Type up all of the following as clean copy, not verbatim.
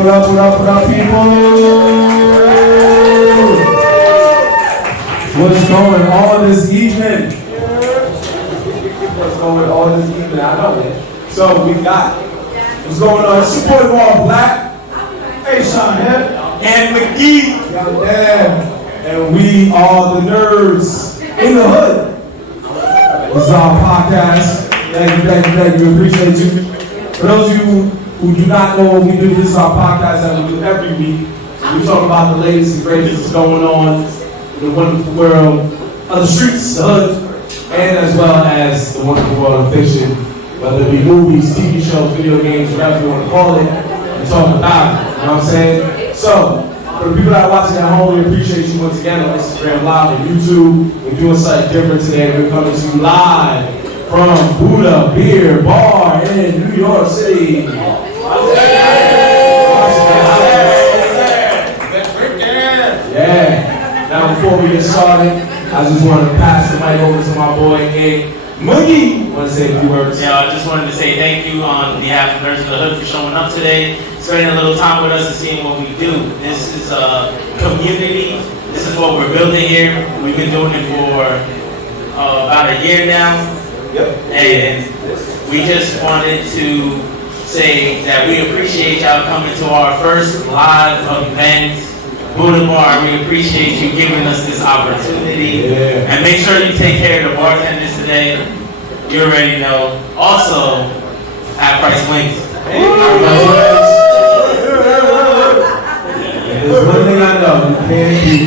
What up, people? What's going on this evening? What's going on this evening? I know it. So we got what's going on. It's your boy Wall Black. Hey, Sean here. And McGee. And we are the Nerdz in the Hood. This is our podcast. Thank you. Appreciate you. For those of you who do not know what we do, this is our podcast that we do every week. We talk about the latest and greatest that's going on in the wonderful world of the streets, the hood, and as well as the wonderful world of fiction, whether it be movies, TV shows, video games, whatever you want to call it, and talk about it. You know what I'm saying? So, for the people that are watching at home, we appreciate you once again on Instagram Live and YouTube. We're doing something different today. We're coming to you live from Buddha Beer Bar in New York City. Yeah. Now before we get started, I just want to pass the mic over to my boy, Moogie. Want to say a few words? Yeah, I just wanted to say thank you on behalf of Nerdz in the Hood for showing up today, spending a little time with us and seeing what we do. This is a community. This is what we're building here. We've been doing it for about a year now. Yep. And we just wanted to say that we appreciate y'all coming to our first live event, Buddha Bar. We appreciate you giving us this opportunity. Yeah. And make sure you take care of the bartenders today. You already know. Also, half-price wings. There's one thing I know, you can't beat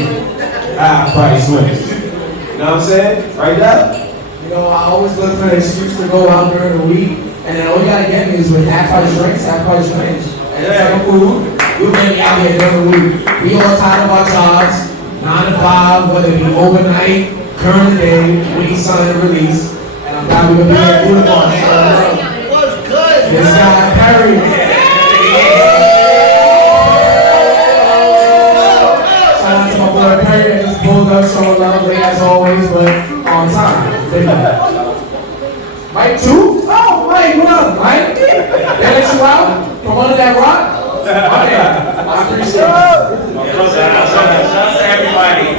half-price wings. You know what I'm saying? Right there? You know, I always look for an excuse to go out during the week, and then all you gotta get me is with half-price drinks, half-price wings. And it's like food, we're gonna be out here during the week. We all tired of our jobs, 9 to 5, whether it be overnight, during the day, we need something to release. And I'm glad we're gonna be here at Buddha Bar. What's good? This guy, Perry. Shout out to my boy Perry that just pulled up, showing love late as always, but on time. Mike 2? Oh, Mike, what up, Mike? That let you out from under that rock? Okay, I appreciate it. Shout out to everybody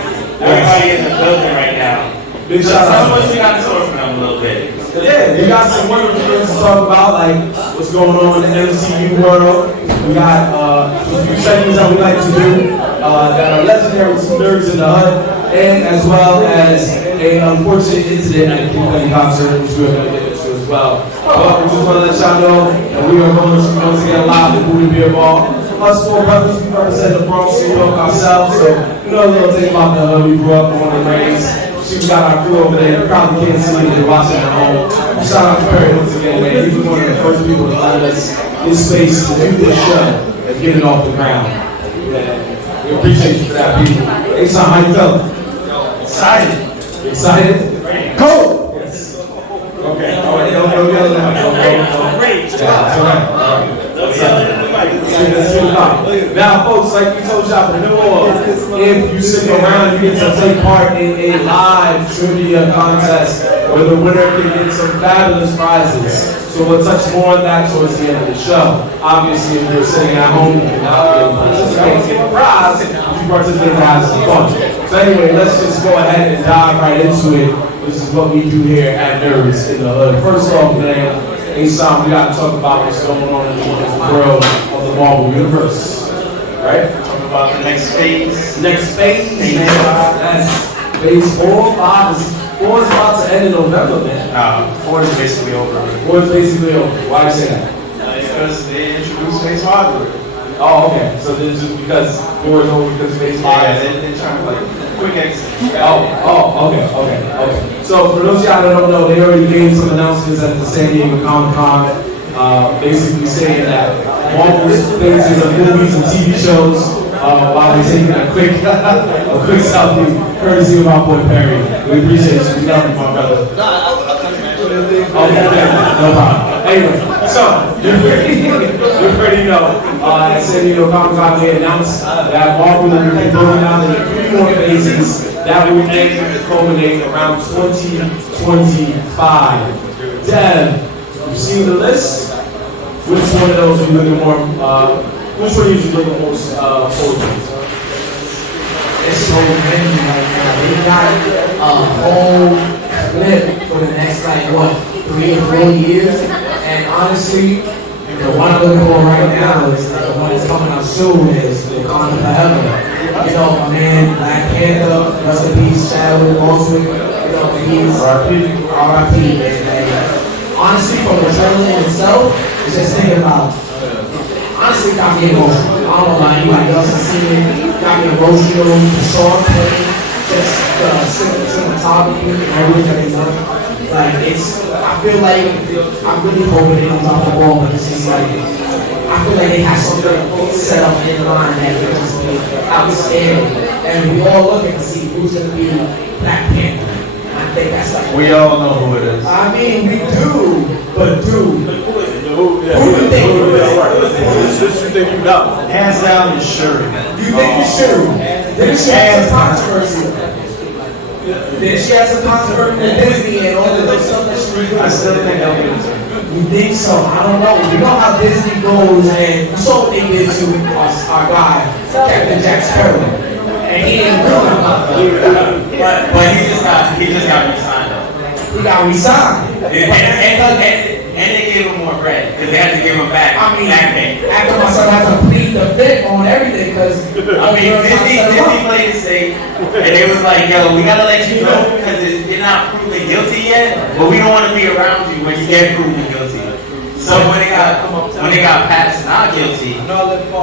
in the building right now. Big shout Tell out. them what you got in store for them a little bit. Yeah, we got some wonderful things to talk about, like what's going on in the MCU world. We got a few segments that we like to do that are legendary to Nerdz in the Hood, and as well as an unfortunate incident at the King Cudi concert, which we're going to get into as well. But we just want to let y'all know that we are going to once again live at Buddha Beer Bar. Us four brothers, we represent the Bronx, New York ourselves, so you know a little thing about the hood. We grew up, born and raised. We got our crew over there. You probably can't see it if you're watching at home. Shout out to Perry once again, man. He was one of the first people to let us his space to do this show and get it off the ground. Yeah. We appreciate you for that, people. Hey, Sean, how you feeling? Excited. Excited? Go! Yes. Okay, all right. Don't yell at me. Yeah, it's all right. Now, folks, like we told y'all before, if you stick around, you get to take part in a live trivia contest where the winner can get some fabulous prizes. So we'll touch more on that towards the end of the show. Obviously, if you're sitting at home, you cannot participate to get a prize, if you participate to have some fun. So anyway, let's just go ahead and dive right into it. This is what we do here at Nerdz in the Hood. First off, man, Hey, Sam, we got to talk about what's going on in the wonderful world of the Marvel Universe. Right? Talk about the next phase. Next phase, man. That's phase 4, 5 is 4 is about to end in November, man. 4 is basically over. 4 is basically over. Why do you say that? Because they introduced phase 5 already. Oh, okay. So then just because 4 is over because phase 5 Yeah, they're trying to like quick exit. Okay. So for those of y'all that don't know, they already made some announcements at the San Diego Comic-Con, basically saying that Marvel's phases of movies and TV shows, while they're taking a quick selfie, courtesy of my boy Perry. We appreciate you. We love you, my brother. Okay, no problem. Anyway, so you already know at San Diego Comic-Con they announced that Marvel will be broken down into 3 more phases that will end and culminate around 2025. Dev, you've seen the list? Which one of those are you looking more? Which one are you looking most forward to? There's so many right now. They got a whole clip for the next, like, what, 3 or 4 years? And honestly, the one I'm looking for right now is the one that's coming out soon is Wakanda Forever. You know, my man, Black Panther, rest in peace, Chadwick Boseman, you know, he's R.I.P. man. Honestly, from the trailer in itself, it's just thinking about, honestly, got me emotional. I don't know about anybody else has seen it. Got me emotional. The song playing, just the cinematography and everything that he's done. Like, I feel like, I'm really hoping they don't drop the ball, but it's just like, I feel like they have something set up in mind that will just be outstanding. And we all looking to see who's going to be Black Panther. I think that's like... We all know who it is. I mean, we do, but dude, who do you think it is? Who you think you know? Hands down, it's Shuri. You think it's Shuri? Then she has some controversy. Then she has some controversy with Disney and all the other stuff that she was doing. I still think they'll give it to her. You think so? I don't know. You know how Disney goes, and you saw what they did to our guy, Captain Jack Sparrow. And he didn't do it. But he just got re-signed up. He got re-signed. And they gave him more bread because they had to give him back. I mean, back pay. after my son had to plead the fifth on everything because Disney played it safe, and they was like, "Yo, we gotta let you go because you're not proven guilty yet, but we don't want to be around you when you get proven guilty." So when they got passed not guilty,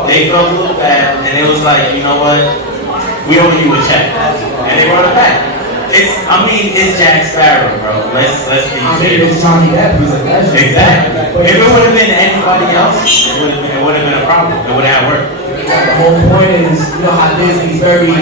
they felt a little bad, and it was like, you know what, we owe you a check, and they brought it back. It's Jack Sparrow, bro. Let's be serious. it's Johnny Depp. He's a legend. Exactly. If it would have been anybody else, it would have been a problem. It would have worked. The whole point is, you know how Disney's very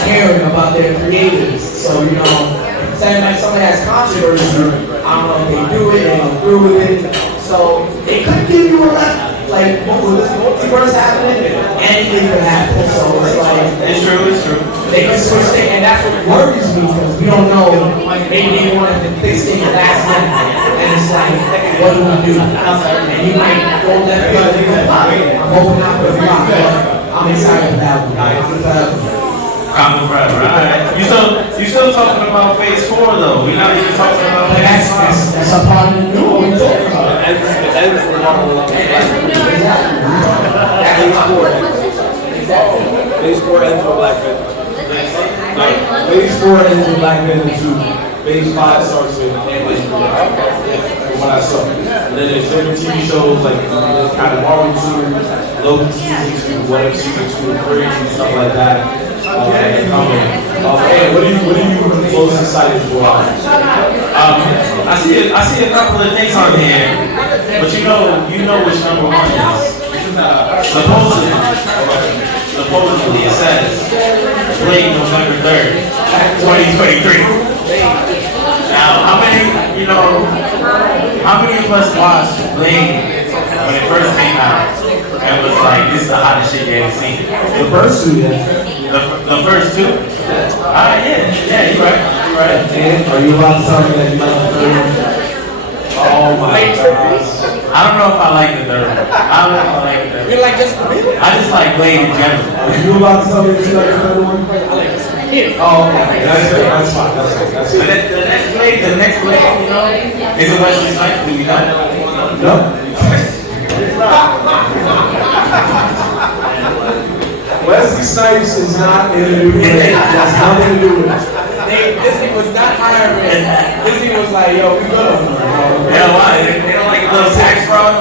caring about their creators. So, you know, saying like somebody has controversy, I don't know if they do it, they don't do it. So, they could give you a left. Like, with this multiverse happening, anything could happen. So, it's like... It's true. They can switch things, and that's what worries me, because we don't know, maybe they wanted to fix things last minute, and it's like, what do we do? And you might go left field and go pop. I'm hoping not for the pop, but I'm excited for that one. Common forever, alright. You still talking about phase 4 though. We're not even talking about But that's a part of the new one we're talking about. Phase 4 ends with Black Panther. Phase 4 ends with Black Panther 2. Phase 5 starts with Ant-Man. From what I saw. And then there's different TV shows like kind of Marvel 2, Loki season 2, What If season 2, Bridge and stuff like that. What are you most excited for? I see a couple of things on here, but you know which number 1 is. Supposedly it says Blade November 3rd, 2023. Now, how many of us watched Blade when it first came out and was like, this is the hottest shit you ever seen? The first 2, yeah. The first 2? Yeah, you're right. And are you allowed to tell me that you like the third one? Oh my gosh. I don't know if I like the third one. You like just the middle? I just like Blade in general. Are you allowed to tell me that you like the third one? Oh, okay. That's fine. The next Blade, is it Wesley Snipes? Do we know? No? Wesley Snipes is not in the new grade. That's nothing to do with it. Disney was not hiring. Disney was like, yo, we good. Yeah, why? They don't like a little tax fraud,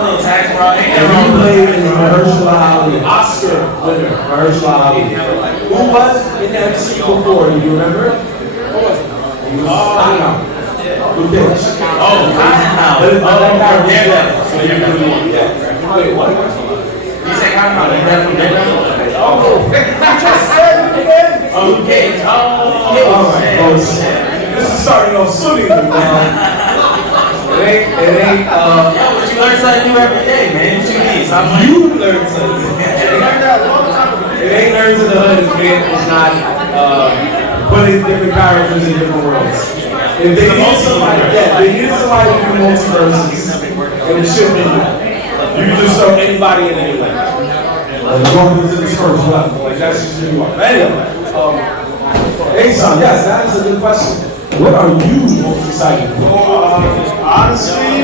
Ain't And that he wrong? played in Mahershala Ali, Oscar winner, Mahershala Ali. Who was in the MC before? Do you remember? Who was it? He was Who did? Wait, what? You said Cottonmouth, is that from Vietnam? Okay. This is starting off swimmingly. It ain't, Yeah, but you learn something new every day, man. What you need? you learned something. It ain't Nerds in the Hood is not putting different characters in different worlds. If they needed somebody, they needed somebody to do multiverses, it should be you. You can just throw anybody in anywhere. Going into this first level, like that's just who you are. Anyway, hey son, yes, that is a good question. What are you most excited for? Honestly,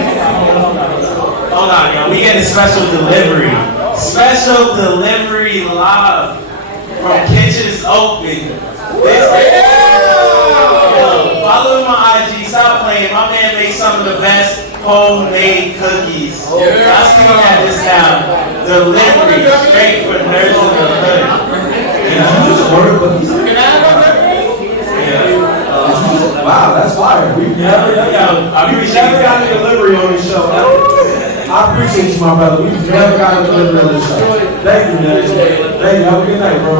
hold on, yo. We get a special delivery. Special delivery live from Kitchens Open. Follow my IG. Stop playing. My man makes some of the best homemade cookies. I'll see at this now. Delivery straight for Nerdz in the Hood. You just ordered cookies? Wow, that's fire. We've never gotten a delivery on the show. I appreciate you, my brother. We've never gotten a delivery on the show. Thank you, man. Thank you. Have a good night, bro.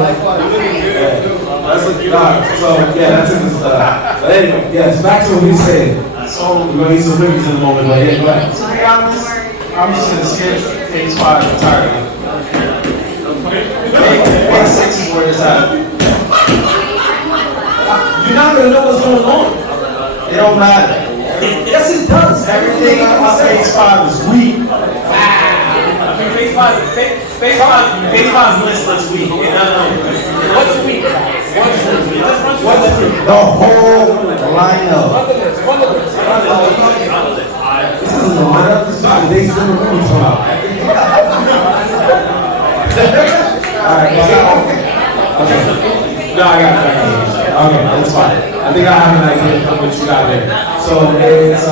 That's a good So, yeah, that's a good stuff. But anyway, yes, back to what we said. So, we're going to eat some cookies in a moment, but yeah, go ahead. To be honest, I'm just going to skip phase 5 entirely. Phase 6 is where it's at. You're not going to know what's going on. It don't matter. Yes, it does. Everything on phase 5 is weak. Phase 5 is listless weak. What's weak? What's the whole lineup? This is the lineup. This is the days that we're moving from. Alright, okay. No, I got it. Okay, that's fine. I think I have an idea of what you got there. So it's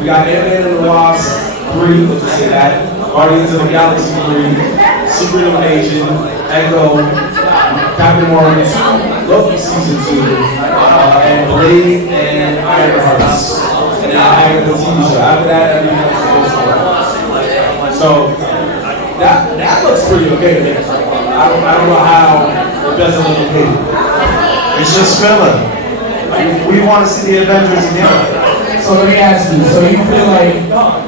we got Ant-Man and the Wasp 3, let's just say that. Guardians of the Galaxy 3, Secret Invasion, Echo, Captain Marvel 2, Loki Season 2, and Blade and Ironhearts. And then I have the TV show. After that, everything else is supposed to. So that looks pretty okay to me. I don't know how it doesn't look okay. It's just filler. We want to see the Avengers again. So let me ask you, so you feel like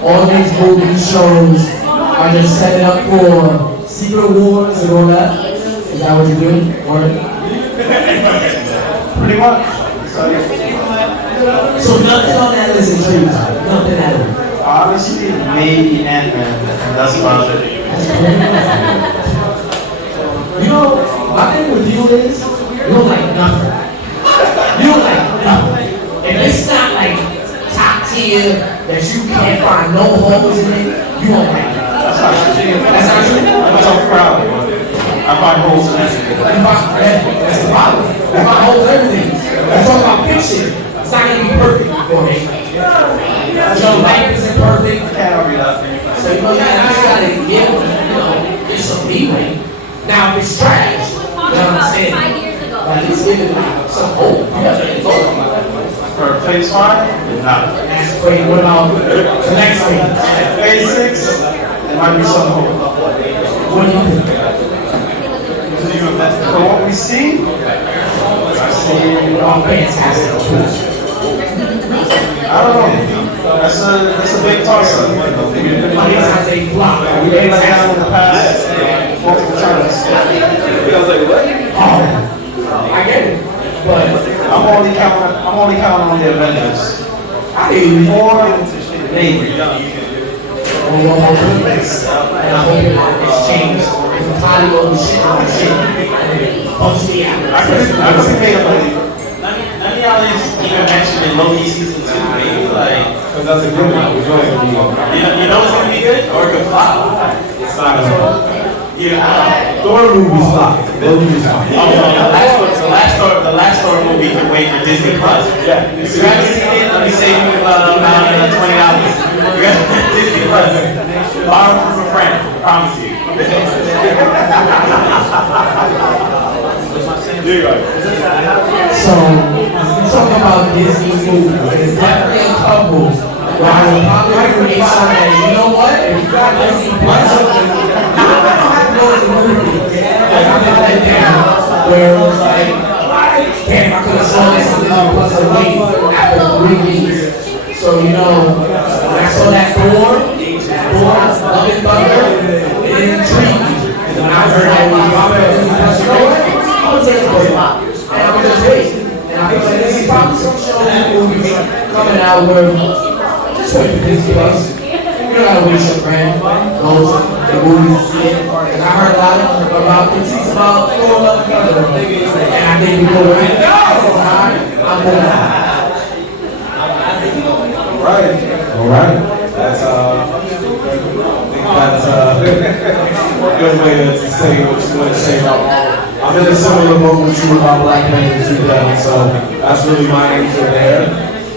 all these movies, shows are just setting up for Secret Wars and all that? Is that what you're doing? Or? Pretty much. So nothing on that list intrigues you? Nothing at all? Honestly, maybe Ant-Man. That's about it. You know, my thing with you is, you don't like nothing. You don't like nothing. If it's not like top tier, that you can't find no holes in it, you won't like it. That's not true. That's not true? I'm so proud. I find holes in everything. That's the problem. You find holes in everything. We're talking about fiction. It's not going to be perfect for me. Your life isn't perfect. Can't argue that. So you know, you gotta give, give some leeway. Now if it's trash, you know what I'm saying? At least give it some hope. For phase 5? No. That's great. What about the next phase? Phase 6? There might be some hope. What do you think? For what we see? I see. Oh, fantastic. I don't know. That's a big toss-up. It's a flop. We made like that in the past multiple times. I was like, what? Oh, I get it. But I'm only counting on the Avengers. I hear you. 4, maybe. And I hope it's changed. I'm tired of all this shit. And it bumps me out. I could see maybe like, none of y'all even mentioned in Loki season 2, maybe like. Because that's a good one. We know it's gonna be good. You know it's gonna be good or it could flop. It's not gonna be. Yeah. Thor movie flop. Thor movie flop. Oh no, the last Thor movie can wait for Disney Plus. Yeah. If you haven't seen it, let me save you about $20. You got Disney Plus. Borrow from a friend. I promise you. So, talking about Disney movies, there's definitely a couple where I would probably create something. You know what? If you got Disney Plus, I don't have to go to the movie. Like, I got that down where it was like, damn, I could have saw this on Disney Plus a week after 3 weeks. So, you know, when I saw that Thor, Love and Thunder, it intrigued me. And when I heard that movie, I went, you know what? I'm gonna take a break. And I'm gonna just wait. And I feel like there's probably some shows and movies coming out where just wait for Disney Plus. You don't gotta waste your friend. Go to the movies and see it. And I heard a lot about critiques about Thor Love and Thunder. And I think we go right now. I'm going to. All right. That's a good way to say what you want to say about. I'm in a similar boat with you about Black Panther 2000, so that's really my answer there.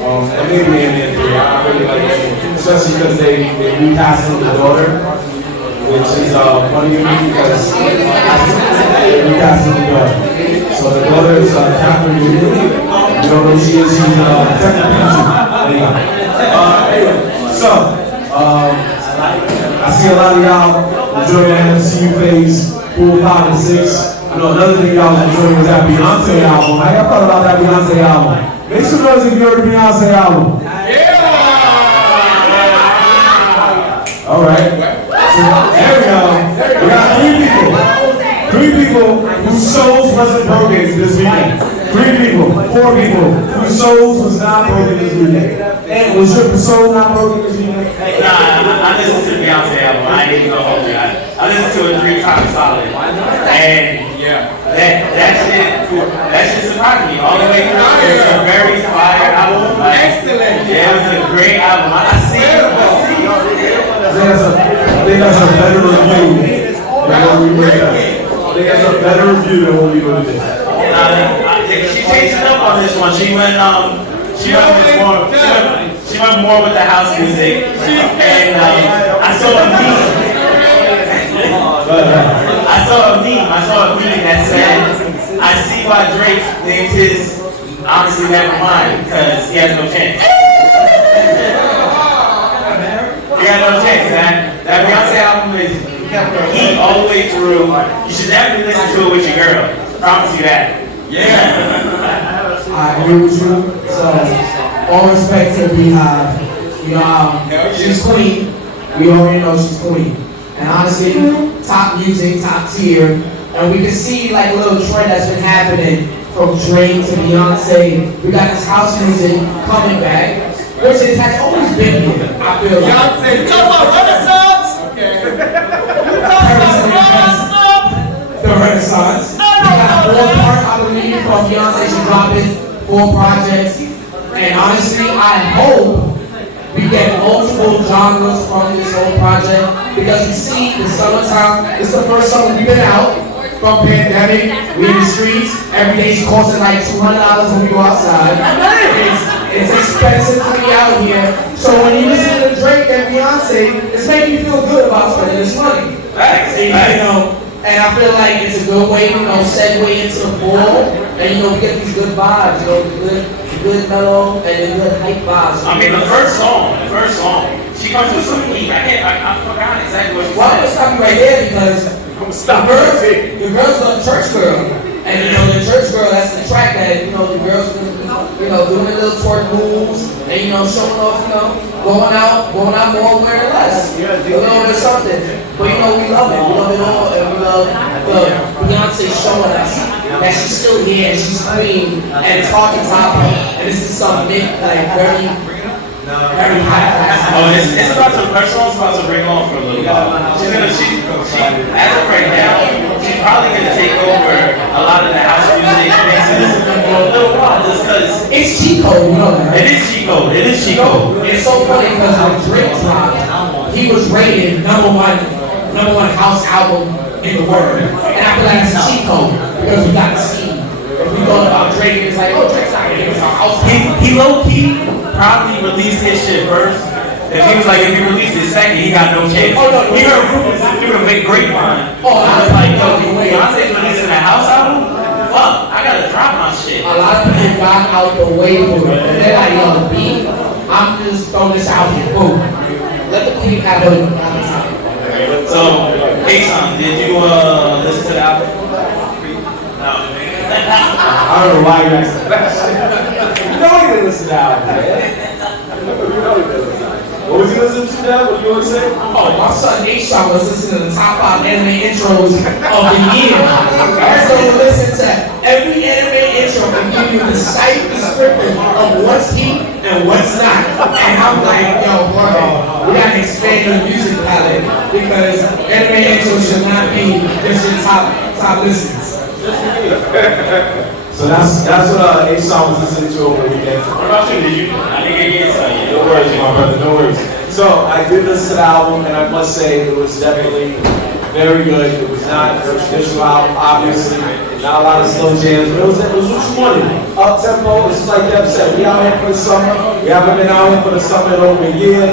And maybe in the I really like it, especially because they recasted the daughter, which is funny to me because they recasted the daughter. So the daughter is Catherine Newton. You don't know who she is. She's technically anyway, so I see a lot of y'all enjoying the MCU phase 4, 5, and 6. I know another thing y'all was enjoying was that Beyonce album. How y'all felt about that Beyonce album? Make some noise if you heard the Beyonce album. Yeah! All right. So, there we go. We got 3 people. 3 people whose souls wasn't broken this weekend. 3 people, 4 people whose souls was not broken this weekend. And was your soul not broken this weekend? Nah, I listened to the Beyonce album. I ain't even gonna hold you. I listened to it 3 times solid. And that shit surprised me all the way through. It was a very fire album. Excellent. Yeah, it was a great album. I see. I think that's a better review than what we were doing. I think that's a better review than what we were doing. She changed it up on this one. She went more with the house music. And I saw a meme that said, I see why Drake named his honestly never mind, because he has no chance. He has no chance, man. That Beyonce album is heat all the way through. You should definitely listen to it with your girl. I promise you that. Yeah. I agree with you. So, all respect to Beehive. You know, she's queen. We already know she's queen. And honestly, top music, top tier. And we can see like a little trend that's been happening from Drake to Beyonce. We got this house music coming back, which it has always been here. I feel like. Beyonce, you talking about Renaissance? Okay. You talking about Renaissance? The Renaissance. We got a 4th part, I believe, from Beyonce. She's dropping 4 projects. And honestly, I hope we get multiple genres from this whole project because we see the summertime. It's the first summer we've been out from pandemic. We in the streets. Every day's costing like $200 when we go outside. It's expensive to be out here. So when you listen to Drake and Beyonce, it's making you feel good about spending this money. You know, and I feel like it's a good way, segue into the fall. And we get these good vibes, the good mellow and the good hype vibes. I mean, the first song, she comes with some heat. I forgot exactly what she said. Well, I'm gonna stop you right there because the girls are church girl. And the church girl, that's the track that, the girls doing their little twerk moves and, showing off, going out more, wearing less. A little bit of something. But, we love it. We love it all. And we love Beyonce showing us that she's still here and she's queen and it's talking top her. And this is something like very high class. Oh, it's about to, her song's about to bring on for a little while. As of right now, she's probably going to take over a lot of the house music mixes for a little while just because it's cheat code, It is cheat code. It's so funny. because when Drake dropped, he was rated number one house album in the world. And I feel like that's a cheat code because we got to see. If we thought about Drake, it's like, oh, Drake's not gonna give us a house album. He low-key probably released his shit first. If he was like, if he released his second, he got no chance. Oh, no, He heard rumors through the big grapevine. Oh, I was like, yo, Beyonce's releasing a house album? Fuck, I gotta drop my shit. A lot of people got out the way for it. And they're like, yo, B, I'm just throwing this out here. Boom. Let the queen have it. So, Ason, did you listen to the album? No. I don't know why you asked that. You know he didn't listen to the album, man. You know he didn't listen to it. What was he listening to now? What do you want to say? Oh, my son Nation was listening to the top 5 anime intros of the year. So listen to every anime intro and give you the site description of what's heat and what's not. And I'm like, yo, bro, we gotta expand your music palette because anime intros should not be just your top listens. So that's what Ason was listening to over the weekend. What about you? Did you? I didn't get your insight. No worries, my brother, no worries. So I did listen to the album, and I must say it was definitely very good. It was not a traditional album, obviously. Not a lot of slow jams, but it was what you wanted. Up tempo, it's just like Dev said. We out here for the summer. We haven't been out here for the summer in over a year.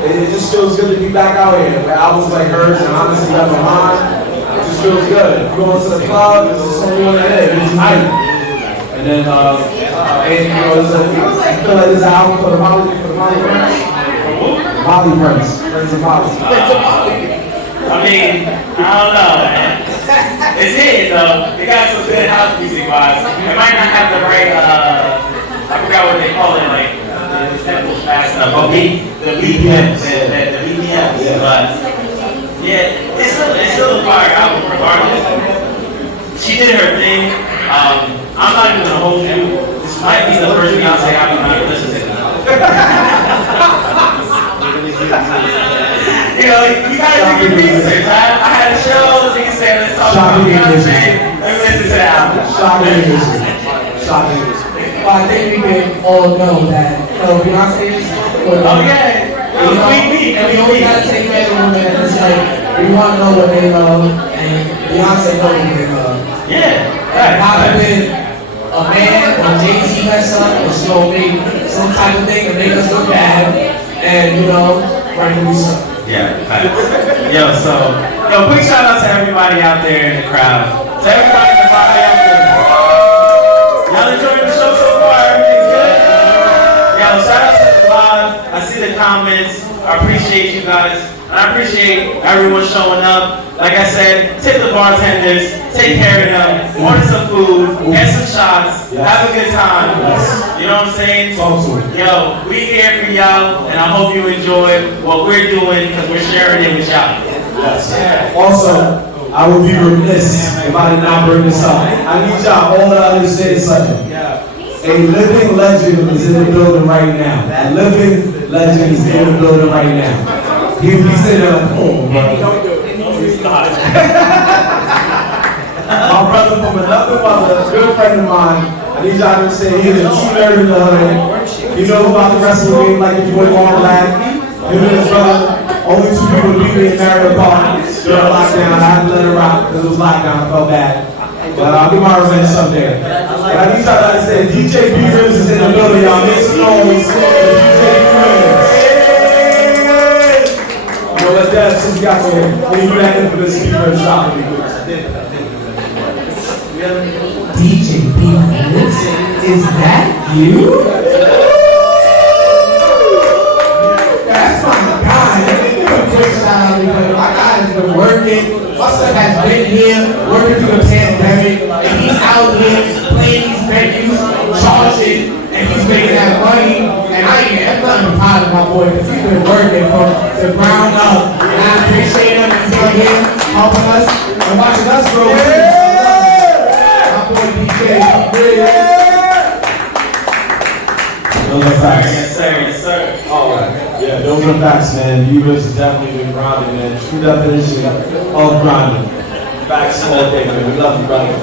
It just feels good to be back out here. With albums like hers and honestly Never Mind, it just feels good. You go into the club, there's a song you want to hit. It's nice. And then, I feel like there's an album for the Molly friends. Molly friends of Molly. I mean, I don't know, man. It's his, though. They got some good house music vibes. It might not have the right, I forgot what they call it, like, the tempo fast enough. But the BPMs, the BPMs. Yeah. But, yeah, it's still a fire album, regardless. She did her thing. I'm not even gonna hold you. This might be the first Beyonce album I've ever listened to. You know, you gotta do your research, right? I had a show, you can say, let's talk about Beyonce. Let me listen to the album. Shocking. Well, I think we can all know that Beyonce is. Oh yeah. And we always gotta take that a little bit. It's like we want to know what they love, and Beyonce knows what they love. Yeah. Right. I've been a man or Jay-Z mess up and show me some type of thing to make us look bad, and rightfully so. Yeah. Yo, quick shout out to everybody out there in the crowd. To everybody in the crowd out there. Y'all enjoying the show so far? Everything's good? Yo, shout out to the live. I see the comments. I appreciate you guys. And I appreciate everyone showing up. Like I said, tip the bartenders, take care of them, order some food, get some shots, have a good time. You know what I'm saying? Yo, we here for y'all, and I hope you enjoy what we're doing because we're sharing it with y'all. Yes. Also, I would be remiss if I did not bring this up. I need y'all all to understand something. A living legend is in the building right now. A living legend is in the building right now. He said that home, bro. My brother from another mother, a good friend of mine. I need y'all to understand he's a true nerd in the hood. You know about the wrestling game like your boy Long Black. Him and his brother. Only 2 people beat me in married apart during lockdown. I had to let it rock because it was lockdown. I felt bad. But I'll get my revenge someday. But I need y'all to understand DJ B-Ribs is in the building, y'all. Make some noise for DJ B-Ribs. Yo, let that since we got to when you do that infamous B-Ribs shop. DJ B-Ribs, is that you? That's my guy. Let me give a quick shout out because my guy has been working. My son has been here working through the pandemic, and he's out here playing these venues, charging, and he's making that money. And I'm not proud of my boy because he's been working from the ground up. And I appreciate him. He's out here helping us and watching us grow. My boy DJ, Those are facts. Yes, sir. All right. Yeah, those are facts, man. You guys have definitely been grinding, man. True definition of grinding. Facts all day, man. We love you, brother.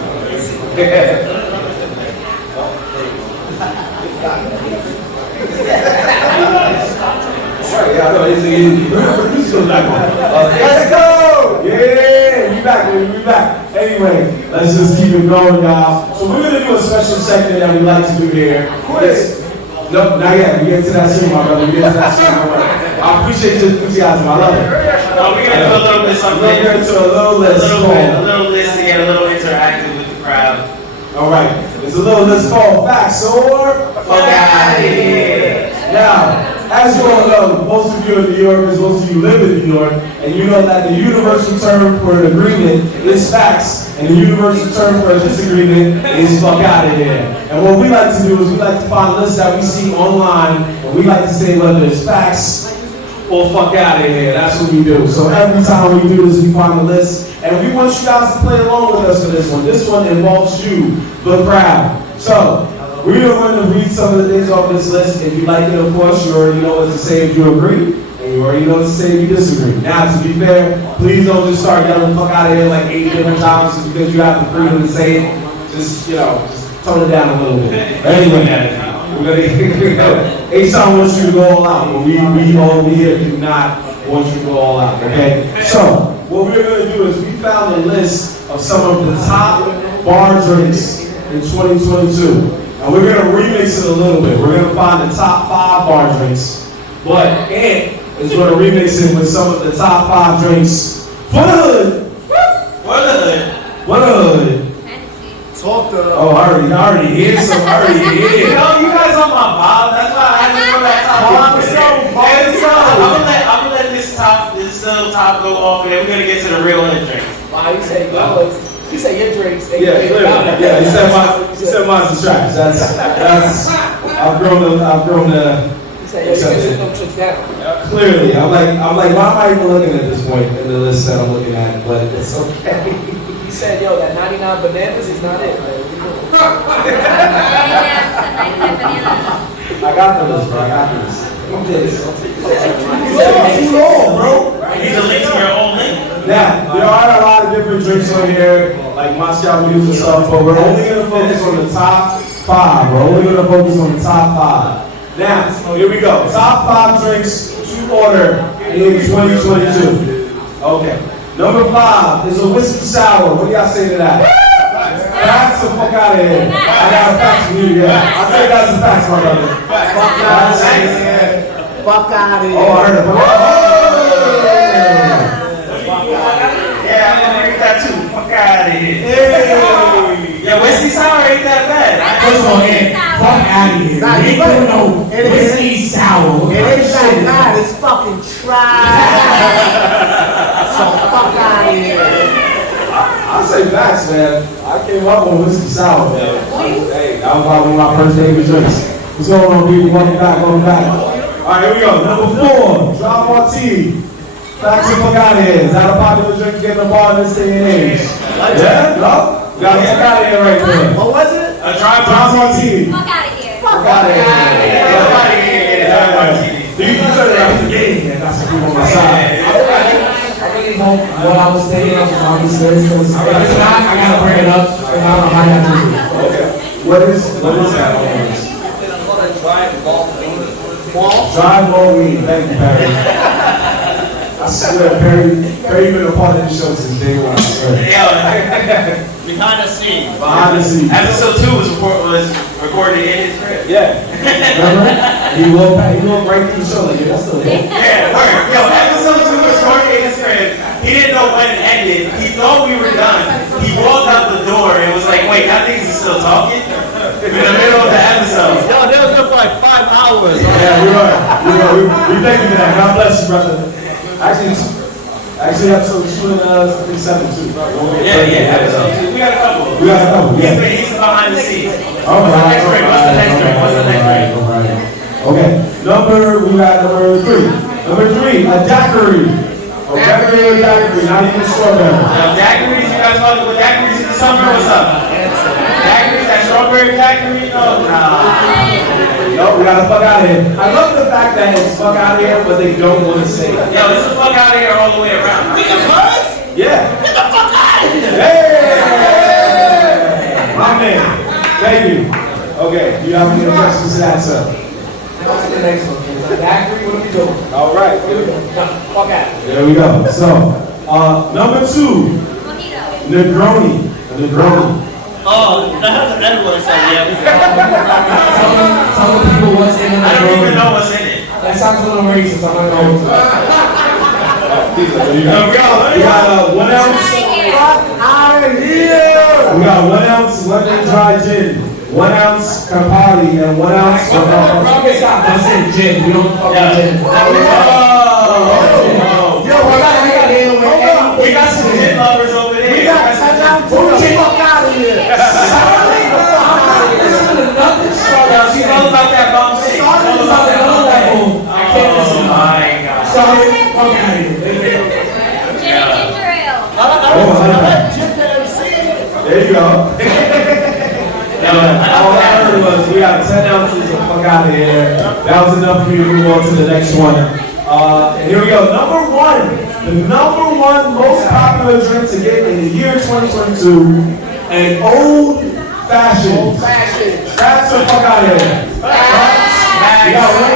Yeah, I know. It's Let's go! Yeah, we back, baby. We back. Anyway, let's just keep it going, y'all. So we're gonna do a special segment that we like to do here. Quiz. No, not yet. We get to that soon, my brother. We get to that soon. I appreciate your enthusiasm. I love it. We're gonna do a little bit something. We're gonna do a little list. A little list to get a little interactive with the crowd. All right. It's a little list called Facts or Fuck Out Here. Now, as you all know, most of you are New Yorkers, most of you live in New York, and you know that the universal term for an agreement is facts, and the universal term for a disagreement is fuck out of here. And what we like to do is we like to find lists that we see online, and we like to say whether it's facts or fuck out of here. That's what we do. So every time we do this, we find a list, and we want you guys to play along with us for this one. This one involves you, the crowd. So, we are going to read some of the things off this list. If you like it, of course, you already know what to say if you agree, and you already know what to say if you disagree. Now, to be fair, please don't just start yelling fuck out of here like 80 different times just because you have the freedom to say it. Just, just tone it down a little bit. Anyway, we're gonna H-Town wants you to go all out, but we all here do not want you to go all out, okay? So, what we're gonna do is we found a list of some of the top bar drinks in 2022. And we're going to remix it a little bit. We're going to find the top 5 bar drinks. But Ant is going to remix it with some of the top 5 drinks for the hood. For the hood. For the hood. Talk to Oh, I already hear some. I already hear. You guys on my vibe. That's why I had to go that top. I'm gonna let this little top go off, and then we're gonna get to the real hood drinks. Wow, you say yours. You say your drinks. Yeah, clearly. Yeah, he said mine's the tracks. That's. I've grown to You say your tricks down. Clearly, I'm like, why am I even looking at this point in the list that I'm looking at? But it's okay. You said, yo, that 99 bananas is not it, man. I got the list, bro. I got this. Look at this. Too long, bro. These are links to your own link. Now, there are a lot of different drinks on here, like Moscow Muse and stuff, but we're only going to focus on the top 5. We're only going to focus on the top 5. Now, here we go. Top 5 drinks to order in 2022. Okay. Number 5 is a whiskey sour. What do y'all say to that? Facts the fuck out of here. I got a fact for you, yeah. I'll tell you guys the facts, my brother. Fuck out of here. Fuck out of here. Oh, I heard it. Yeah, I'm gonna drink that too. Fuck out of here. Yeah, whiskey sour ain't that bad. First of all, fuck out of here. Nah, We ain't doing no whiskey sour. It ain't like that. It's fucking trash. So fuck out of here. I say facts, man. I came up on whiskey sour, man. Hey, that was probably one of my first favorite drinks. What's going on, people? Welcome back. All right, here we go. Number 4, Dry Martini. Facts the fuck out of here. Is that a popular drink to get in the bar in this day and age? Yeah? No? We gotta fuck out of here right there. What was it? A dry Martini. Fuck out of here. Fuck out of here. You can turn it out the game. That's what people on my side. What I was saying, I was serious. If it's not, I gotta bring it up. And I don't know how to do it. Okay. What is that? Dry ball weed. Thank you, Barry. I swear, Barry been a part of the show since day one. I swear. Behind the scenes. Behind the scenes. Episode 2 was recorded in his crib. Yeah. Remember? He walked right through the show like, yeah, that's still here. Yeah, word. Yo, episode 2 was recorded in his crib. He didn't know when it ended. He thought we were done. He walked out the door and was like, wait, that nigga's still talking? In the middle of the episode. Yo, they was there for like 5 hours. Yeah, we are. We thank you for that. God bless you, brother. Actually, episode 2 and I think 7 too. Yeah, episode 2. We got a couple. Yeah. He's behind the scenes. All right. What's the next drink? Okay. Number 3. Number 3, a daiquiri. A daiquiri, not even strawberry. Daiquiris, you guys fucking with daiquiris in the summer? What's up? Daiquiris, that strawberry daiquiri? No, No, we gotta fuck out of here. I love the fact that it's fuck out of here, but they don't want to say it. Yo, it's a fuck out of here all the way around. We can curse? Yeah. Get the fuck out of here! Hey! My man. Thank you. Okay, do you have any objections to that, sir? What's the next one? Daiquiri, what are we doing? All right. right, here we go. Fuck out. There we go. So, number 2, Negroni. Oh, that has an N word, so yeah. Tell the people what's in it. I don't even know what's in it. That sounds a little racist. I'm not going to. There you go. We got 1 ounce. Out of here! We got 1 ounce lemon dry gin, 1 ounce Campari, and 1 ounce of That's it, gin. We don't fuck with gin. Yo, We got some gin lovers over there. We got 10 ounces. Fuck out of here! She's all about that bum shit. She's all about that bum shit. I can't listen. Oh my God. Sorry, fuck out of here. Ginger ale. there you go. All I heard was we got 10 ounces of fuck out of here. That was enough for me to move on to the next one. And here we go. Number 1, the number 1 most popular drink to get in the year 2022, an old fashioned. That's the fuck out of here. We got fuck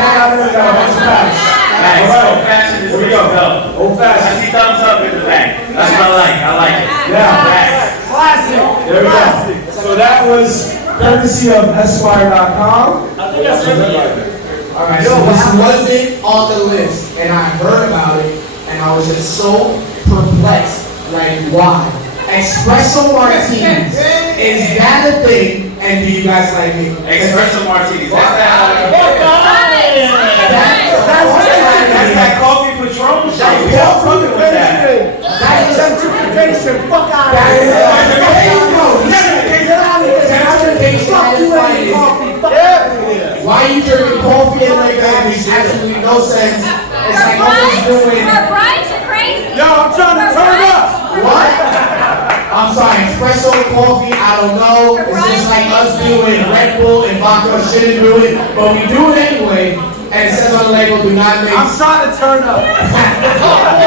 out of here. We got a bunch of facts. Old fashioned is Here we good go. to go. Old I fashioned. see thumbs up in the back. That's what I like. I like it. Yeah. Classic! There we go. So that was courtesy of Esquire.com. I think that's it. Alright, so this wasn't on the list, and I heard about it, and I was just so perplexed. Like, why? Espresso martinis. Is that a thing? And do you guys like it? Espresso martinis. Fuck out of here! That's that coffee Patron shit. We all fucking with that. That is gentrification. Fuck out of That is here! why are you drinking coffee and like that makes absolutely no sense. It's like almost doing. Brides are crazy. Yo, I'm trying to turn up! What? I'm sorry, espresso and coffee, I don't know. It's just like us doing Red Bull and vodka shouldn't do it, but we do it anyway. And it says on the label, do not mix. I'm trying to turn up. You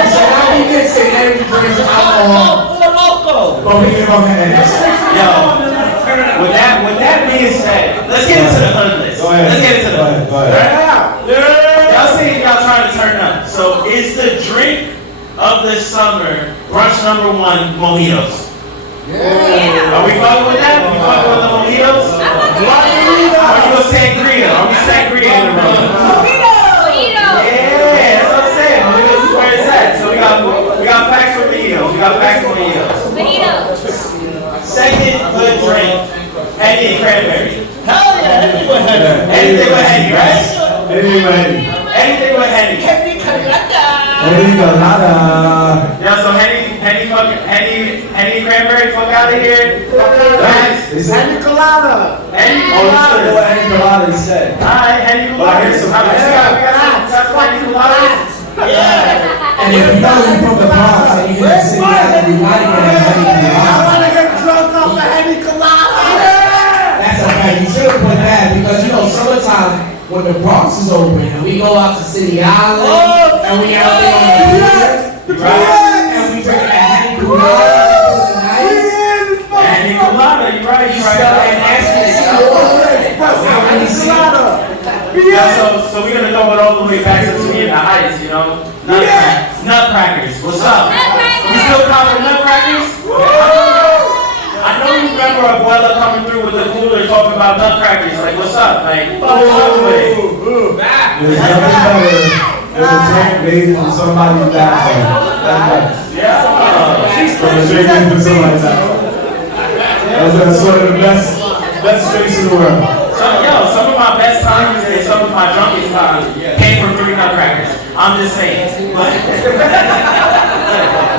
should not be mixing energy drinks with alcohol, but we give them headaches. Yo, with that being said, let's get into the hood list. Go ahead. Let's get into the hood. Go ahead. Y'all saying y'all trying to turn up. So is the drink of the summer brunch number 1 mojitos? Are we fucking with that? We fucking with the mojitos? Are you gonna sangria? Are we sangria in the room? Mojito. Yeah, that's what I'm saying. Mojitos, where is that? So we got facts for mojitos. We got facts for mojitos. Mojito. Second good drink, Henny cranberry. Hell yeah, anything with Henny. Anything with Henny, right? Anything with Henny. Henny Colada. Yeah, so Henny cranberry, fuck out of here. Henny Colada. Henny Oh, you said colada. what Henny Colada said. Alright, Henny But I hear colada. some How much you got? We got facts. that's why Henny colada. Yeah. And if you know you're from the Bronx and you're in the city, you gotta get a I wanna get drunk off the Henny Colada. That's a fact. You should have put that because you know summertime when the Bronx is open and we go out to City Island and we out there on the pier, and we drink that Henny Colada. Henny colada, you right. Yeah, so we're gonna throw it all the way back to me in the heights, you know? Nutcrackers, what's up? You still calling nutcrackers? I know you remember Abuela coming through with the cooler talking about nutcrackers. Like, what's up? Like, what's up with it? There's nothing better than a drink made from somebody's bathroom. From a drink made from somebody's bathroom. That's one of the best drinks in the world. Some of my best times and some of my drunkest times came from 3 nutcrackers. I'm just saying. But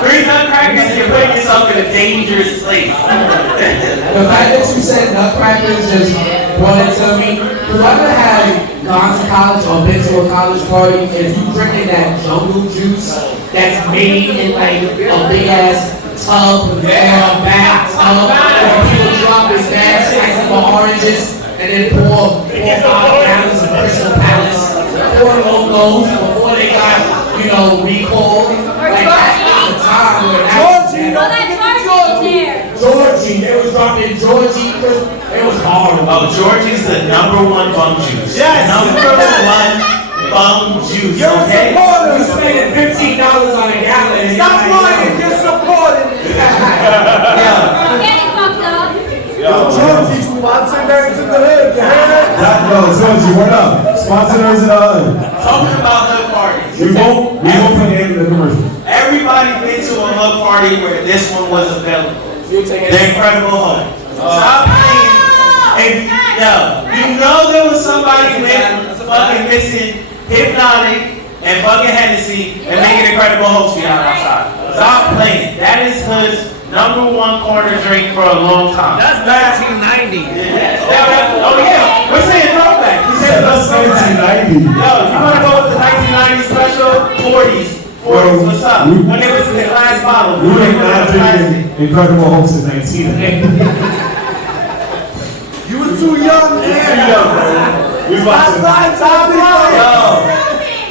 3 nutcrackers, you're putting yourself in a dangerous place. The fact that you said nutcrackers just brought it to me. Because I've never had gone to college or been to a college party, if you drinking that jungle juice that's made in like a big ass tub or a bathtub, where people drop this bad slice of oranges and then pour 4 or 5 gallons of Crystal Palace, 4 logos before they got, recalled. Like that was the time where Georgie, they was dropping Georgie because it was hard. Oh, Georgie's the number 1 bum juice. Yes. Number 1 bum juice, You're a okay? supporter. You spending $15 on a gallon. Stop lying. You're supporting. I'm getting fucked up. Georgie, sponsor Nerdz in the Hood. You hear that? Yo, Georgie, what up? Sponsor Nerdz in the Hood. Talking about hood parties. We won't put it in the commercial. Everybody been to a hood party where this one was available. The Incredible Hulk. Stop playing. If, you know there was somebody fucking missing Hypnotic and fucking Hennessy and making Incredible Hulk be out outside. Stop playing. That is Hood's #1 corner drink for a long time. That's 1990. Oh yeah, we're saying throwback. We said That's 1990. Yo, you wanna go with the 1990 special? 40s, what's up? When it was in the glass bottle. We ain't not drinking Incredible Hulk since 1990. You was too young, man. We watching.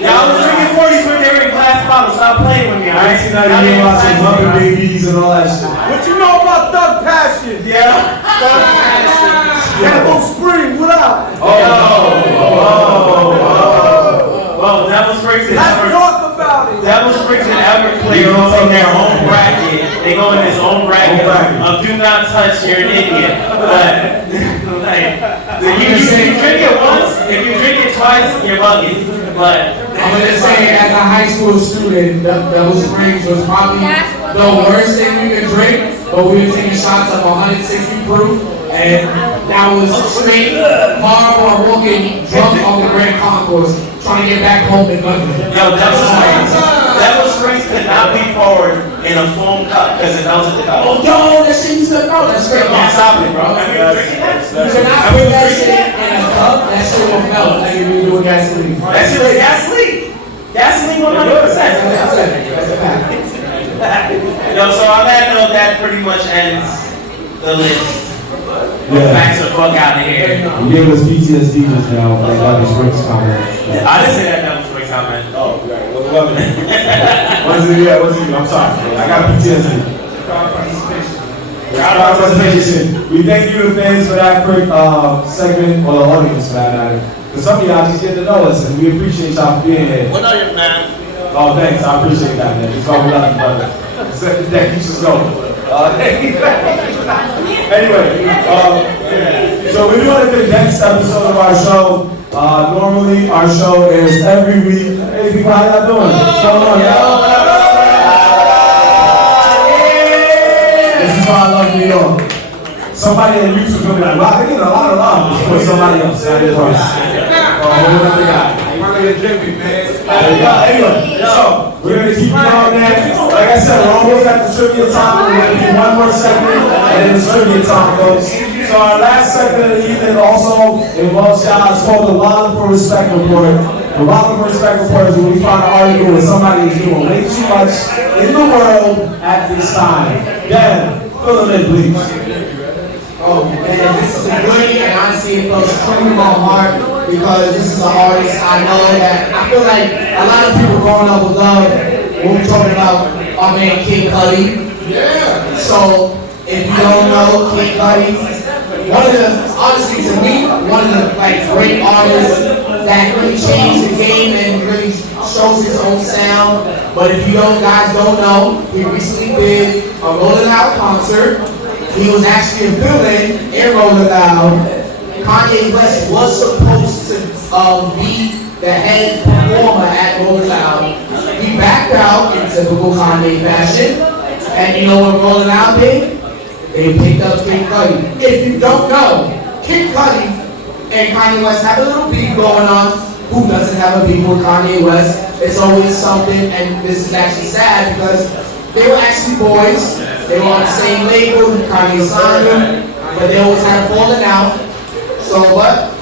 Y'all was drinking 40s when they were in glass bottles. Stop playing with me, alright? 1990, we watching Muppet Babies and all that shit. What you know about Thug Passion? Yeah. Devil Spring, what up? Well, Devil Springs and Let's talk about it. Devil Springs and Everclear in their own bracket. They go in this own bracket of do not touch here in India. But like, if you drink it once, if you drink it twice, you're bugging. But I'm gonna say, as a high school student, Devil Springs was probably the worst thing you could drink. But we were taking shots of 160 proof, and that was straight hardcore walking drunk on the Grand Concourse, trying to get back home in London. yo, Devil Springs could not be poured in a foam cup because it melted the cup. Oh, yo, that shit used to melt. That's straight. Yeah, stop it, bro. Have you been drinking that? You cannot put that shit in a cup. That shit will melt like if you do gasoline. That shit was gasoline. Gasoline 100%. That's a fact. Yo, so on that note, that pretty much ends the list. Facts the fuck out of here. You gave us PTSD just now for that Devil Springs comment. I didn't say that Devil Springs comment. Oh, right. Well, what's it? I'm sorry. I got PTSD. Crowd participation. We thank you in fans for that quick segment, or the audience for that matter. Because some of y'all just get to know us, and we appreciate y'all for being here. What are you, man? Oh, thanks. I appreciate that, man. It's all we love, brother. That keeps us going. Anyway, so we're doing a condensed episode of our show. Normally, our show is every week. Hey, people, how y'all doing? What's going on, y'all? This is why I love New York. Somebody in YouTube will be like, wow, they get a lot of love for somebody else. That is us. Another guy. Anyway, so we're going to keep going on that. Like I said, we're almost at the trivia time. We're going to do one more segment, and then it's trivia time, folks. So our last segment of the evening also involves y'all. It's called the Wallet for Respect Report. The Wallet for Respect Report is when we find an article where somebody is doing way too much in the world at this time. Dan, fill them in, please. Oh man, this is a goodie, and honestly, it feels true to my heart because this is an artist I know that I feel like a lot of people growing up with love when we're talking about our man Kid Cudi. Yeah. So if you don't know Kid Cudi, honestly to me, one of the like great artists that really changed the game and really shows his own sound. But if you guys don't know, he recently did a Rolling Loud concert. He was actually a villain in Rolling Loud. Kanye West was supposed to be the head performer at Rolling Loud. He backed out in typical Kanye fashion. And you know what Rolling Loud did? They picked up Kid Cudi. If you don't know, Kid Cudi and Kanye West have a little beef going on. Who doesn't have a beef with Kanye West? It's always something, and this is actually sad because they were actually boys. They were on the same label, Kanye signed them, but they always had fallen out. So what?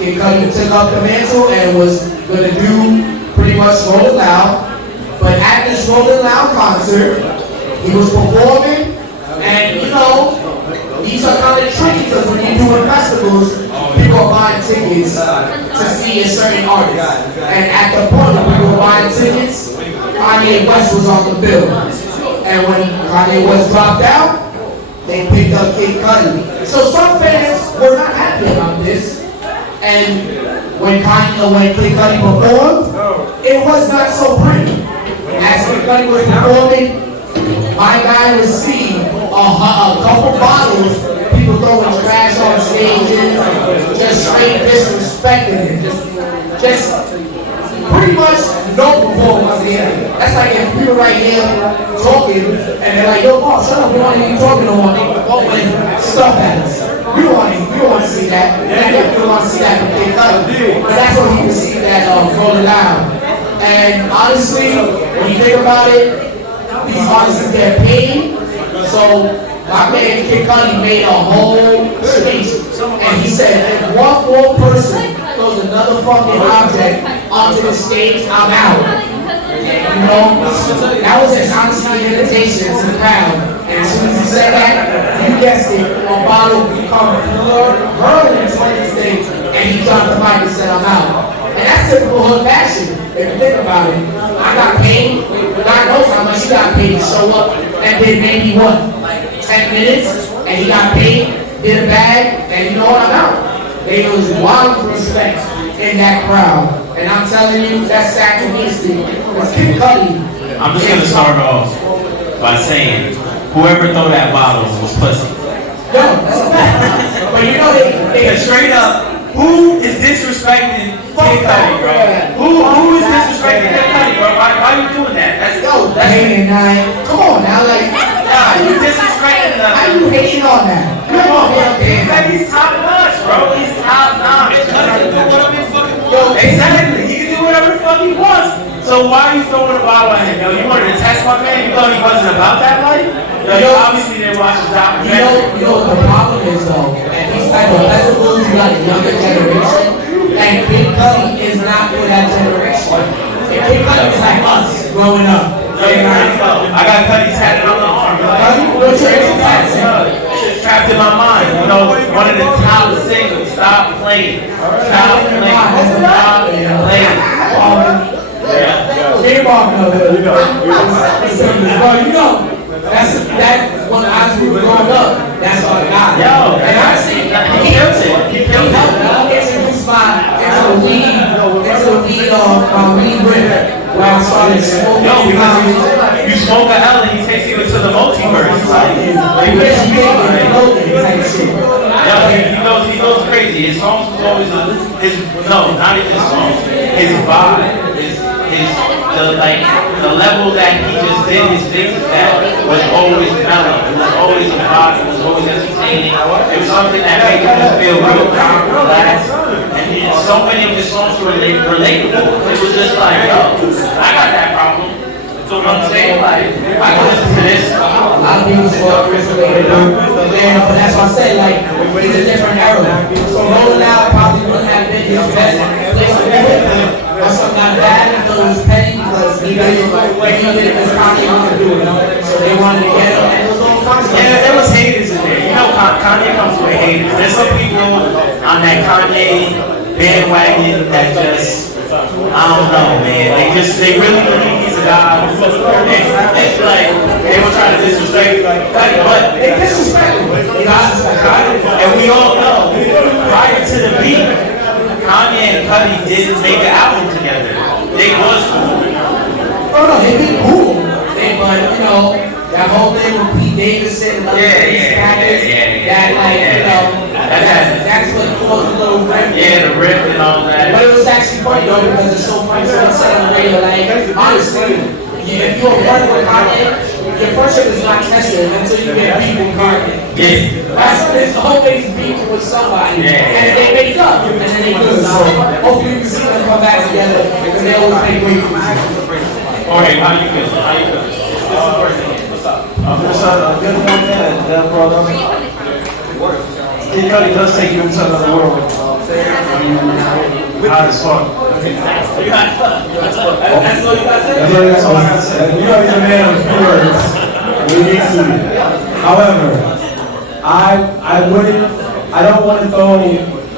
Kid Cudi took up the mantle and was gonna do pretty much Rolling Loud. But at this Rolling Loud concert, he was performing, and you know, these are kind of tricky because when you're doing festivals, people are buying tickets to see a certain artist. And at the point when people were buying tickets, Kanye West was on the bill. And when Kanye West dropped out, they picked up Kid Cudi. So some fans were not happy about this. And when Kid Cudi performed, it was not so pretty. As Kid Cudi was performing, my guy received a couple bottles, people throwing trash on stages, just straight disrespecting it. Just pretty much no performance here. That's like if we were right here talking and they're like, yo, Paul, shut up, we don't even talking no more. They open stuff at us. We don't want to see that. We don't want to see that from Kid Cudi. But that's what he received that Rolling Loud. And honestly, when you think about it, these artists get paid. So my man Kid Cudi made a whole speech, and he said, if one more person throws another fucking object onto the stage, I'm out. You know, that was his honesty invitation to the crowd. And as soon as he said that, you guessed it, a bottle become hurling towards the stage, and he dropped the mic and said, I'm out. And that's typical hood fashion, if you think about it. I got paid, but God knows how much he got paid to show up and did maybe what, 10 minutes, and he got paid, did a bag, and you know what, I'm out. There was wild respect in that crowd. And I'm telling you, that's sacrificial. It's Kid Cudi. I'm just gonna start off by saying, whoever threw that bottle was pussy. Yo, that's a fact. But you know they Straight up, who is disrespecting Kid Cudi, bro? Who is disrespecting Kid Cudi, bro? Why are you doing that? That's hating on. Come on now, like how you disrespecting them? how you hating on that? Come on, man. He's top notch, bro. He's top notch. Exactly. He can do whatever the fuck he wants. So why are you throwing a bottle at him? Yo, you wanted to test my man? You thought he wasn't about that life? Yo, you obviously didn't watch his documentary. You know what the problem is though? At these type of festivals, you got a younger generation, and Kid Cudi is not for that generation. And Kid Cudi is like us growing up. I got Cudi tatted on the arm. What's your tattoo? Trapped in my mind, you know, one of the top singles. Stop playing. Stop playing. Stop playing. That's when I was growing up. That's all I got. Yo, and I see he killed it. He killed it. Introduced my into the weed riff where I started smoking. Yo, because you smoke a L and he takes you into the multiverse. He goes crazy. His songs was always not even his songs. His vibe, the level that he just did his things that was always mellow. It was always a vibe. It was always entertaining. It was something that made you just feel real calm, relaxed. And so many of his songs were relatable. It was just like, yo, I got that problem. So what I'm saying, like, I can listen to this. A lot of people smoke recently, but that's why I say, like, it's a different era. So Rolling Loud probably wouldn't have been his best place to do it. Or something like that, it was petty because he did it because Kanye wanted to do it. So they wanted to get him, and it was all Kanye. Yeah, there was haters in there. You know, Kanye comes with haters. There's some people on that Kanye bandwagon that just, I don't know, man. They really believe he's a god. It's like, they were trying to disrespect Cudi, but They disrespect him. and we all know, prior to the beef, Kanye and Cudi didn't make an album together. They was cool. Oh no, they've been cool. But you know, that whole thing with Pete Davidson and that like, you know, that's what caused a little rift. Yeah, the rift and all that. But it was actually funny though because it's so funny. So I said on the radio, like, honestly, if you're a friend with Kanye, your friendship is not tested until you get beef with Kanye. Yeah. That's what it's the whole thing's beef with somebody. And they make up. And then they good. So hopefully we can see them come back together because they always make great music. Okay, how you feeling? How you feeling? What's up? I'm just good one that brother. Kid Cudi does take you into another world. Hot as fuck. That's all you got to say? That's all I got to say. You know he's a man of few words. We need to. However, I don't want to throw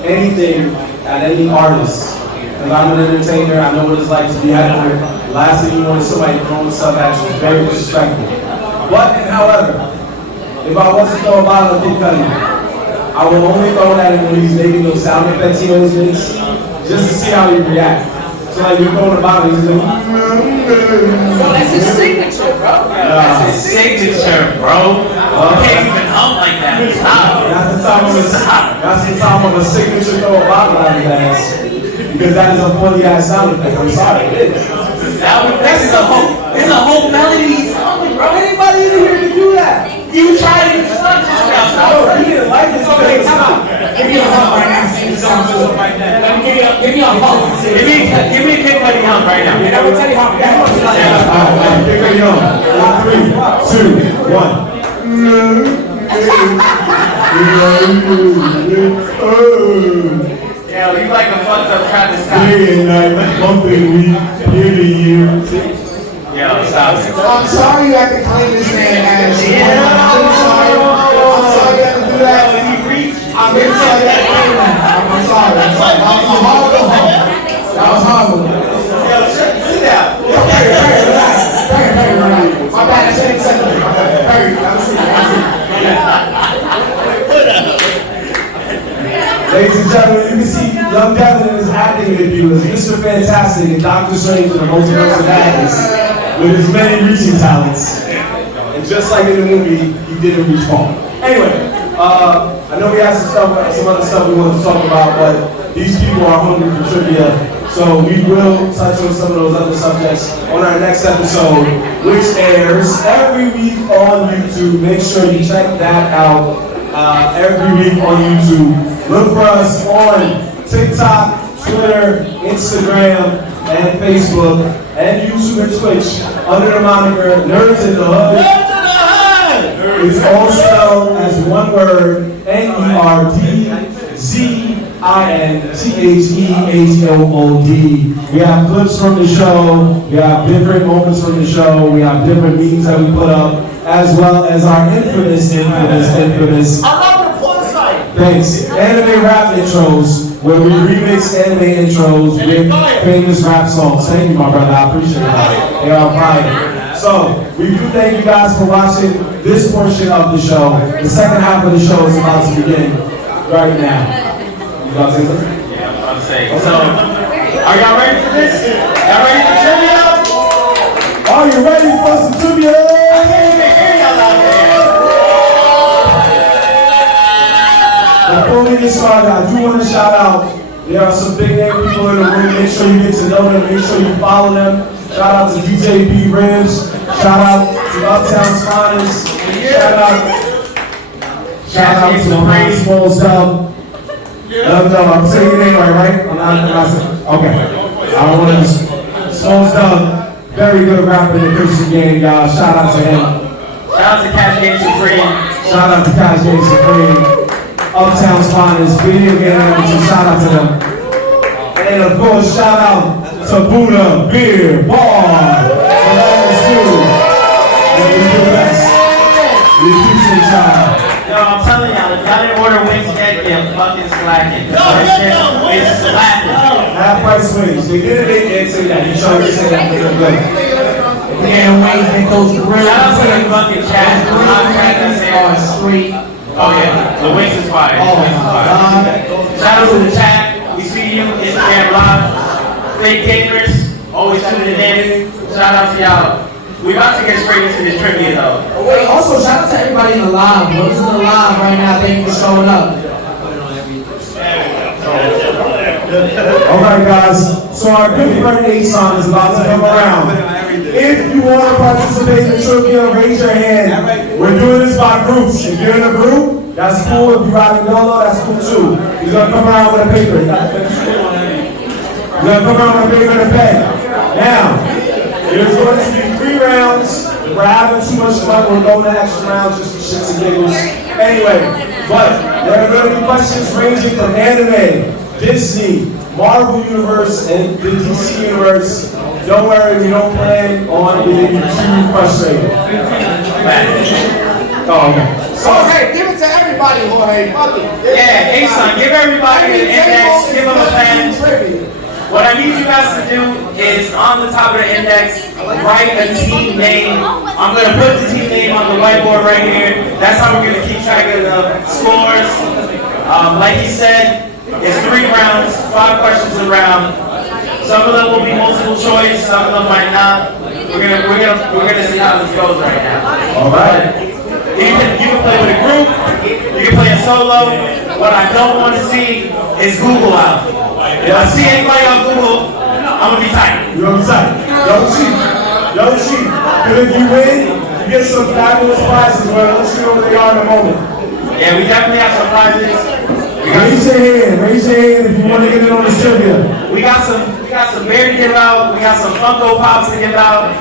anything at any artist. Because I'm an entertainer, I know what it's like to be out there. Last thing you want is somebody throwing stuff at you. It's very disrespectful. But, however, if I was to throw a bottle of Kid Cudi, I will only throw it at him when he's making those sound effects he always makes. just to see how you react. So like you're going about it, he's like, Bro, that's his signature, bro. That's his signature, bro. You can't even hump like that. Stop. that's the time of a signature throw about like that. Because that is a funny ass sound effect. I'm sorry, it is. That's a whole melody song, bro. Anybody in here can do that? You tried it such a No, he didn't like this. Okay, stop. Give me a hump right now. Sing the song. Give me a hump. Give me a Kid Cudi hump right now. And I will tell you how bad it is. Alright, here we go. 3, 2, 1. Yeah, you like a fucked up Travis Scott. Day and night, bumping we hear you. Yo, stop it. I'm sorry you have to claim this man as I'm sorry you have to do that. I'm really sorry you have to claim that. I'm sorry. That was a horrible hump. That was horrible. Yo, sit down. Perry, relax. My bad, I said it secondly. Perry, I'm serious. Ladies and gentlemen, you can see young Devin in his acting debut as Mr. Fantastic and Dr. Strange in the Multiverse of Madness with his many reaching talents. And just like in the movie, he didn't reach far. Anyway, I know we have some other stuff we want to talk about, but these people are hungry for trivia, so we will touch on some of those other subjects on our next episode, which airs every week on YouTube. Make sure you check that out every week on YouTube. Look for us on TikTok, Twitter, Instagram, and Facebook, and YouTube and Twitch under the moniker Nerdz in the Hood. It's all spelled as one word, NERDZINTHEHOOD. We have clips from the show, we have different moments from the show, we have different memes that we put up, as well as our infamous thanks. Anime rap intros, where we remix anime intros with famous rap songs. Thank you, my brother. I appreciate that. They are fire. So, we do thank you guys for watching this portion of the show. The second half of the show is about to begin right now. You about to say something? Yeah, I'm about to say. So, are y'all ready for this? Y'all ready for trivia? Are you ready for some trivia? I can't even hear y'all out there. Before we get started, I do want to shout out, there are some big name people in the room. Make sure you get to know them, make sure you follow them. Shout out to DJ B Ribs, shout out to Uptown's Finest, shout out to my small self. No, I'm saying your name right? I'm not saying, okay. I don't want to, small stuff, very good rapper in the Christian game, y'all. Shout out to him. Shout out to Cash Game Supreme. Shout out to Cash Game Supreme. Uptown's Finest, video game amateurs, shout out to them. And of course, shout out to Buddha Beer Bar. So that's good. And we do best. We appreciate y'all. Yo, I'm telling y'all, if y'all didn't order wings yet, you're fucking slacking. It's slapping. Half price wings. They didn't say that. You sure they say that? They're good. Damn Wayne, that goes real. Shout out to the fucking chat. Street. Oh yeah, the wings is fire. Oh, Shout out to the chat. We see you. Instagram live. Fake gamers, always tuning in. Shout out to y'all. We about to get straight into this trivia though. Oh, wait, also shout out to everybody in the live. Who's in the live right now? Thank you for showing up. Alright guys, so our good friend Ason is about to come around. If you want to participate in the trivia, raise your hand. We're doing this by groups. If you're in a group, that's cool. If you're riding YOLO, that's cool too. He's going to come around with a paper. He's going to come around with a paper and a pen. Now, there's going to be 3 rounds. If we're having too much fun, we'll go to extra rounds just for shits and giggles. Anyway, but there are going to be questions ranging from anime, Disney, Marvel Universe, and the DC Universe. Don't worry, we don't plan on getting you too frustrated. Oh, okay. So, hey, give it to everybody, Jorge. Fuck it. Yeah, hey son, give everybody an index, give them a pen. What I need you guys to do is on the top of the index, write a team name. I'm gonna put the team name on the whiteboard right here. That's how we're gonna keep track of the scores. Like he said, It's 3 rounds, 5 questions a round. Some of them will be multiple choice, some of them might not. We're gonna see how this goes right now. All right. You can play with a group, you can play a solo. What I don't want to see is Google out. If I see anybody on Google, I'm gonna be tight. You know what I'm saying? Y'all cheat. Because if you win, you get some fabulous prizes. Well, let's see what they are in a moment. Yeah, we definitely have some prizes. Raise your hand if you want to get in on this trivia. We got some beer to give out. We got some Funko Pops to give out.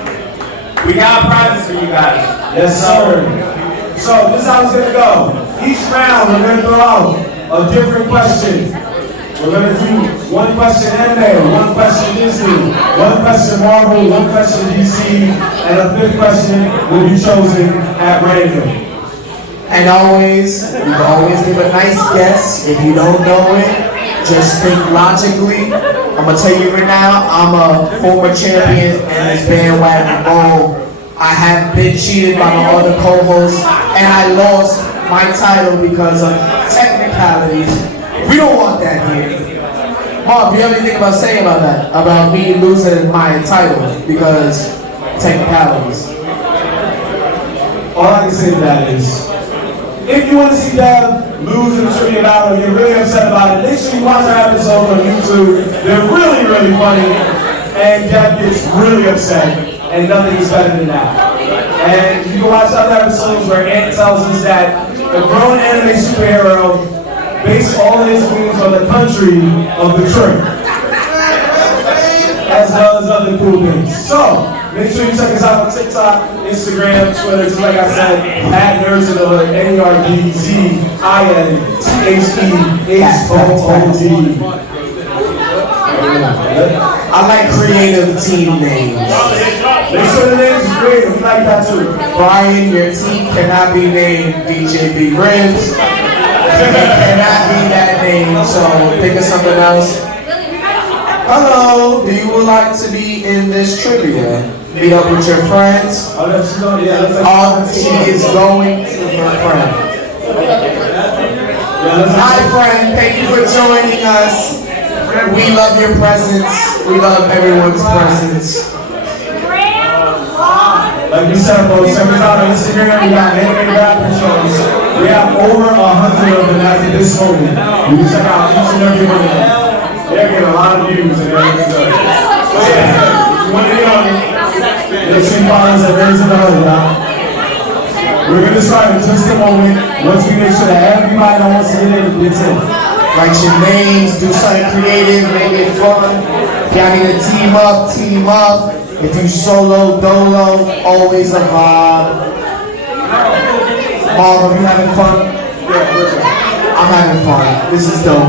We got prizes for you guys. Yes, sir. So this is how it's gonna go. Each round we're gonna throw out a different question. We're gonna do one question anime, one question Disney, one question Marvel, one question DC, and a 5th question will be chosen at random. And always, you can always give a nice guess. If you don't know it, just think logically. I'm gonna tell you right now, I'm a former champion in this bandwagon bowl. I have been cheated by my other co-hosts, and I lost my title because of technicalities. We don't want that here. Mark, do you have anything about saying about that? About me losing my title because technicalities? All I can say to that is, if you want to see Dev lose in the trivia battle and you're really upset about it, make sure you watch our episodes on YouTube. They're really, really funny. And Dev gets really upset, and nothing is better than that. And you can watch other episodes where Ant tells us that a grown anime superhero based all his moves on the country of the trick, as well as other cool things. So, make sure you check us out on TikTok, Instagram, Twitter, just like I said, at Nerdz of the Hood, NERDZINHEHOOD. I like creative team names. Make sure the names is creative, we like that too. Brian, your team cannot be named DJB Ribs. It cannot be that name, so think of something else. Hello, do you would like to be in this trivia? Meet up with your friends. She is going to her friend. Hi friend, thank you for joining us. We love your presence. We love everyone's presence. Like we said, folks, check us out on Instagram. We got anime rapping shows. We have over 100 of them as of this moment. You can check out each and every one of them. They're getting a lot of views and everything good. So yeah, if you want to get on it, make sure you follow us at Nerdz of the Hood, y'all. We're going to start in just a moment once we make sure that everybody that wants to get in gets in. Write your names, do something creative, make it fun. If y'all need to team up, team up. If you solo, dolo, always a vibe. Marv, are you having fun? I'm having fun. This is dope.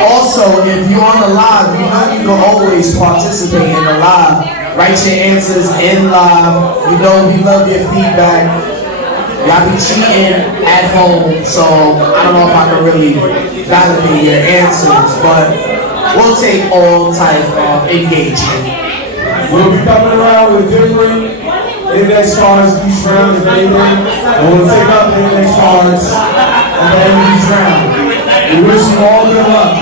Also, if you're on the live, you know you can always participate in the live. Write your answers in live. You know we love your feedback. Y'all be cheating at home, so I don't know if I can really validate your answers, but we'll take all type of engagement. We'll be coming around with different index cards each round, if anything, and we'll take out the index cards at the end of each round. We wish you all good luck.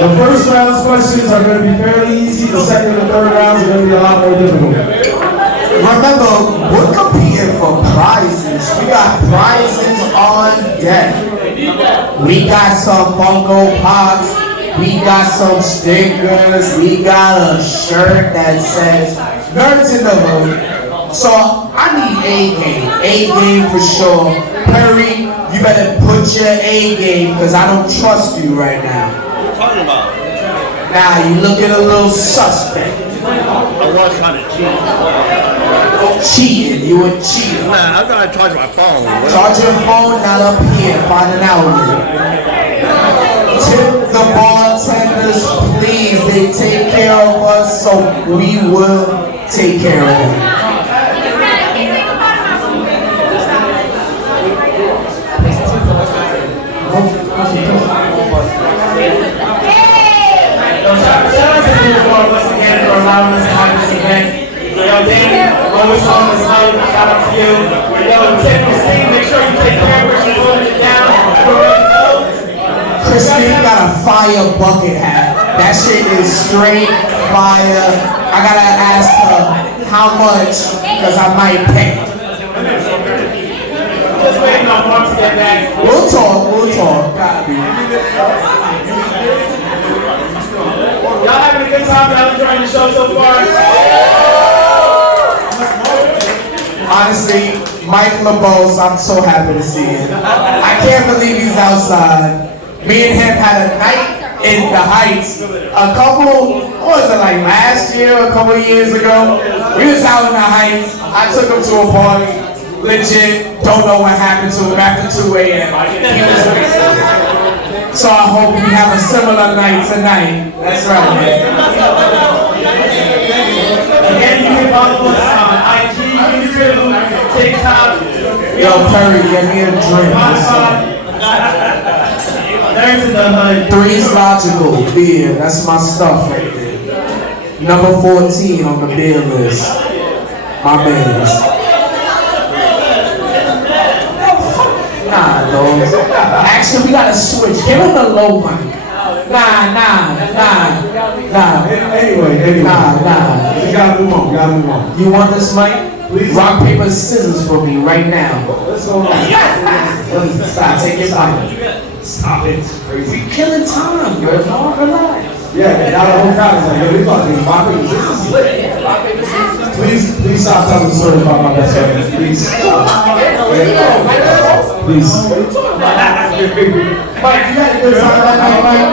The first round's questions are going to be fairly easy. The second and third rounds are going to be a lot more difficult. Remember, we're competing for prizes. We got prizes on deck. We got some Funko Pops. We got some stickers. We got a shirt that says Nerdz in the Hood. So I need A game. A game for sure. Perry, you better put your A game because I don't trust you right now. What are you talking about? Now you looking a little suspect. I was kind of cheating. Cheating, you a cheater. Nah, I'm gonna charge my phone. Charge your phone, not up here. Find an outlet. Tip the bartenders, please. They take care of us, so we will take care of them. Shout out to the board once again for allowing us to have this event. voice on this night. Shout out to you. Yo, Christine, make sure you take care of her. She's holding it down. Christine got a fire bucket hat. That shit is straight fire. I gotta ask her how much, because I might pay. Just waiting on Mark to get back. We'll talk. Gotta be. Y'all having a good time? Y'all enjoying the show so far? Honestly, Mike LeBeau, I'm so happy to see him. I can't believe he's outside. Me and him had a night in the Heights. A couple, what was it, like last year, a couple years ago? We was out in the Heights. I took him to a party. Legit, don't know what happened to him after 2 a.m. He was wasted. So I hope we have a similar night tonight. That's right, man. Again, you can follow us on IG, YouTube, TikTok. Yo, Perry, get me a drink. Nerdz in the hood. Three's Logical beer. That's my stuff right there. Number 14 on the beer list. My man's. Nah, dogs. Actually, we gotta switch. Give him the low mic. Nah. Anyway. Nah. You gotta move on. You want this mic? Please. Rock, paper, scissors for me right now. What's going on? Stop, take your time. Stop it. We killing time, bro. Relax. Yeah, now the whole crowd is like, yo, we about to be rock, paper, scissors. Please stop telling the story about my best friend. Please. Please. Mike, you had a good time right now, Mike?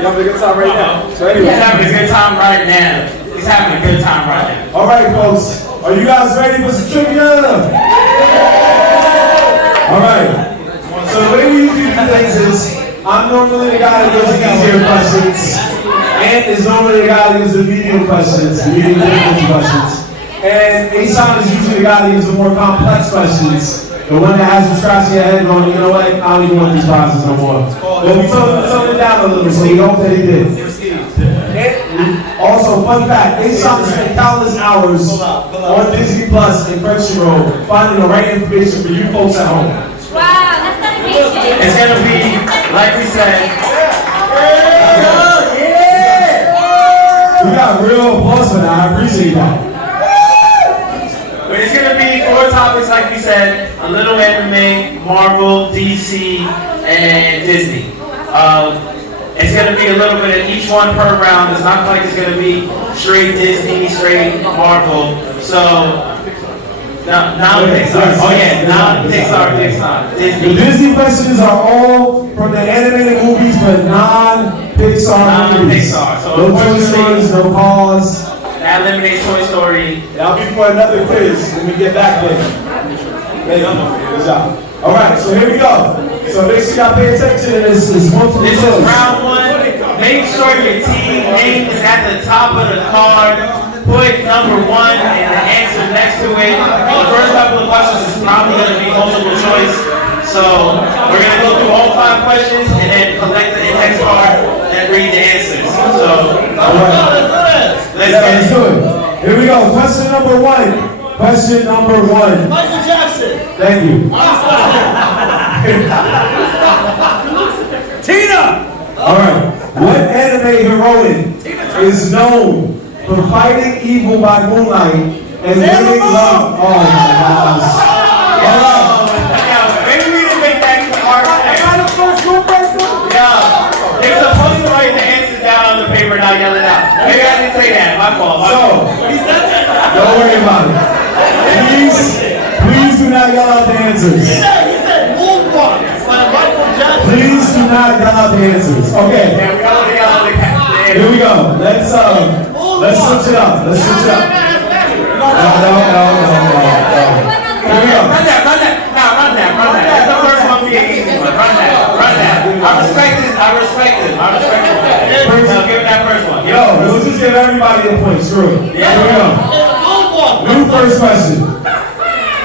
You having a good time right now? So anyway. He's having a good time right now. He's having a good time right now. All right, folks. Are you guys ready for some trivia? All right. So the way we usually do things is, I'm normally the guy that gives the easier questions, and is normally the guy that gives the medium questions, the medium difficult questions. And Asan is usually the guy that gives the more complex questions. The one that has you scratching your head going, you know what, I don't even want these prizes no more. But we toned it down a little bit, so we hope that he did. And also, fun fact, Asan spent countless hours on Disney Plus and Crunchyroll finding the right information for you folks at home. Wow, that's dedication. It's gonna be, like we said, We got real applause for that, I appreciate that. but it's gonna be 4 topics, like we said: a little anime, Marvel, DC, and Disney. It's gonna be a little bit of each one per round. It's not like it's gonna be straight Disney, straight Marvel. So now Pixar. Oh yeah, now Pixar. The Disney. Disney questions are all from the animated movies, but non-Pixar movies. Non-Pixar. So No Toy Stories, no Cars. That eliminates Toy Story. That'll be for another quiz when we get back there. Good job. All right, so here we go. So make sure y'all pay attention to this. This is This is round 1. Make sure your team name is at the top of the card. Put number 1 and the answer next to it. The first couple of questions is probably going to be multiple choice. So we're going to go through all 5 questions and then collect the index card and read the answers. So all right. Let's do it. Here we go. Question number 1. Question number 1. Michael Jackson. Thank you. Tina. All right. What anime heroine is known for fighting evil by moonlight and winning love? Oh my gosh. All right. maybe we didn't make that hard. Yeah. They're supposed to write the answers down on the paper, not yell it out. Maybe I didn't say that. My fault. So, don't worry about it. Please do not yell out the answers. He said Moonwalk by Michael Jackson. Please do not yell out the answers. Okay. Yeah, we gotta yell out the answers. Here we go. Let's switch it up. No. Here we go. Run that. That's the first one be an easy one. Run that. I respect it. Now give it that first one. Yo, let's just give everybody a point. Screw it. Here we go. New first question.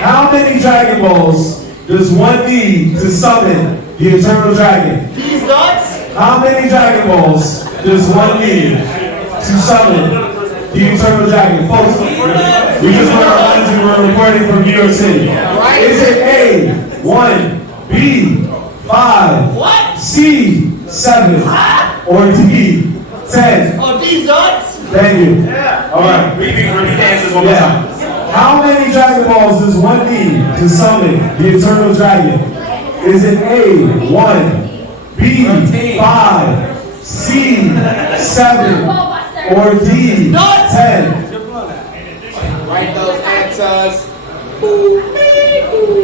How many Dragon Balls does one need to summon the Eternal Dragon? These nuts. How many Dragon Balls does one need to summon The Eternal Dragon. Folks, we just want to remind you we're recording from New York City. Is it A, 1, B, 5, C, 7, or D, 10? Oh, these nuts? Thank you. Yeah. All right. Repeat the answers one more time. How many Dragon Balls does one need to summon the Eternal Dragon? Is it A, 1, B, 5, C, 7, or D, 10? Write those answers.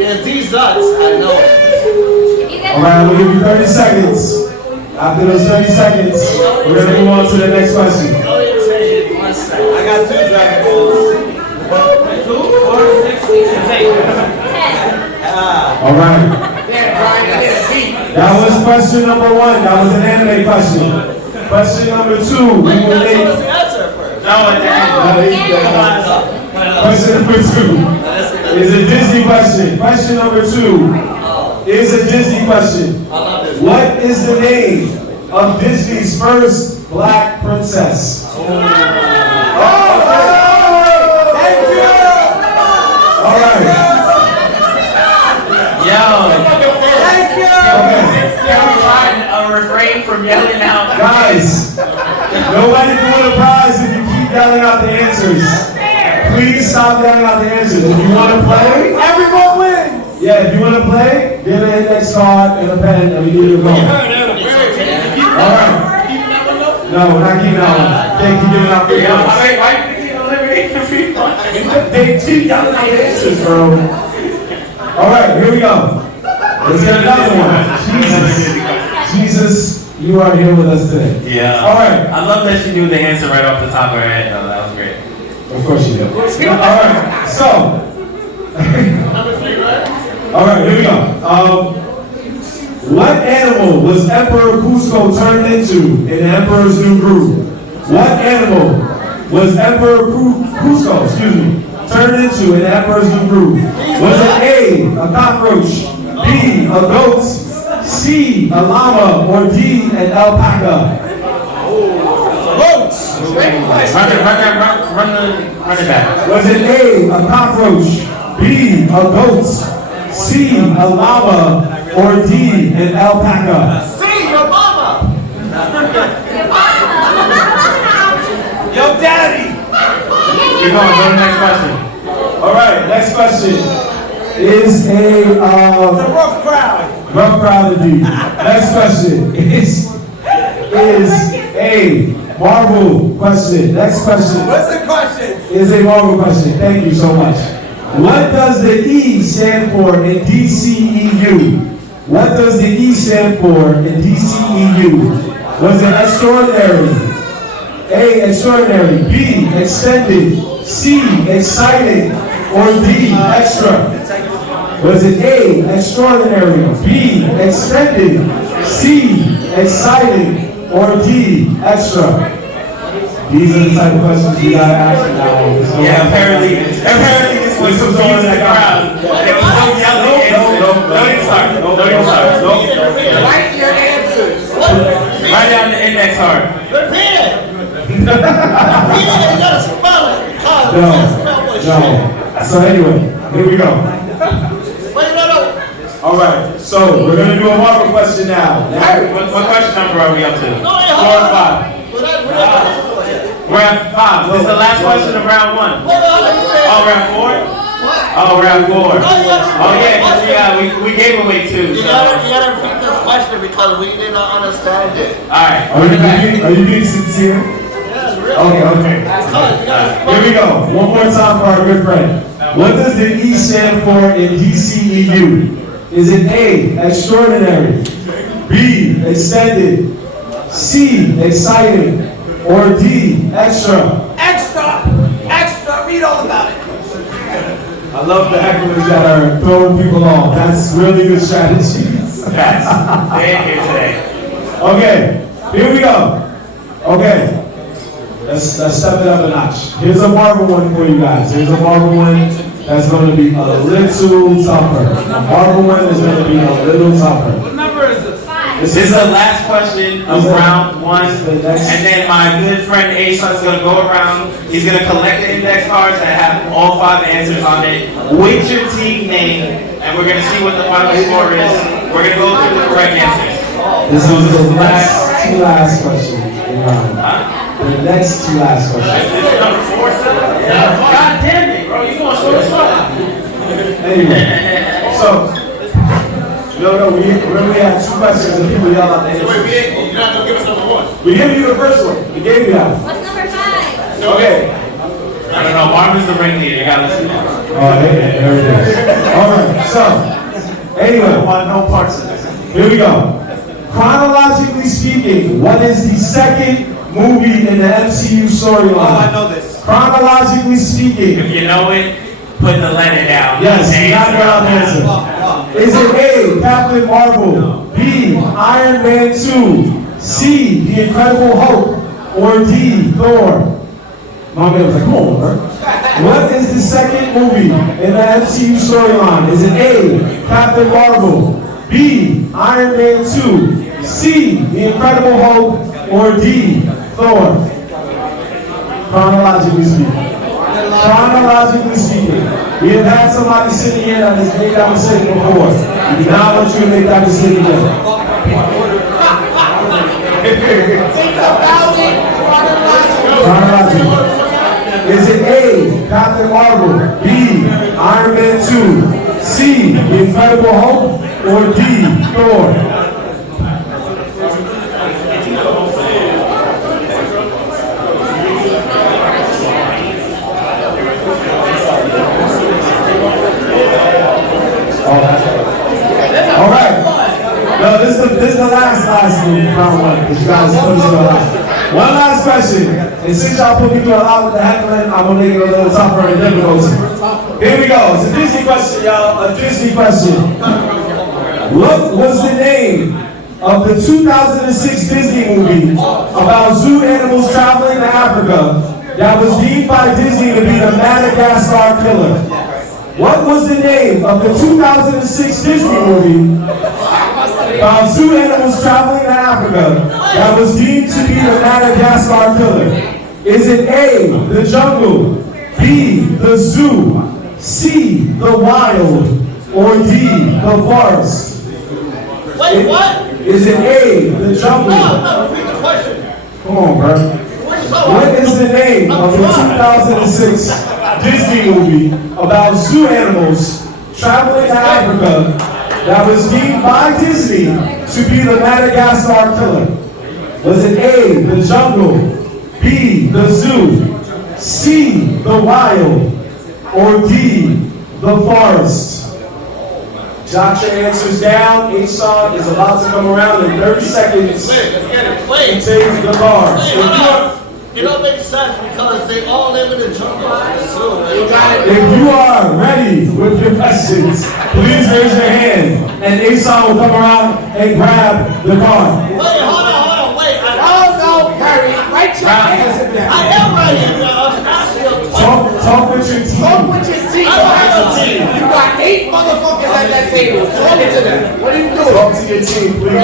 Yeah, these nuts. I know it. All right, we'll give you 30 seconds. After those 30 seconds, we're going to move on to the next question. I got 2 Dragon Balls. 2 or 16? All right. That was question number 1. That was an anime question. Question number 2. We will That's make. the answer first. No, it didn't. Question number 2 is a Disney question. Question number 2 is a Disney question. What is the name of Disney's first black princess? All right. Can we try a refrain from yelling out? Guys, nobody can win a prize if you keep yelling out the answers. Please stop yelling out the answers. If you want to play, Everyone wins. yeah, if you want to play, give an index card and a pen and we need you to go. Alright. No, we're not keeping that one. They keep giving out free ones. Why do you keep eliminating the free ones? They keep yelling out the answers, bro. Alright, here we go. Let's get another one. Jesus, you are here with us today. Yeah. Alright. I love that she knew the answer right off the top of her head. No, that was great. Of course you do. Alright, so. Number 3, right? Alright, here we go. What animal was Emperor Cusco turned into in the Emperor's New Groove? What animal was Emperor Cusco, turned into in the Emperor's New Groove? Was it A, a cockroach, B, a goat, C, a llama, or D, an alpaca? Run it back. Was it A, a cockroach, B, a goat, C, a llama, or D, an alpaca? See your mama. Yo, daddy. Keep going. Go to the next question. All right, next question is a Rough crowd. rough crowd indeed. Next question is a Marvel question. Next question What's the question? is a Marvel question. Thank you so much. What does the E stand for in DCEU? What does the E stand for in DCEU? Was it extraordinary? A, extraordinary. B, extended. C, exciting. Or D, extra? Was it A, extraordinary? B, extended. C, exciting. Or D, extra? These are the type of questions you gotta ask now. Yeah, apparently this was confusing the crowd. There was no yelling answers. Don't even start. Write your answers. Write down the index card. Repeat it. Repeat it. You gotta spell it. No. So anyway, here we go. Wait, no. All right. So we're gonna do a Marvel question now. What question number are we up to? 4 or 5? We're at 5. This is the last question of round 1. Oh, round 4? Oh, round 4. Oh yeah, we gave away 2. You gotta repeat this question because we did not understand it. Alright. Are you being sincere? Yes, really. Okay. Here we go. One more time for our good friend. What does the E stand for in DCEU? Is it A, extraordinary, B, extended, C, exciting, or D, extra? Extra, read all about it. I love the acronyms that are throwing people off. That's really good strategy. They ain't here today. Okay, here we go. Okay, let's step it up a notch. Here's a Marvel one for you guys. Here's a Marvel one that's going to be a little tougher. A Marvel one is going to be a little tougher. What number is this? It's This is the last question of round one. And then my good friend Aeson's going to go around. He's going to collect the index cards that have all 5 answers on it with your team name. And we're going to see what the final score is. We're going to go through the correct answers. This is the last questions. The next 2 last questions. This is number 4, sir? God damn it, bro. You going so slow. Anyway, so, we really have 2 questions and people yell out the answers. Wait, you're not going to give us number 1. We gave you the first one. We gave you that one. What's number 5? Okay. I don't know. Marvin's the ringleader. You got to listen to that. Oh, there it is. All right, so, anyway. I want no parts of this. Here we go. Chronologically speaking, what is the second movie in the MCU storyline? Oh, I know this. Chronologically speaking. If you know it, put the letter down. Yes, not round answer. Is it A, Captain Marvel, B, Iron Man 2, C, The Incredible Hulk, or D, Thor? My man was like, come on, bro. What is the second movie in the MCU storyline? Is it A, Captain Marvel, B, Iron Man 2, C, The Incredible Hulk, or D, Thor? Chronologically speaking. Chronologically speaking. We have had somebody sitting here that has made that mistake before. We do not want you to make that mistake again. Think about it. Chronologically. Is it A, Captain Marvel, B, Iron Man 2, C, The Incredible Hulk, or D, Thor? All right. No, this is the last move, round 1. Because you guys put us through a lot. One last question. And since y'all put me through a lot with the heckling, I'm going to make it a little tougher and difficult. Here we go. It's a Disney question, y'all. A Disney question. What was the name of the 2006 Disney movie about zoo animals traveling to Africa that was deemed by Disney to be the Madagascar Killer? What was the name of the 2006 Disney movie about zoo animals traveling to Africa that was deemed to be the Madagascar Killer? Is it A, the jungle, B, the zoo, C, the wild, or D, the forest? Wait, what? Is it A, the jungle? No, repeat the question. Come on, bro. What is the name of the 2006 Disney movie about zoo animals traveling to Africa that was deemed by Disney to be the Madagascar Killer? Was it A, the jungle, B, the zoo, C, the wild, or D, the forest? Jot your answers down. Aesop is about to come around in 30 seconds. Wait, let's get it. And Wait. take the cards. Wait, hold on. It don't make sense because they all live in the jungle. If you are ready with your questions, please raise your hand, and Aesop will come around and grab the card. Wait, hold on, wait. No, Perry, write your answer down. I am ready. Talk with your team. Talk with your team. I don't have a team. You got 8 motherfuckers at that table. Talk to them. What are you doing? Talk to your team, please.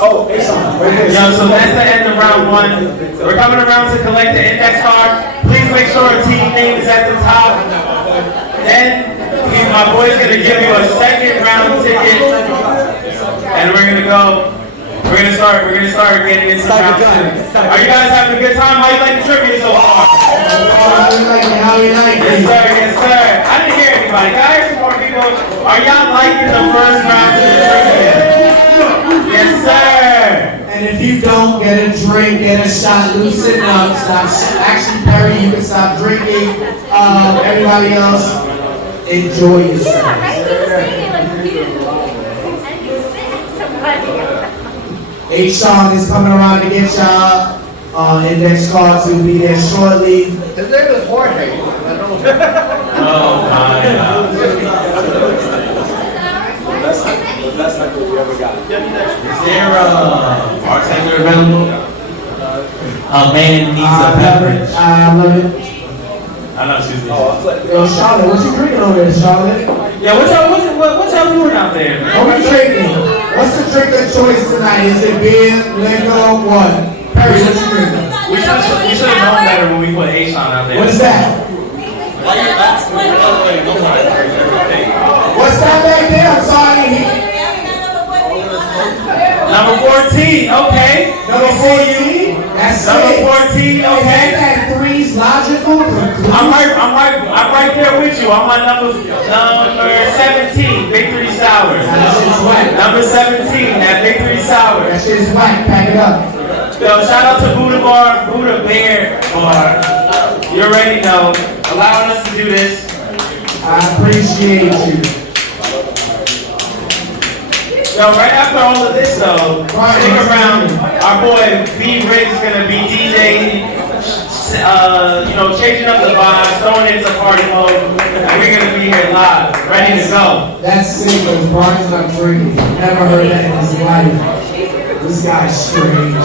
Oh, Aesop, right there. Yo, so that's the end of round 1. We're coming around to collect the index card. Please make sure a team name is at the top. Then my boy's gonna give you a second round ticket, and we're gonna go. We're gonna start getting into round 2. Are you guys having a good time? How you like the trivia so far? Yes, sir. Yes, sir. I didn't hear anybody. Can I hear some more people? Are y'all liking the first round of the trivia? Yes, sir. And if you don't, get a drink, get a shot, loosen up, stop. Actually, Perry, you can stop drinking. Everybody else, enjoy yourself. Sean is coming around to get y'all index cards. Will be there shortly. His name is Jorge. Oh my God. That's not what we ever got. Is there a bartender available? A man needs a beverage. I love it. I know she's Yo, Charlotte, what you drinking over there, Charlotte? Yeah, what y'all doing out there, man? What we drinking? What's the drink of right, is it beer, liquor, or what? Perry, what you drinking? We should have known better when we put A-Sean out there. What is that? Why you asking me? Don't worry. What's that back there? I'm sorry. Number 14, okay. Number 14? That's Number it. 14, Okay. okay. That three's logical. I'm right there with you. I'm on number 17, Victory Sours. That shit's whack. Number 17, that Victory Sours. That shit's whack. Pack it up. Yo, shout out to Buddha Bear Bar. You already know, allowing us to do this. I appreciate you. Yo, right after all of this though, stick around. Our boy B Riggs gonna be DJing, changing up the vibes, throwing it into party mode, and we're gonna be here live, ready to go. That's sick, because Brian's not drinking. Never heard that in his life. This guy's strange.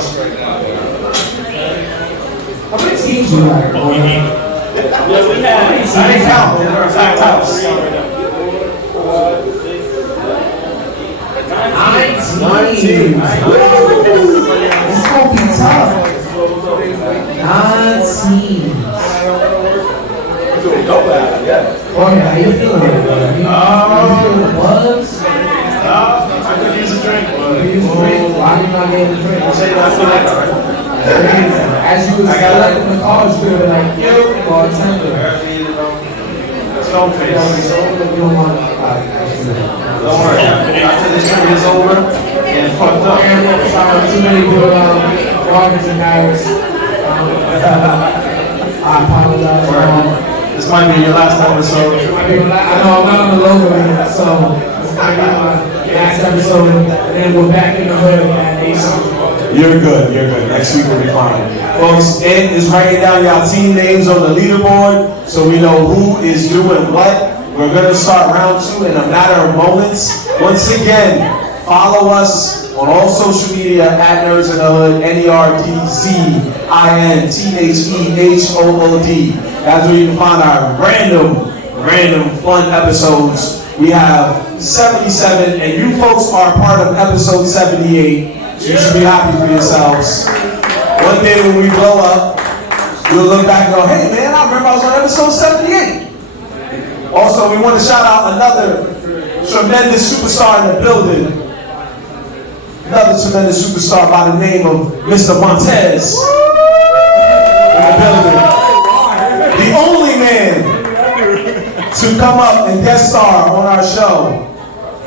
How many teams you like, boy? Yeah, we had. I didn't count. Nine teams. It's gonna be tough. 9 teams. Oh yeah, how you feeling? You feeling the buzz? I could use a drink, but Why you not getting a drink? say that I feel like As you was collecting the calls, you could be like, yo, bartender. stone face. You don't want to. Don't worry. After this drink is over, and fucked up. Too many good garbage and guys. I apologize. This might be your last episode. I know I'm not on the logo yet, so this might be my last episode, and then we're back in the hood at ASON. You're good. Next week will be fine. Folks, Ed is writing down y'all team names on the leaderboard so we know who is doing what. We're going to start round 2 in a matter of moments. Once again, follow us on all social media at Nerdz in the Hood, NERDZINTHEHOOD. That's where you can find our random fun episodes. We have 77, and you folks are part of episode 78. So you should be happy for yourselves. One day when we blow up, we'll look back and go, hey man, I remember I was on episode 78. Also, we want to shout out another tremendous superstar in the building. Another tremendous superstar by the name of Mr. Montez. In the building. The only man to come up and guest star on our show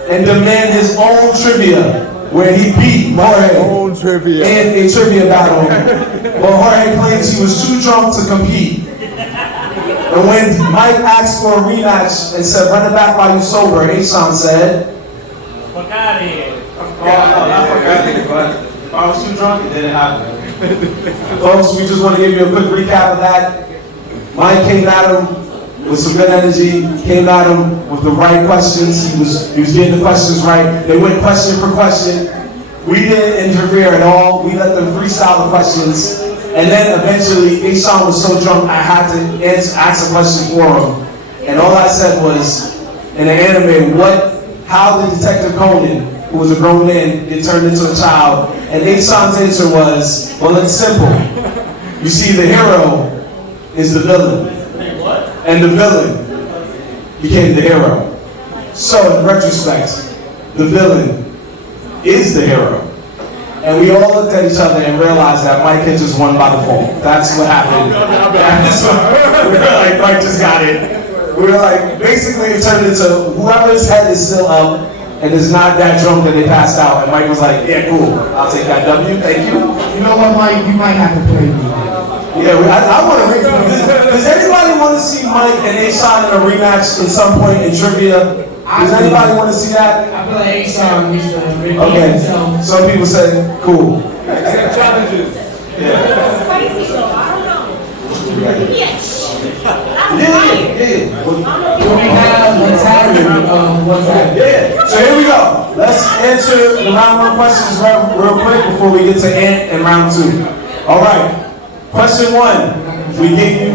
and demand his own trivia, where he beat Jorge in a trivia battle. But Jorge claims he was too drunk to compete. And when Mike asked for a rematch and said, run it back while you're sober, A-Sean said, Fuck out of here. I forgot it, but if I was too drunk, it didn't happen. Folks, we just want to give you a quick recap of that. Mike came at him with some good energy, came at him with the right questions. He was getting the questions right. They went question for question. We didn't interfere at all. We let them freestyle the questions. And then eventually, A-Sean was so drunk, I had to ask a question for him. And all I said was, in the anime, how did Detective Conan, who was a grown man, get turned into a child? And A-Sean's answer was, well, it's simple. You see, the hero is the villain. And the villain became the hero. So, in retrospect, the villain is the hero. And we all looked at each other and realized that Mike had just won by default. That's what happened. We were like, Mike just got it. We were like, basically it turned into whoever's head is still up and is not that drunk that they passed out. And Mike was like, yeah, cool. I'll take that W. Thank you. You know what, Mike? You might have to play me. Yeah, I want to. Does anybody want to see Mike and A-Sean in a rematch at some point in trivia? Does anybody want to see that? I feel like A-Sean needs to redeem Okay. himself. Some people say, cool. Challenges. Yeah. Spicy though, I don't know. Yes. Yeah. Do we have a tally of what's happening? Yeah. So here we go. Let's answer the round 1 questions real quick before we get to Ant and round 2. All right. Question 1. We gave you.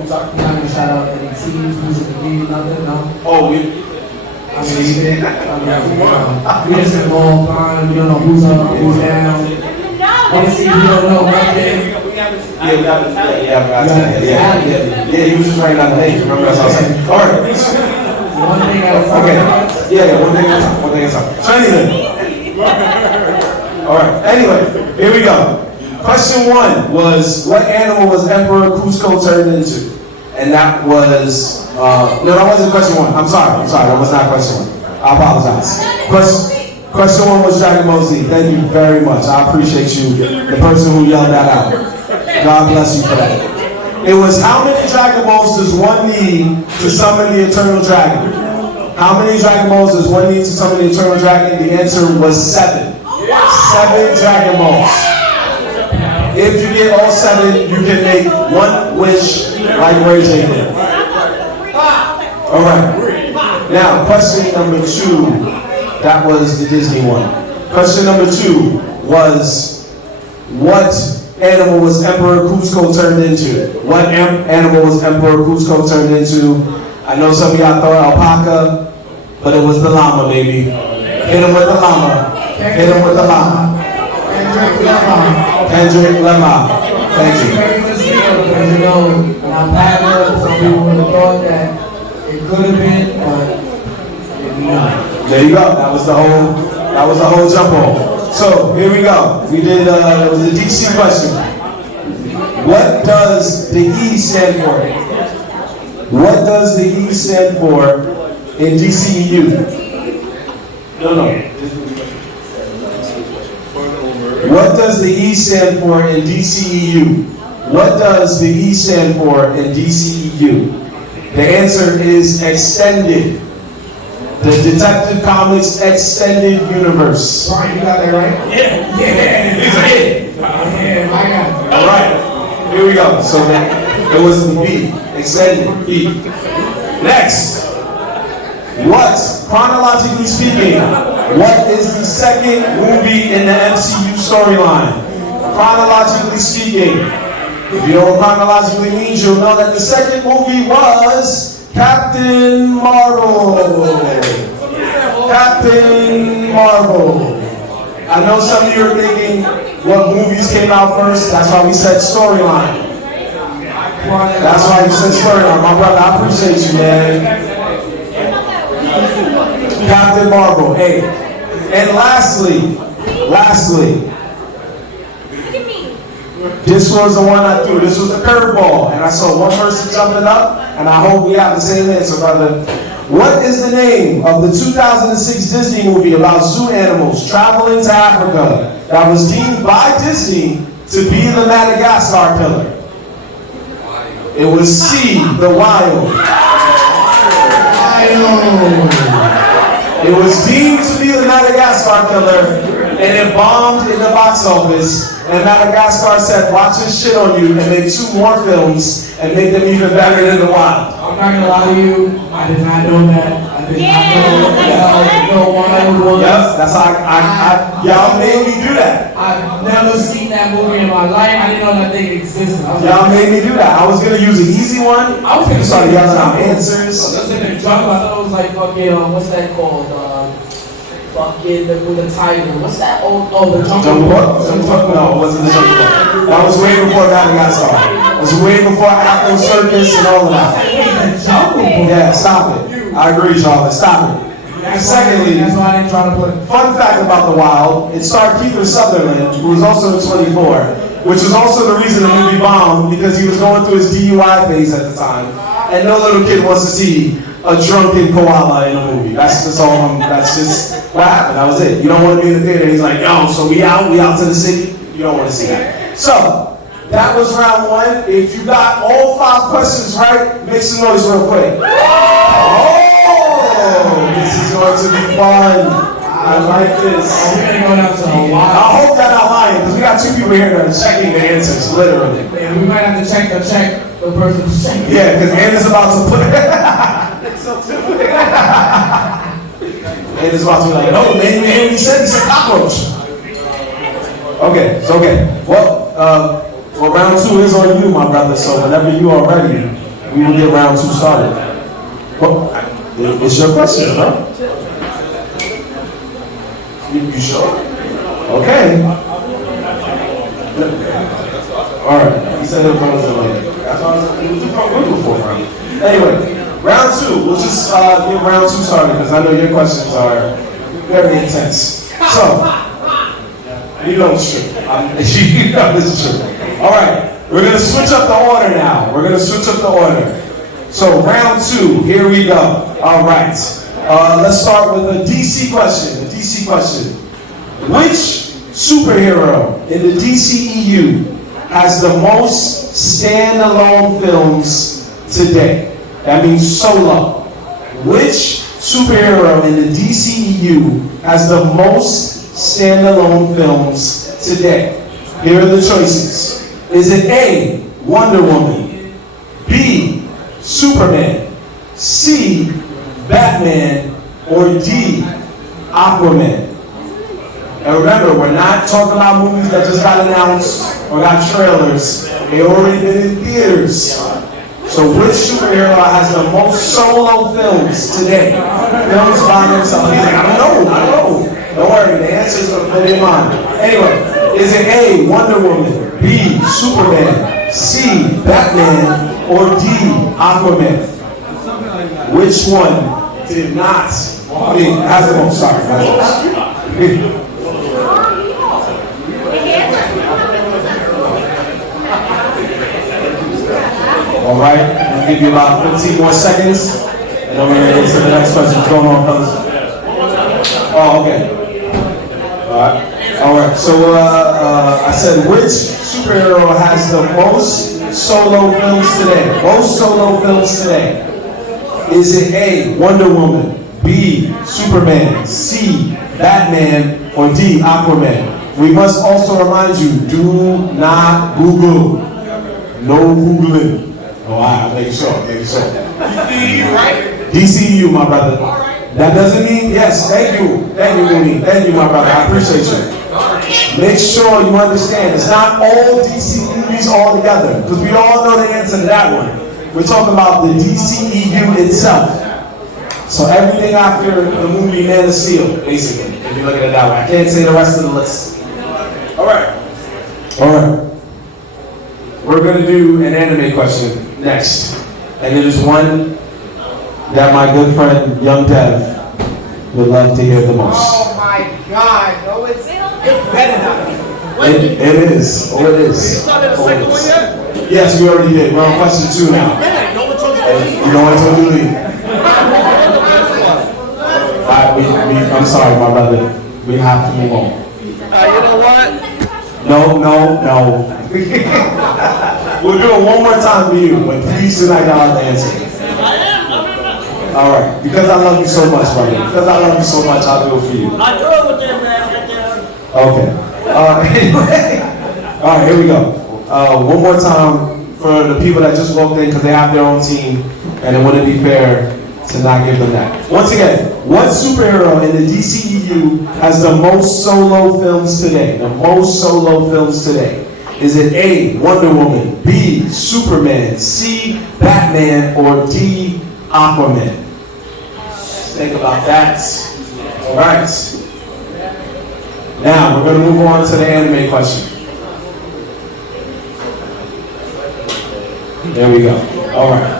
I'm not gonna shout out any teams, music, nothing, no? Oh, I mean, we just involved fine. We don't know who's up, who's down. Honestly, we don't know nothing. Yeah, he was just writing down the names. Remember, that's what I was saying. All right. One thing at a time. Okay. Yeah, one thing at a time. One thing at a time. So anyway. All right. Anyway, here we go. Question 1 was, what animal was Emperor Cusco turned into? And that was, no, that wasn't question 1. I'm sorry. That was not question 1. I apologize. Question 1 was Dragon Ball Z. Thank you very much. I appreciate you, the person who yelled that out. God bless you for that. It was, how many Dragon Balls does one need to summon the Eternal Dragon? How many Dragon Balls does one need to summon the Eternal Dragon? The answer was 7. 7 Dragon Balls. If you get all 7, you can make one wish like Ray J did. Alright. Now, question number 2. That was the Disney one. Question number 2 was, what animal was Emperor Cusco turned into? What animal was Emperor Cusco turned into? I know some of y'all thought alpaca, but it was the llama, baby. Hit him with the llama. Hit him with the llama. Kendrick Lamar. Thank you. Because, you know, alpaca, some people would have thought that it could have been, but it not. There you go. That was the whole jump off. So here we go. We did it was a DC question. What does the E stand for? What does the E stand for in DCEU? No. What does the E stand for in DCEU? What does the E stand for in DCEU? The answer is extended. The Detective Comics Extended Universe. Brian, you got that right? Yeah. Yeah, I got it. All right. Here we go. So it was the B. Extended B. Next. What, chronologically speaking, what is the second movie in the MCU storyline? Chronologically speaking. If you know what chronologically means, you'll know that the second movie was Captain Marvel. Captain Marvel. I know some of you are thinking what movies came out first. That's why we said storyline. That's why you said storyline. My brother, I appreciate you, man. Captain Marvel. Hey. And lastly, this was the one I threw. This was the curveball. And I saw one person jumping up, and I hope we have the same answer, brother. What is the name of the 2006 Disney movie about zoo animals traveling to Africa that was deemed by Disney to be the Madagascar killer? It was C, The Wild. It was deemed to be the Madagascar killer, and it bombed in the box office. And Madagascar said, watch this shit on you, and make 2 more films and make them even better than The Wild. I'm not gonna lie to you, I did not know that. I did not know Wild was. Yep, that's how y'all made me do that. I've never seen that movie in my life. I didn't know that thing existed. Y'all made me do that. I was gonna use an easy one. I was gonna start yelling out answers. I was in the jungle. I thought it was like fucking, what's that called? Fucking with the tiger. What's that? Oh, the Jungle Book. No, it wasn't the Jungle Book. That was way before Madagascar. It was way before Afro Circus and all of that. Yeah, stop it. I agree, Charlotte. Stop it. And secondly, that's why I didn't try to put it. Fun fact about The Wild, it starred Kiefer Sutherland, who was also in 24, which was also the reason the movie bombed, because he was going through his DUI phase at the time. And no little kid wants to see a drunken koala in a movie. That's just what happened. That was it. You don't want to be in the theater. He's like, yo, so we out to the city. You don't want to see that. So, that was round 1. If you got all 5 questions right, make some noise real quick. Oh, this is going to be fun. I like this. I hope that I'm lying, because we got 2 people here that are checking the answers, literally. Yeah, we might have to check the person's check. Yeah, because Anna's about to put Anna's about to be like, no, man, he said he's a cockroach. Okay, so well, round 2 is on you, my brother, so whenever you are ready, we will get round 2 started. Well, It's your question, bro. You sure? Okay. Alright, he said it was like that's why I was looking for round. Anyway, round two. We'll just get round two started because I know your questions are very intense. So, you know it's true. You know it's true. Alright, we're gonna switch up the order now. So round two, here we go. Alright. Let's start with a DC question. Which superhero in the DCEU has the most standalone films today? That means solo. Which superhero in the DCEU has the most standalone films today? Here are the choices. Is it A, Wonder Woman, B, Superman, C, Batman, or D, Aquaman? And remember, we're not talking about movies that just got announced or got trailers. They already been in theaters. So which superhero has the most solo films today? Films by themselves. He's like, I don't know. Don't worry, the answer's going to put in mind. Anyway, is it A, Wonder Woman, B, Superman, C, Batman, or D, Aquaman? Which one did not? Has the most, sorry. All right, I'll give you about 15 more seconds, and then we're going to get to the next question. What's going on, fellas? Oh, okay. All right. So I said, which superhero has the most solo films today? Is it A, Wonder Woman, B, Superman, C, Batman, or D, Aquaman? We must also remind you, do not Google. No Googling. Oh, I'll make sure. DCU, right? DCU, my brother. That doesn't mean, yes, thank you, Mooney. Thank you, my brother. I appreciate you. Make sure you understand, it's not all DC movies all together, because we all know the answer to that one. We're talking about the DCEU itself. So everything after the movie Man of Steel, basically, if you look at it that way. I can't say the rest of the list. All right. We're going to do an anime question next. And it is one that my good friend, Young Dev, would love to hear the most. Oh my God. No, it's better not. It is. You started the second one yet? Yes, we already did. We're on question 2 now. Yeah, no one told you to leave. You know what I told you to leave? I'm sorry, my brother. We have to move on. You know what? No. We'll do it one more time for you, but please tonight I'll have to answer. All right, because I love you so much, brother. Because I love you so much, I'll do it for you. I do it with them, man. Right there. Okay. Anyway. All right, here we go. One more time for the people that just walked in because they have their own team, and it wouldn't be fair to not give them that. Once again, what superhero in the DCEU has the most solo films today? Is it A, Wonder Woman, B, Superman, C, Batman, or D, Aquaman? Think about that. All right. Now, we're going to move on to the anime question. There we go. All right.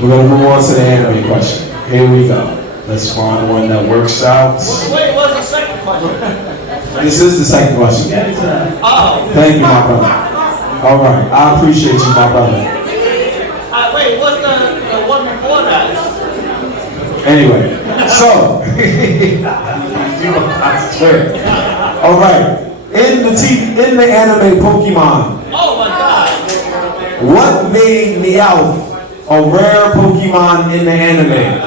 We're going to move on to the anime question. Here we go. Let's find one that works out. Wait, what's the second question? This is the second question. Oh. Thank you, my brother. All right. I appreciate you, my brother. Wait, what's the one before that? Anyway, so, I swear. All right. In the anime Pokemon, Oh my God. what made Meowth a rare Pokemon in the anime?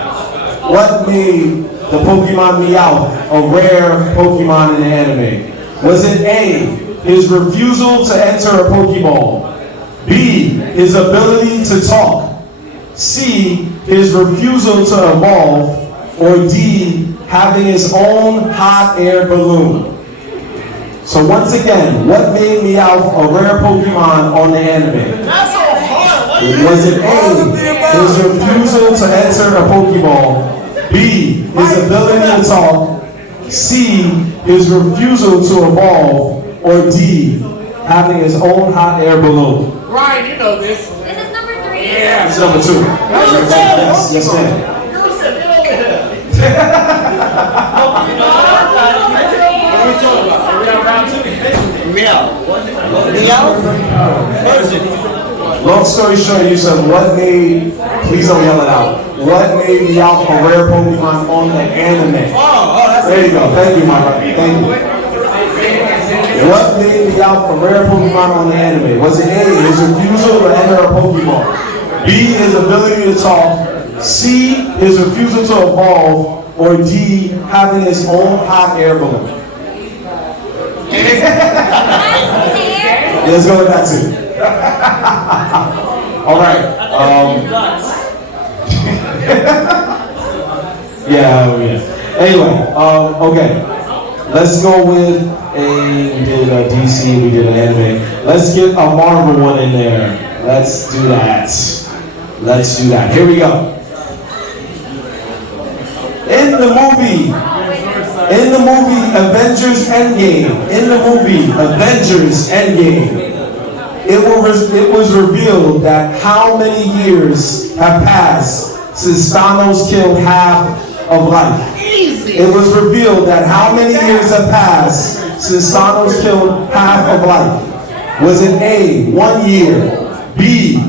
What made the Pokemon Meowth a rare Pokemon in the anime? Was it A, his refusal to enter a Pokeball? B, his ability to talk? C, his refusal to evolve? Or D, having his own hot air balloon? So once again, what made Meowth a rare Pokemon on the anime? That's so hard. Was it A, his refusal to enter a Pokeball? B, his ability to talk? C, his refusal to evolve? Or D, having his own hot air balloon? Ryan, you know this. This is number 3. Yeah. It's number 2. Yes, yes, ma'am. What are we talking about? Are we on round 2? Long story short, you said what made, please don't yell it out, what made Meowth a rare Pokemon on the anime? There you go, thank you, my brother, thank you. What made Meowth a rare Pokemon on the anime? Was it A, his refusal to enter a Pokemon? B, his ability to talk? C, his refusal to evolve? Or D, having his own hot air balloon? Let's go with that too. All right. Yeah. Anyway, okay. Let's go with we did a DC, we did an anime. Let's get a Marvel one in there. Let's do that. Let's do that. Here we go. In the movie Avengers Endgame, it was revealed that how many years have passed since Thanos killed half of life? It was revealed that how many years have passed since Thanos killed half of life? Was it A, 1 year, B,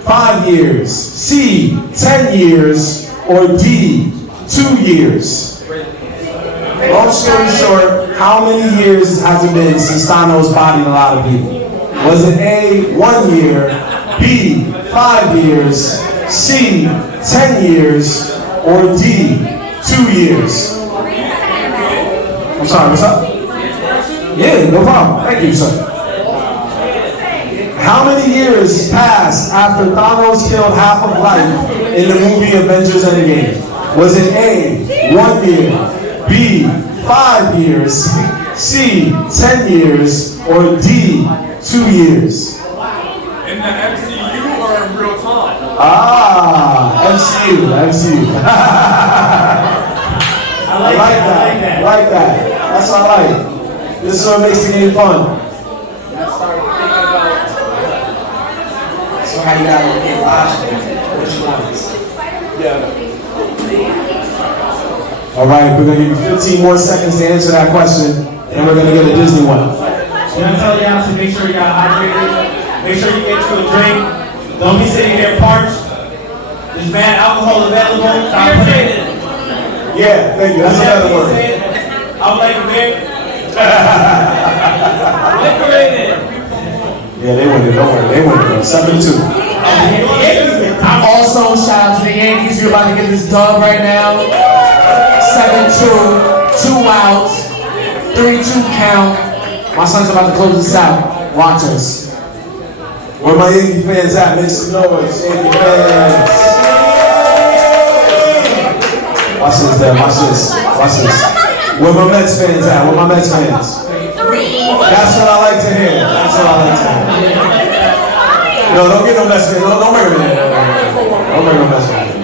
5 years, C, 10 years, or D, 2 years? Long story short, how many years has it been since Thanos bodied a lot of people? Was it A, 1 year, B, 5 years, C, 10 years, or D, 2 years? I'm sorry, what's up? Yeah, no problem. Thank you, sir. How many years passed after Thanos killed half of life in the movie Avengers Endgame? Was it A, 1 year, B, 5 years, C, 10 years, or D, 2 years? In the MCU or in real time? MCU. I like that. That's what I like. This is what makes the game fun. So how you gotta look at options? Which ones? All right, we're gonna give you 15 more seconds to answer that question, and we're gonna get a Disney one. Can I tell y'all to make sure you're hydrated? Make sure you get you a drink. Don't be sitting there parched. There's bad alcohol available. Hydrated. Yeah, thank you. That's another word. I'm like a beer. Yeah, they win it. Don't worry. They win it. 7-2. Also, shout out to the Yankees. You're about to get this dub right now. 7-2, 2 outs, 3-2 count. My son's about to close this out. Watch us. Where my Yankee fans at? Make some noise. Yankee fans. Watch this, Dad. Watch this. Watch this. Where my Mets fans at? Where my Mets fans? 3. That's what I like to hear. That's what I like to hear. No, don't get no Mets fans. Don't bring him in. Don't bring no Mets fans.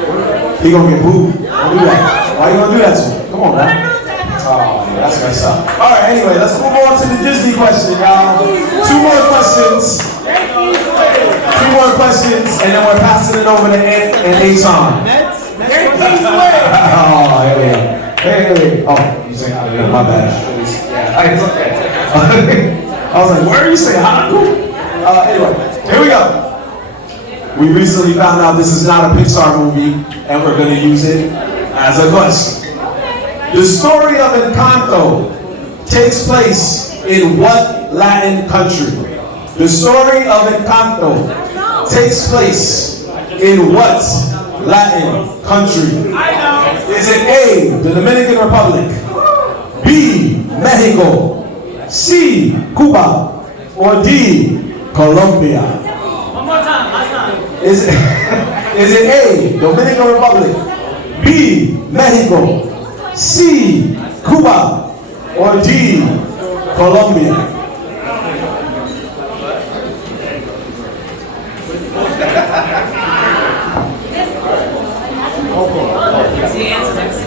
He gonna get booed. Don't do that. Why you gonna do that to him? Come on, man. Oh, yeah, that's messed up. All right, anyway, let's move on to the Disney question, y'all. 2 more questions. 2 more questions, and then we're passing it over to Ant and Aton. Oh, here we go. Hey. Oh, you say Hanaku? My bad. I was like, where are you saying Hanaku? Anyway, here we go. We recently found out this is not a Pixar movie, and we're going to use it as a question. The story of Encanto takes place in what Latin country? The story of Encanto takes place in what Latin country? Is it A, the Dominican Republic, B, Mexico, C, Cuba, or D, Colombia? One more time, last time. Is it A, Dominican Republic, B, Mexico, C, Cuba, or D, Colombia?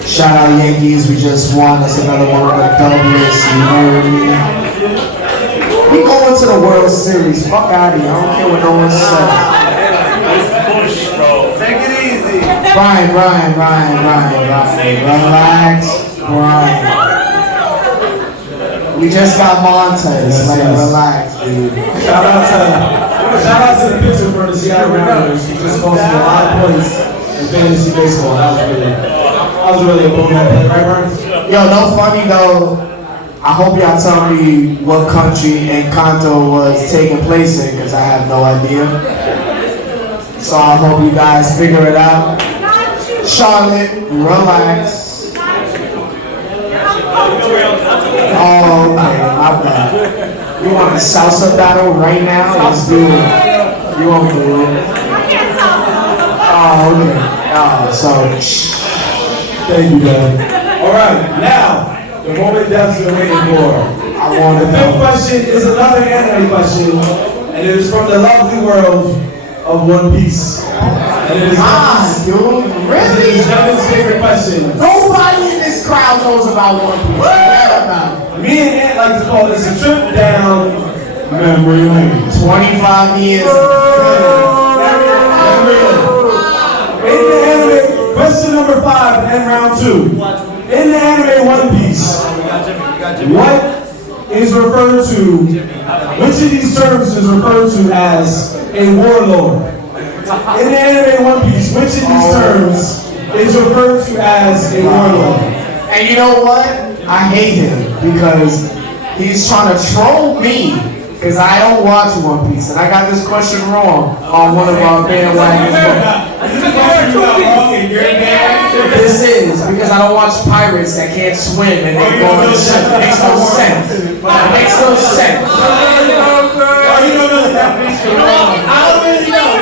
Shout out Yankees, we just won. That's another one of the doubles. You heard me. We going to the World Series. Fuck out of here. I don't care what no one says. Take it easy. Brian. Relax, Brian. We just got Montez. Like, relax, dude. Shout out to the pitcher for the Seattle Mariners. He just cost me a lot of points in fantasy baseball. That was really a boom play, right, Brian? Yo, no funny though. I hope y'all tell me what country Encanto was taking place in, because I have no idea. So I hope you guys figure it out. Charlotte, relax. Oh, okay, my bad. You want a salsa battle right now? Let's do it. You want me to do it? Oh, okay. So, Thank you, Dad. All right, now, the moment Dev's been waiting for. I want to The fifth know. question is another anime question, and it is from the lovely world of One Piece. And it is Dude, really? Devin's favorite question. Nobody in this crowd knows about One Piece. Forget about it. Me and Ant like to call this a trip down memory lane. 25 years. Memory lane. In the anime, question number 5 and round 2. In the anime One Piece, what is referred to, which of these terms is referred to as a warlord? In the anime One Piece, which of these terms is referred to as a warlord? And you know what? I hate him because he's trying to troll me because I don't watch One Piece and I got this question wrong on one of our bandwagons. This is because I don't watch pirates that can't swim and they go on the ship. It makes no sense. It makes no sense. I don't really know.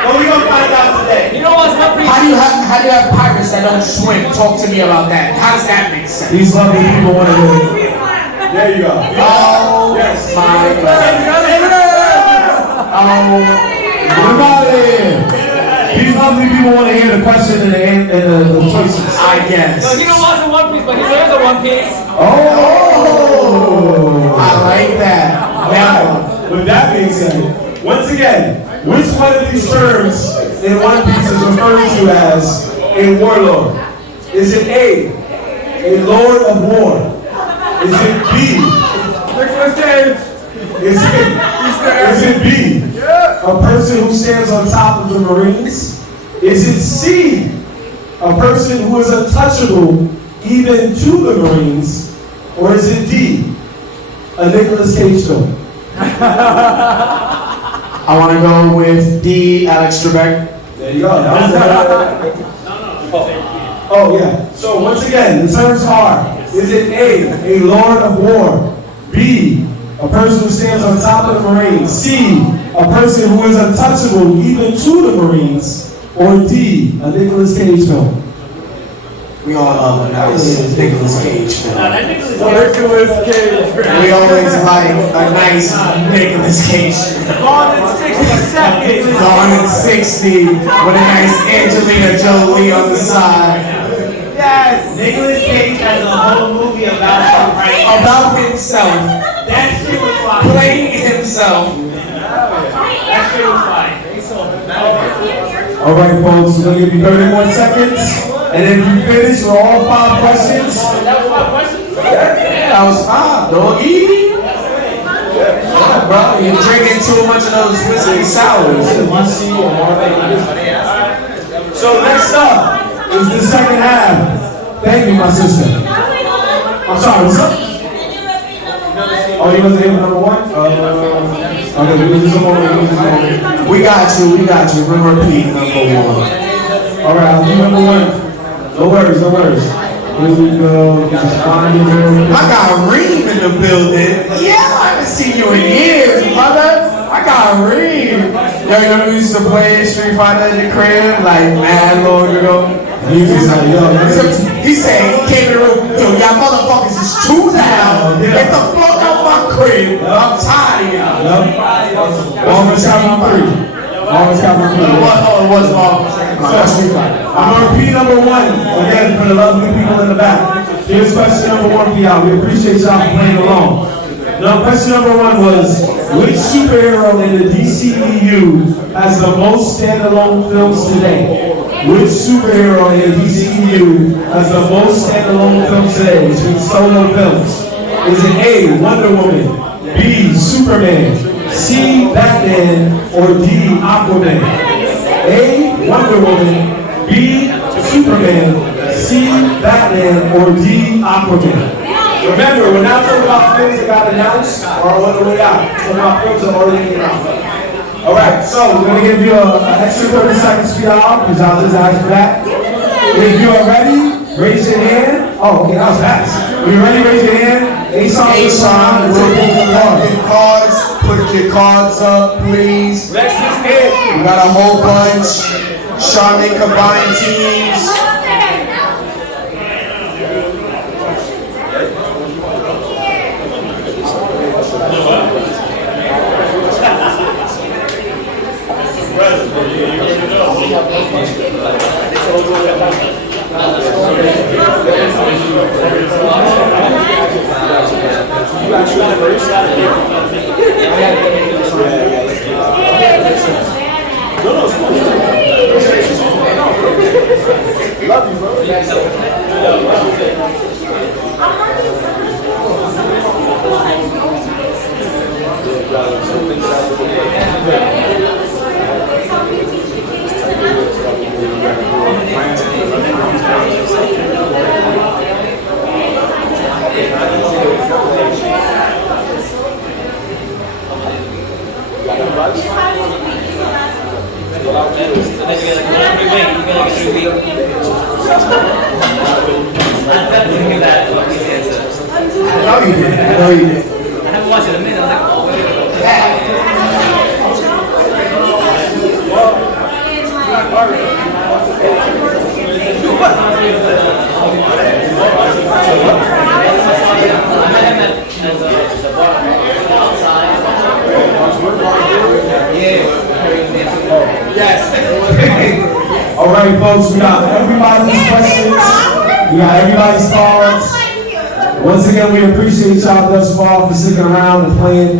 But we're going to find out today. You know what's not pretty? How do you have pirates that don't swim? Talk to me about that. How does that make sense? These lovely people want to hear. There you go. Oh Yes. my God. What about it? These lovely people want to hear the question and the choices. I guess. No, he don't watch the One Piece, but he wears the One Piece. Oh! I like that. Now, With that being said, once again, which one of these terms in One Piece is referred to as a warlord? Is it A, Lord of War? Is it B? Is it B, a person who stands on top of the Marines? Is it C, a person who is untouchable even to the Marines? Or is it D, a Nicolas Cage film? I want to go with D, Alex Trebek. There you go. That was oh yeah. So once again, the terms are: is it A, Lord of War? B, a person who stands on top of the Marines? C, a person who is untouchable even to the Marines? Or D, a Nicolas Cage film? We all love a nice Nicolas Cage film. Nicolas Cage. We always like a nice Nicolas Cage film. Gone in 60 seconds. Gone in 60 with a nice Angelina Jolie on the side. Yes. Nicolas Cage has a whole movie about him right now. About himself. That shit was fine. Playing himself. That shit was fine. All right, folks. We're gonna give you 30 more seconds, and if you finish with all 5 questions, That was my question. That was 5, doggy. Yeah, bro, you're drinking too much of those whiskey sours. So next up is the second half. Thank you, my sister. I'm sorry, what's up? Oh, you wasn't here for number 1? Okay, we need some more. We got you. We'll repeat number 1. All right, I'll do number 1. No worries. Here we go. Just find it real quick. I got Reem in the building. Yeah, I haven't seen you in years, brother. I got Reem. Yo, you know we used to play Street Fighter in the crib like mad long ago. He was like, yo, He said he came in the room. Yo, y'all motherfuckers is too loud. Get the fuck out my crib. I'm tired of y'all. Almost got my 3. Oh, it was Marvel. I'm gonna repeat number one again for the lovely people in the back. Here's question number one for y'all. We appreciate y'all for playing along. Now, question number one was, which superhero in the DCEU has the most standalone films today? Which superhero in the DCEU has the most standalone films today, which means solo films? Is it A, Wonder Woman, B, Superman, C, Batman, or D, Aquaman? A, Wonder Woman, B, Superman, C, Batman, or D, Aquaman? Remember, we're not talking about films that got announced or are on the way out. We're talking about films that already came out. Alright, so we're going to give you an extra 30 seconds for y'all, because y'all just asked for that. If you are ready, raise your hand. Oh, okay, that was fast. When you're ready, raise your hand. A-Sean, cards. Put your cards up, please. Lex is in. We got a whole bunch. Charmin combined teams. Love you, bro. I haven't watched it in a minute. I was like, oh, Yes. All right, folks, we got everybody's questions. We got everybody's cards. Once again, we appreciate y'all thus far for sticking around and playing.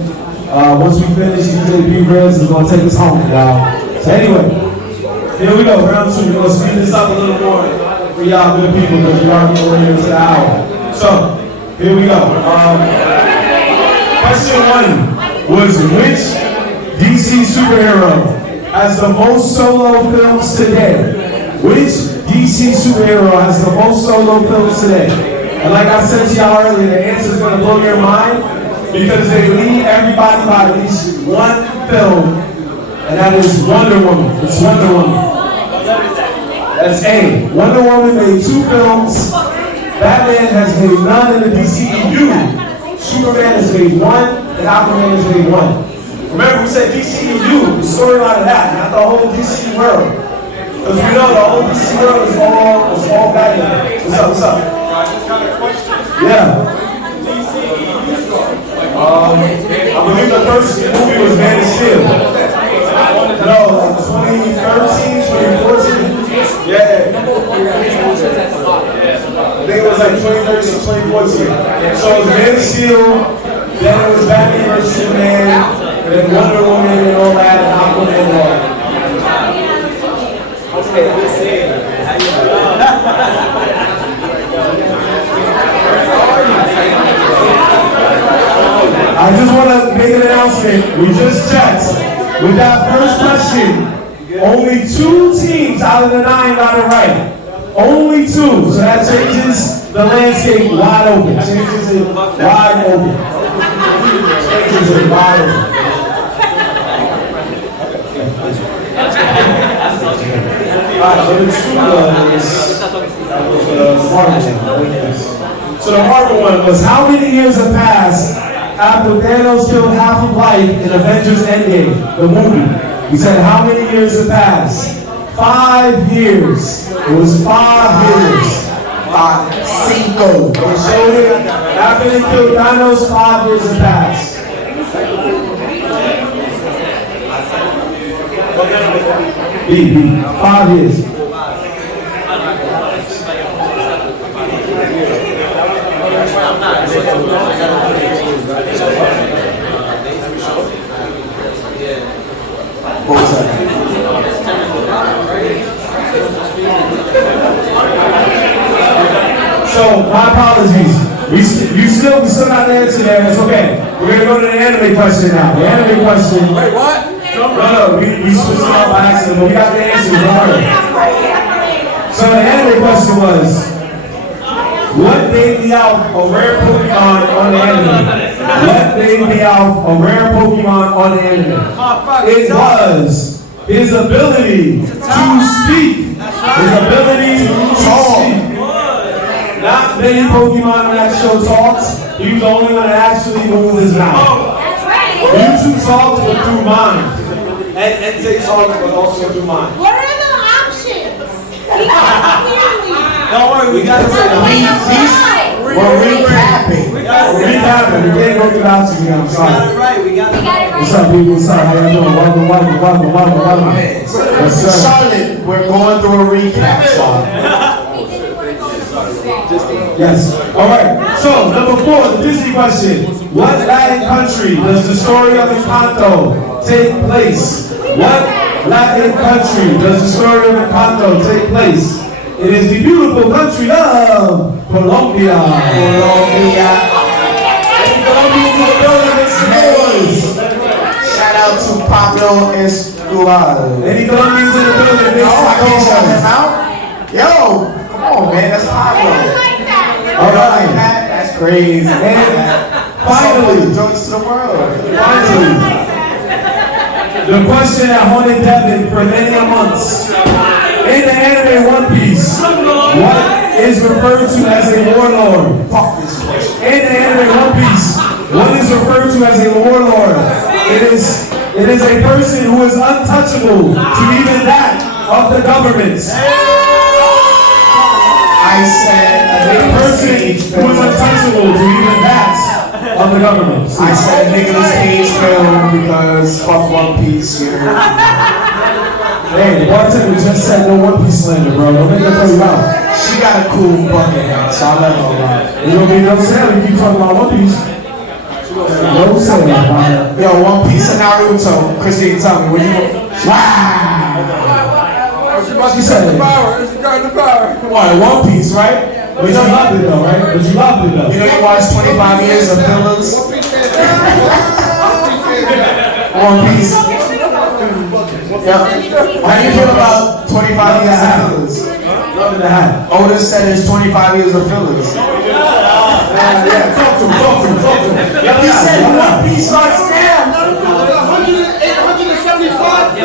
Once we finish, DJ B-Rez is going to take us home, y'all. So anyway, here we go, round two. We're going to speed this up a little more for y'all good people because we already over here to the hour. So, here we go. Question one was, which DC superhero has the most solo films today? Which DC superhero has the most solo films today? And like I said to y'all earlier, the answer is going to blow your mind because they lead everybody by at least one film, and that is Wonder Woman. It's Wonder Woman. That's A. Wonder Woman made 2 films. Batman has made none in the DCEU. Superman has made 1, and Aquaman has made 1. Remember, we said DCEU, the storyline of that, not the whole DC world. Because we know the whole DC world is all Batman. What's up? Yeah. I believe the first movie was Man of Steel. No, 2013, 2014. Yeah. I think it was like 2013, 2014. So it was Man of Steel, then it was Batman vs. Superman, and then Wonder Woman and all that, and Aquaman and all that. I just want to make an announcement. We just checked. With that first question, only 2 teams out of the 9 got it right. Only 2. So that changes the landscape wide open. Changes it wide open. Changes it wide open. So the Marvel one was, how many years have passed after Thanos killed half of life in Avengers Endgame, the movie? We said how many years have passed? 5 years. It was 5 years. 5 It showed it. After they killed Thanos, 5 years have passed. B. 5 years. What was that? So, my apologies. We still got the answer there. It's okay. We're gonna go to the anime question now. The anime question. Wait, what? No, we switched it up by accident, but we got the answer. Don't worry. So the anime question was, what named the Alph a rare Pokemon on the anime? What named the Alph a rare Pokemon on the anime? It was his ability to speak. His ability to speak. Not many Pokemon that show talks. He was the only one that actually moved his mouth. Mewtwo talks but through mind. And Entei talks but also through mind. What are the options? Don't worry, we got to say We're recapping. We can't go through the options again. I'm sorry. We got it right. What's up, people? What's up? How y'all doing? Welcome. Yes, sir. Charlotte, we're going through a recap, Charlotte. Yes. All right. So, number 4, the Disney question. What Latin country does the story of Encanto take place? What Latin country does the story of Encanto take place? It is the beautiful country of Colombia. Colombians in the building, it's yours. Shout out to Pablo Escobar. Any Colombians in the building, make I can't shout him out. Yo, come on, man, that's Pablo. All right. That's crazy. And finally, jokes to the world. Finally, the question that haunted Devin for many months. In the anime One Piece, what is referred to as a warlord? In the anime One Piece, what is referred to as a warlord? It is a person who is untouchable to even that of the government. I said A person who is untouchable to even that of the government. I said Nicolas Cage film because fuck One Piece here. Hey, the bartender just said no One Piece slander, bro. Don't make her throw you out. She got a cool bucket hat, so I let her ride. There's gonna be no sale if you keep talking about One Piece. No sale, man. Yo, One Piece and Naruto. Christine, tell me, what you wow. What you said? It's the power. What, One Piece, right? But you loved it though, right? But you loved it though. You know you watched 25 years of fillers? One Piece. Yeah. How do you feel about 25 years of fillers? Love the hat. Otis said it's 25 years of fillers. Yeah, talk to him. He said One Piece starts now. 175.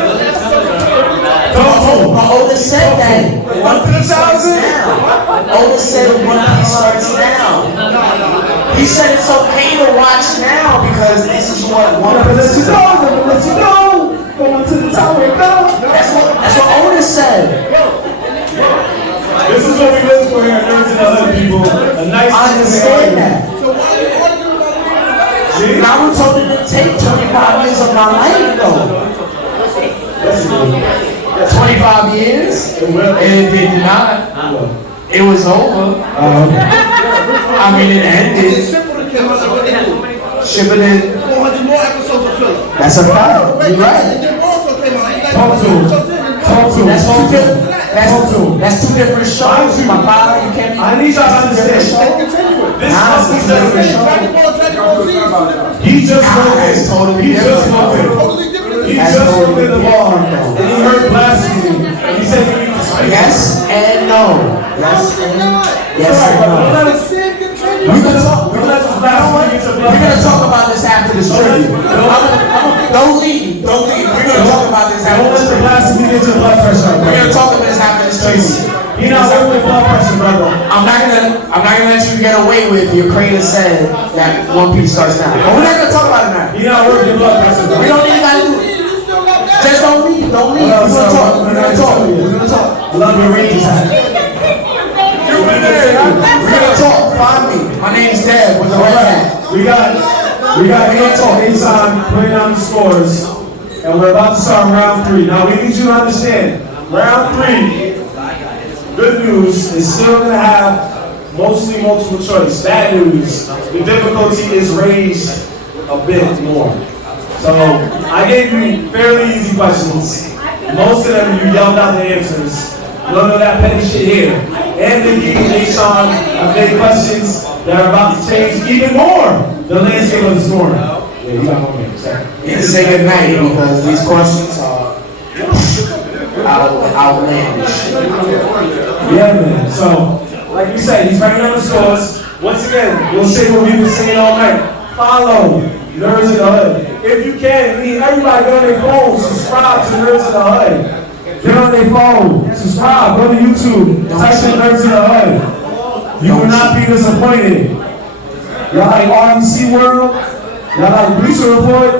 But Otis said that. One Piece starts now. Otis said One Piece starts now. He said it's okay to watch now because this is what One Piece is. Let you know. Going to the tower and go. That's what Otis said. This is what we live for here, Nerdz and other people. A nice I understand that. So why are you arguing about it? Naruto didn't take 25 years of my life though. 25 years? It did not. It was over. I mean, it ended. It's simple to kill us. Shipping it. 400 more episodes of filler. That's a fact. You're right. And then also came out. Talk to him. That's two different shows. My father, you can't. I need y'all to understand. This is he just wrote it. Totally He just different. wrote it. Totally different. He just wrote in the bar. And he heard blasphemy. And he said, Yes and no. Yes and no. Yes and no. We're gonna talk about this after the tribute. Don't leave. We're gonna talk about this after don't the let the tribute. blasphemy get your blood pressure up, We're gonna bro. talk about this after this tribute. You're not working with blood pressure, brother. I'm not gonna let you get away with your creator said that One Piece starts now. But we're not gonna talk about it now. You're not working with blood pressure, bro. We don't even gotta do it. Just don't leave. Don't leave. We're gonna talk. We're gonna talk. We're gonna talk. Love your Rangers hat. We're gonna talk. Find me. My name's Dad with the red hat. We got Anytime putting on the scores. and we're about to start round 3. Now we need you to understand, round 3, good news is still going to have mostly multiple choice. Bad news, the difficulty is raised a bit more. So I gave you fairly easy questions. Most of them you yelled out the answers. None of that petty shit here. And Nikki and Sean have made questions that are about to change even more the landscape of this morning. Yeah, you got one minute. You need to say good night because these questions are outlandish. Yeah, man. So, like we said, he's writing down the scores. Once again, we'll say what we've been saying all night. Follow Nerdz in the Hood. If you can, we need everybody get on their phone, subscribe to Nerdz in the Hood. Get on their phone, subscribe, go to YouTube, type in Nerdz in the Hood. You will not be disappointed. Y'all like RBC World? Y'all like Bleacher Report?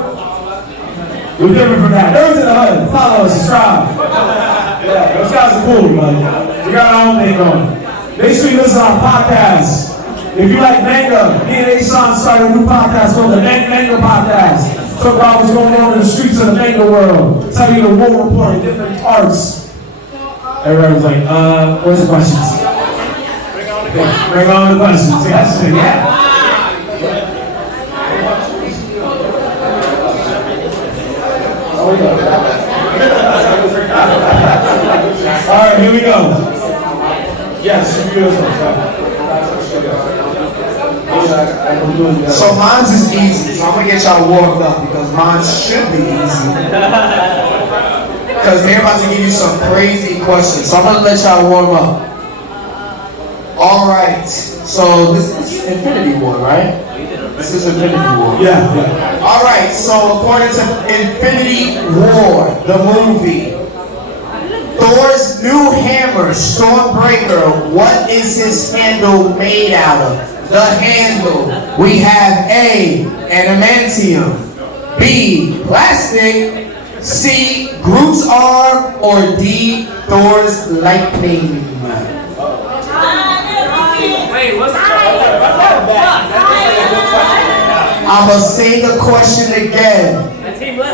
We're different from that. Nerdz in the Hood. Follow us, subscribe. Yeah, those guys are cool, man. We got our own thing going. Make sure you listen to our podcast. If you like manga, me and A-Sean started a new podcast called the Manga Podcast. Talk about what's going on in the streets of the manga world. Tell you the war report in different parts. Everybody was like, where's the questions? Bring on the questions. Yeah. All right, here we go. Yes, you do this So mine's is easy, so I'm gonna get y'all warmed up because mine should be easy. Because they're about to give you some crazy questions. So I'm gonna let y'all warm up. Alright, so this is Infinity War, right? This is Infinity War. Yeah. Alright, so according to Infinity War, the movie, Thor's new hammer, Stormbreaker, what is his handle made out of? The handle. We have A, adamantium, B, plastic, C, Groot's arm, or D, Thor's lightning. Wait, what's I'm gonna say the question again.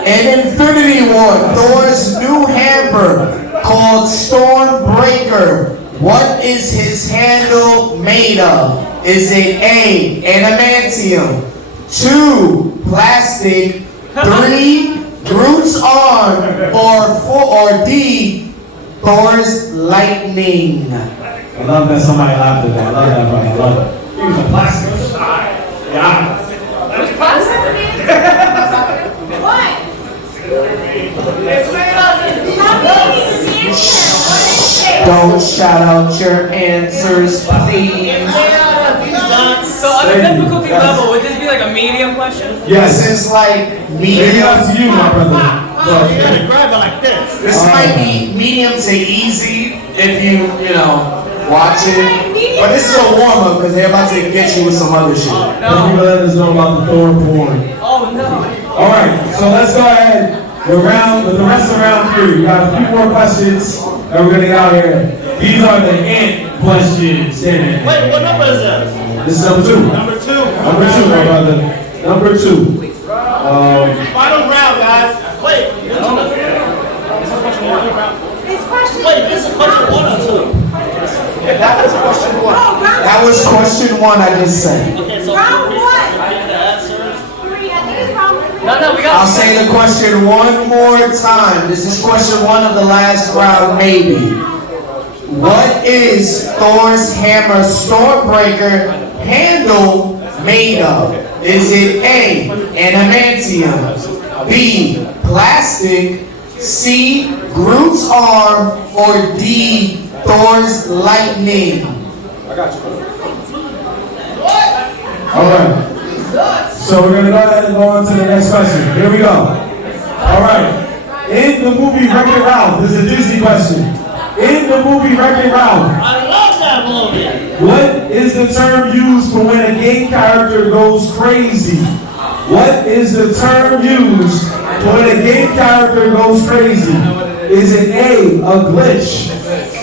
In Infinity War, Thor's new hammer called Stormbreaker, what is his handle made of? Is it A, adamantium, 2, plastic, 3, Groot's arm, or D, Thor's lightning? I love that somebody laughed at that. I love that, bro. I love it. He was a plastic guy. Yeah. What? Don't shout out your answers, please. So on the difficulty level, would this be like a medium question? Yes. This is like Maybe medium. up to you, my brother. You gotta grab it like this. This might be medium to easy if you watch it. But this is a warm up because they're about to get you with some other shit. Thank you for letting us know about the Thor porn. Oh no. All right, so let's go ahead. The rest of round 3. We got a few more questions that we're gonna get out here. These are the ant questions. Wait, what number is that? This is number 2. Number 2. Number 2, my brother. Number 2. Final round, guys. Wait. This is question 1 or round 4? It's question. Wait, this is question 1 or 2? That was question 1. Oh, round That was question 1 I just said. Okay, so Round 1. repeat the answers. 3. I think it's round 3. No, we got. I'll say the question one more time. This is question 1 of the last round, maybe. What is Thor's hammer Stormbreaker handle made of? Is it A, adamantium, B, plastic, C, Groot's arm, or D, Thor's lightning? All right. So we're gonna go ahead and go on to the next question. Here we go. All right. In the movie Wreck-It Ralph, this is a Disney question. In the movie Wreck-It Ralph, I love that movie. what is the term used for when a game character goes crazy? What is the term used for when a game character goes crazy? Is it A, a glitch,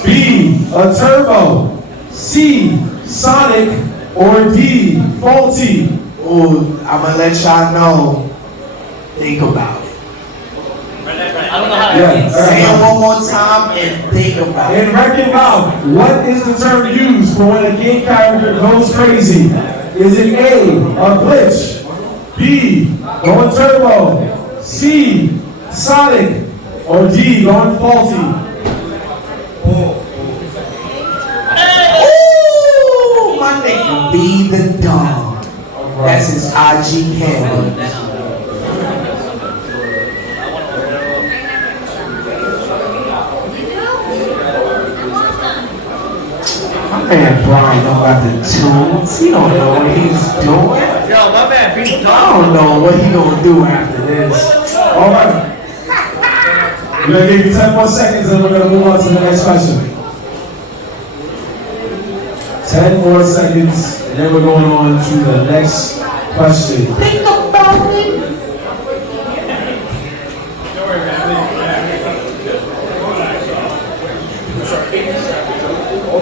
B, a turbo, C, sonic, or D, faulty? Ooh, I'm gonna let y'all know. Think about it. I don't know how to Yeah. read. Say it one more time and think about it. In Wreck-It Ralph, what is the term used for when a game character goes crazy? Is it A, a glitch, B, going turbo, C, sonic, or D, going faulty? Ooh, my nigga, be the dog. That's his IG handle. My man Brian don't got the tunes. He don't know what he's doing. Yo, my man, beat the I dog. don't know what he gonna do after this. All right. We're going to give you 10 more seconds and we're going to move on to the next question. 10 more seconds and then we're going on to the next question. Think about it.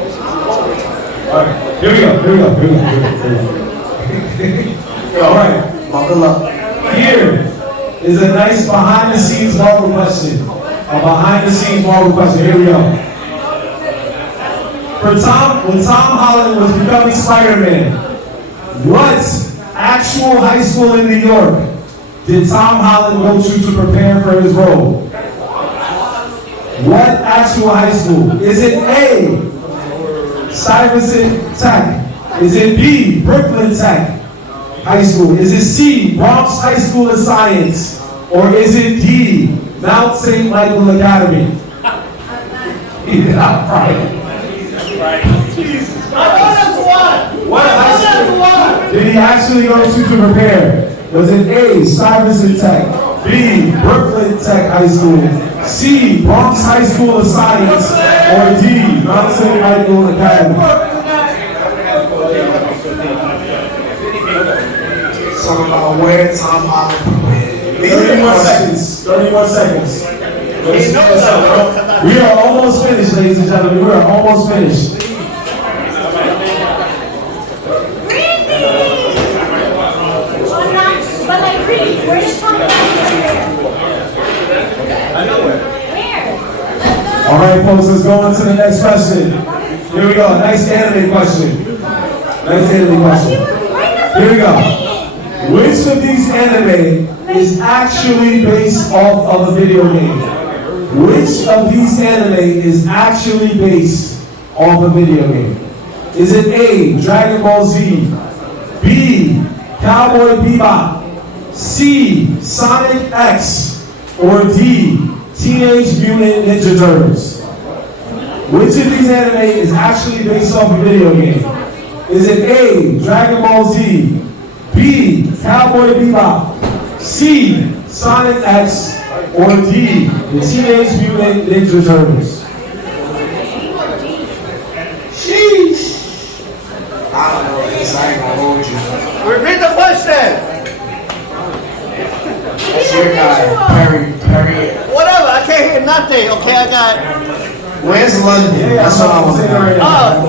All right, here we go. All right, Buckle up. here is a nice behind-the-scenes Marvel question. A behind-the-scenes Marvel question. Here we go. When Tom Holland was becoming Spider-Man, what actual high school in New York did Tom Holland go to prepare for his role? What actual high school? Is it A, Stuyvesant Tech? Is it B, Brooklyn Tech High School? Is it C, Bronx High School of Science? Or is it D, Mount St. Michael Academy? Yeah, right. What high school did he actually go to prepare? Was it A, Stuyvesant Tech, B, Brooklyn Tech High School, C, Bronx High School of Science, or D, Mount St. Michael Academy? Talking about where Tom Holland prepared. 31 seconds. We are almost finished, ladies and gentlemen. We are almost finished. But like, really, where did Tom Holland I know where. Where? All right, folks, let's go on to the next question. Here we go. Nice anime question. Here we go. Which of these anime is actually based off of a video game? Which of these anime is actually based off a video game? Is it A, Dragon Ball Z, B, Cowboy Bebop, C, Sonic X, or D, Teenage Mutant Ninja Turtles? Which of these anime is actually based off a video game? Is it A, Dragon Ball Z, B, Cowboy Bebop, C, Sonic X, or D, the Teenage Mutant Ninja Turtles? Sheesh. I don't know this. I ain't gonna hold you. Repeat the question. That's your guy, Perry. Whatever, I can't hear nothing. Okay, I got. Where's London? That's what I was saying right now.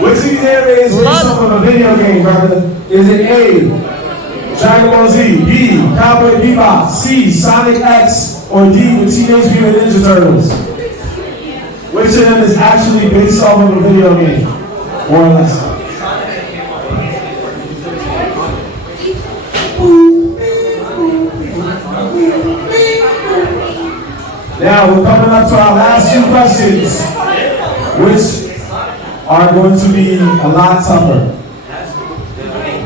Which of these anime is based off of a video game, brother? Is it A, Dragon Ball Z, B, Cowboy Bebop, C, Sonic X, or D, the Teenage Mutant Ninja Turtles? Which of them is actually based off of a video game? More or less. Now we're coming up to our last two questions, which are going to be a lot tougher.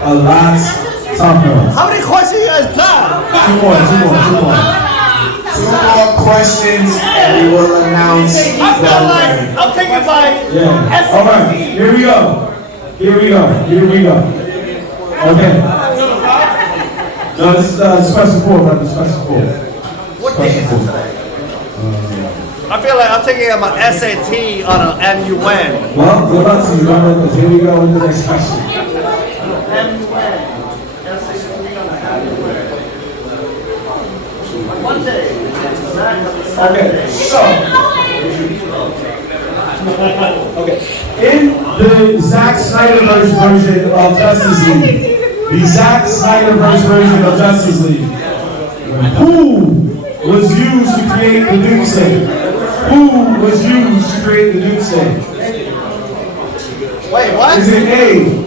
A lot tougher. How many questions you guys got? Two more. Two more questions and we will announce the winner. I'm taking my. Yeah. All right. Here we go. Okay. No, this is question 4, brother. Question 4. What day is it today? I feel like I'm taking my SAT on an MUN. Well, good luck to you, brother, because here we go with the next question. Okay, so. In the Zack Snyderverse version of Justice League, who was used to create the doomsday? Who was used to create the doomsday? Wait, what? Is it A?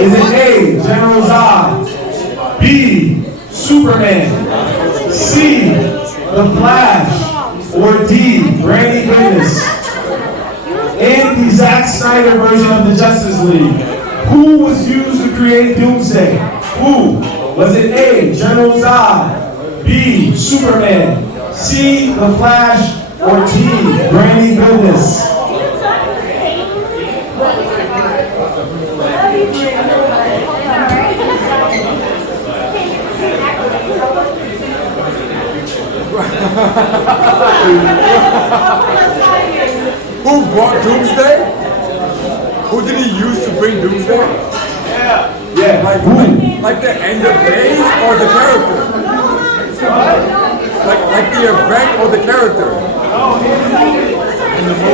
Is it A, General Zod? B, Superman? C, The Flash? Or D, Granny Goodness? In the Zack Snyder version of the Justice League, who was used to create Doomsday? Who? Was it A, General Zod? B, Superman? C, The Flash? Or D, Granny Goodness? Who brought Doomsday? Who did he use to bring Doomsday? Yeah, Like the end of days or the character? Like the event or the character?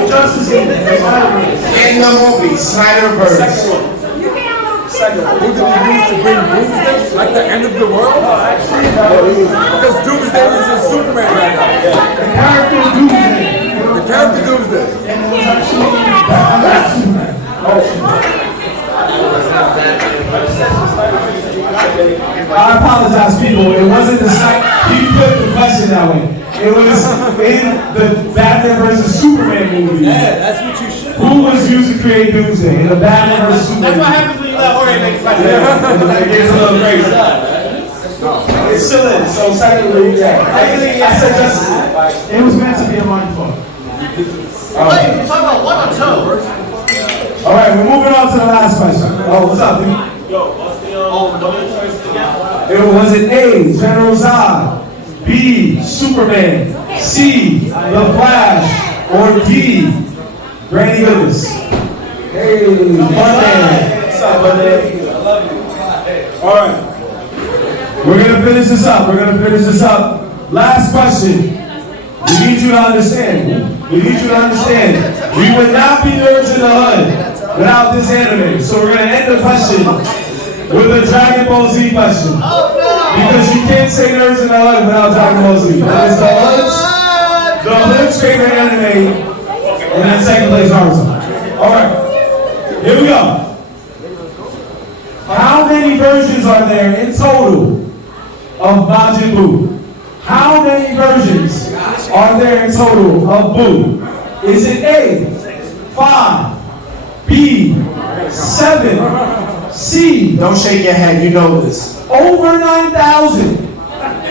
Justice League. In the movie, Snyderverse. Who did he use to bring Doomsday? Like the end of the world? Because Doomsday is a Superman right now. The character Doomsday. The character Doomsday. I apologize, people. It wasn't the site. You put the question that way. It was in the Batman vs. Superman movie. Yeah, that's what you should. Who was used to create Doomsday in the Batman vs. Superman? That's what happens when you let Jorge make a question. Yeah, it gets a little crazy. It still is. So secondly, yeah. I said Justice League. It was meant to be a mind fuck. Wait, you're talking about 1 or 2? All right, we're moving on to the last question. Oh, what's up, dude? Yo, what's the choices again? Was it A, General Zod? B, Superman? C, The Flash? Or D, Granny Goodness? Hey, Monday. What's up, Monday? I love you. All right. We're going to finish this up. Last question. We need you to understand. We would not be Nerdz in the Hood without this anime. So we're going to end the question with a Dragon Ball Z question. Because you can't say Nerdz in the Hood without Dragon Ball Z. That is the Hood's favorite anime, and then second place Naruto. Alright, here we go. How many versions are there in total of Majin Buu? How many versions are there in total of Buu? Is it A, 5, B, 7, C, Don't shake your head, you know this. over 9,000,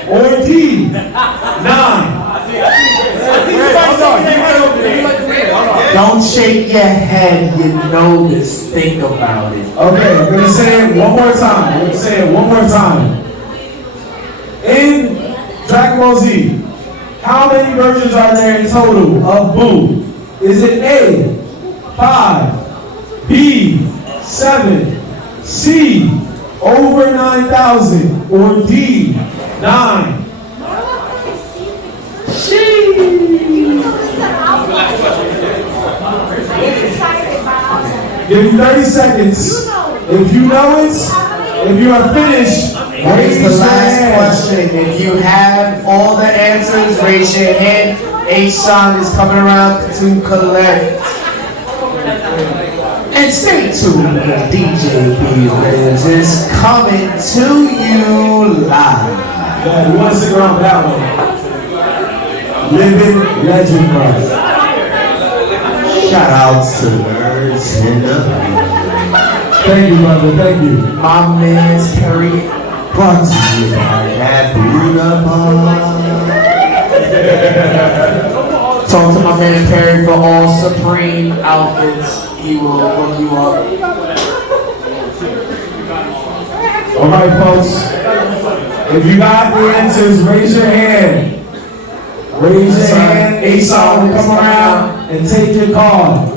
or D, 9? Don't shake your head, you know this. Think about it. Okay, I'm gonna say it one more time. In Dragon Ball Z, how many versions are there in total of Buu? Is it A, 5, B, 7, C, over 9,000, or D, 9? Give you 30 seconds. If you know it, if you are finished, That is the last question. If you have all the answers, raise your hand. A-Sean is coming around to collect. And stay tuned, because DJ B-Liz is coming to you live. Yeah, you want to stick around for that one. Living legend, bro. Shout out to Nerdz in the Hood. Thank you, brother. Thank you. My man's Perry brought to you by that Buddha Bar. Talk to my man Perry for all Supreme outfits. He will hook you up. All right, folks. If you got the answers, raise your hand. Raise your hand. A-Sean will come around and take your card.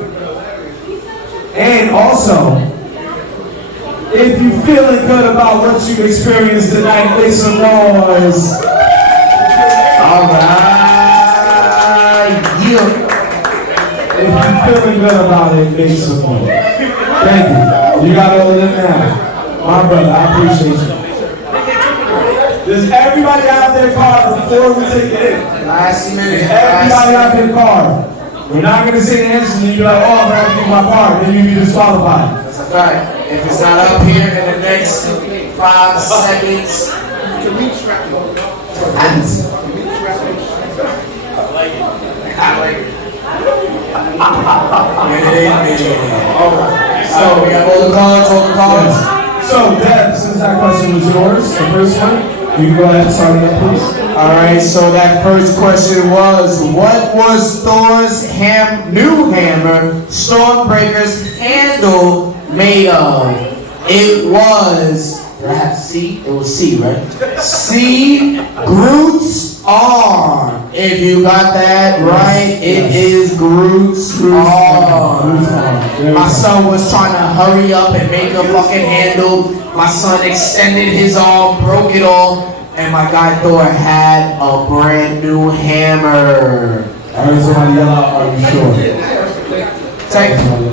And also, if you're feeling good about what you experienced tonight, make some noise. All right. Yeah. If you're feeling good about it, make some noise. Thank you. You got all of them now. My brother, I appreciate you. Does everybody out there their card before we take it in. Last minute. Everybody got their card. We're not going to say the answer and then you're like, oh, I'm going to give my card. Then you'll be disqualified. That's a fact. If it's not up here in the next 5 seconds. I like it. Alright. So we got all the cards. So, Deb, since that question was yours, the first one, you can go ahead and start it up, please. Alright, so that first question was, what was Thor's new hammer, Stormbreaker's handle made of? It was, did I have C? It was C, right? C, Groot's arm. If you got that right, it is Groot's arm. My son was trying to hurry up and make a fucking handle. My son extended his arm, broke it off, and my guy Thor had a brand new hammer. I heard somebody yell out, are you sure?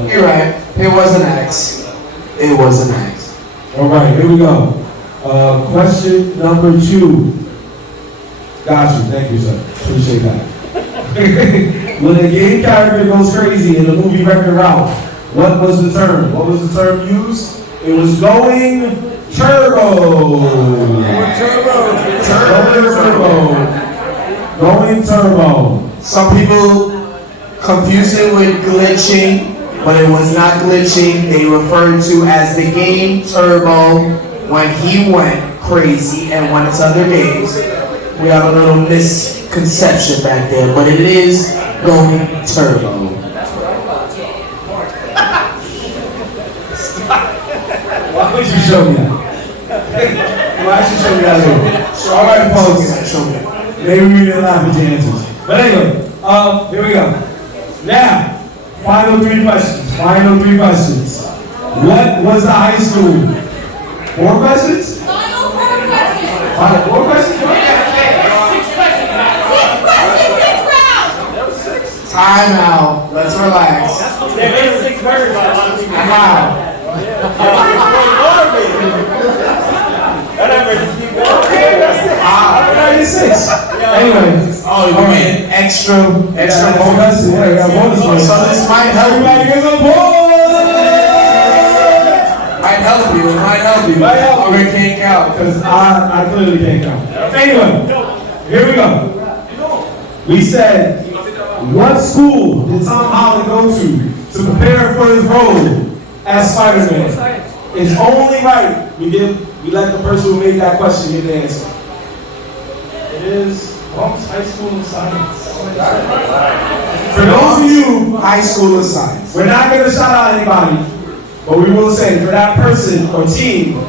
You're right. It was an axe. It was an axe. Alright, here we go. Question number 2. Got you, thank you, sir. Appreciate that. When a game character goes crazy in the movie Wreck-It Ralph, what was the term? What was the term used? It was going turbo. Going turbo. Some people confuse it with glitching, but it was not glitching. They referred to as the game turbo when he went crazy and went to other games. We have a little misconception back there, but it is going turbo. Why would you show me that? Why should you show me that later? Alright, folks. Maybe we didn't laugh at your answers. But anyway, here we go. Now, final 3 questions. Final 3 questions. What was the high school? 4 questions? Final 4 questions. Final 4 questions? 6 questions, 6 rounds. Time out. Let's relax. There is 6 words. Wow. Whatever, just keep going. 96. Anyway. Oh, you made an extra bonus. Yeah, bonus one. So this might help you. Everybody get a point! Might help you. It might help you. Might help you. Or it can't count. Because I clearly can't count. Anyway, here we go. We said, what school did Tom Holland go to prepare for his role as Spider-Man? It's only right we let the person who made that question give the answer. It is Bronx High School of Science. For those of you, High School of Science. we're not going to shout out anybody, but we will say for that person or team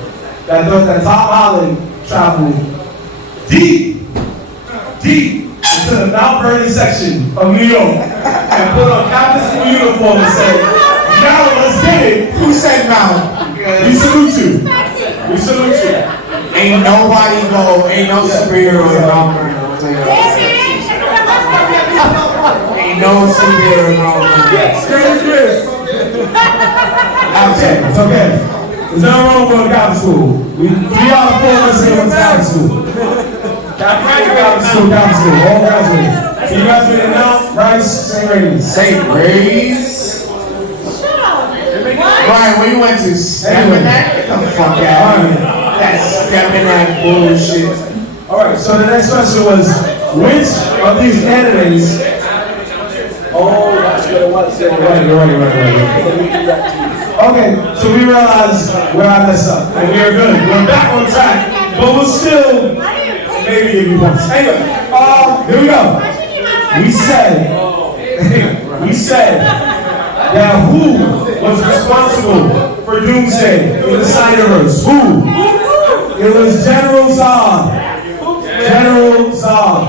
that thought that Tom Holland traveled deep into the Mount Vernon section of New York and put on campus new uniform and said, now let's get it. Who said Mount? We salute you. We salute you. Ain't nobody ain't no superhero in Mount Vernon. I'll tell you that. Ain't no superhero in Mount Vernon. Okay, it's okay. There's nothing wrong with Catholic school. 3 out of 4 of us here went to Catholic school. Catholic school, all graduated. So you graduated now, Rice, St. Raymond's. St. Ray's? Brian, where you went to? Stepping that? Get the fuck out of here. That stepping that bullshit. Alright, so the next question was, which of these animes... Oh, that's what it was. Right. Okay, so we realized where I messed up, and we are good. We're back on track, but we'll still maybe give you points. Anyway, here we go. We said that who was responsible for Doomsday in the Snyderverse? Who? It was General Zod. General Zod.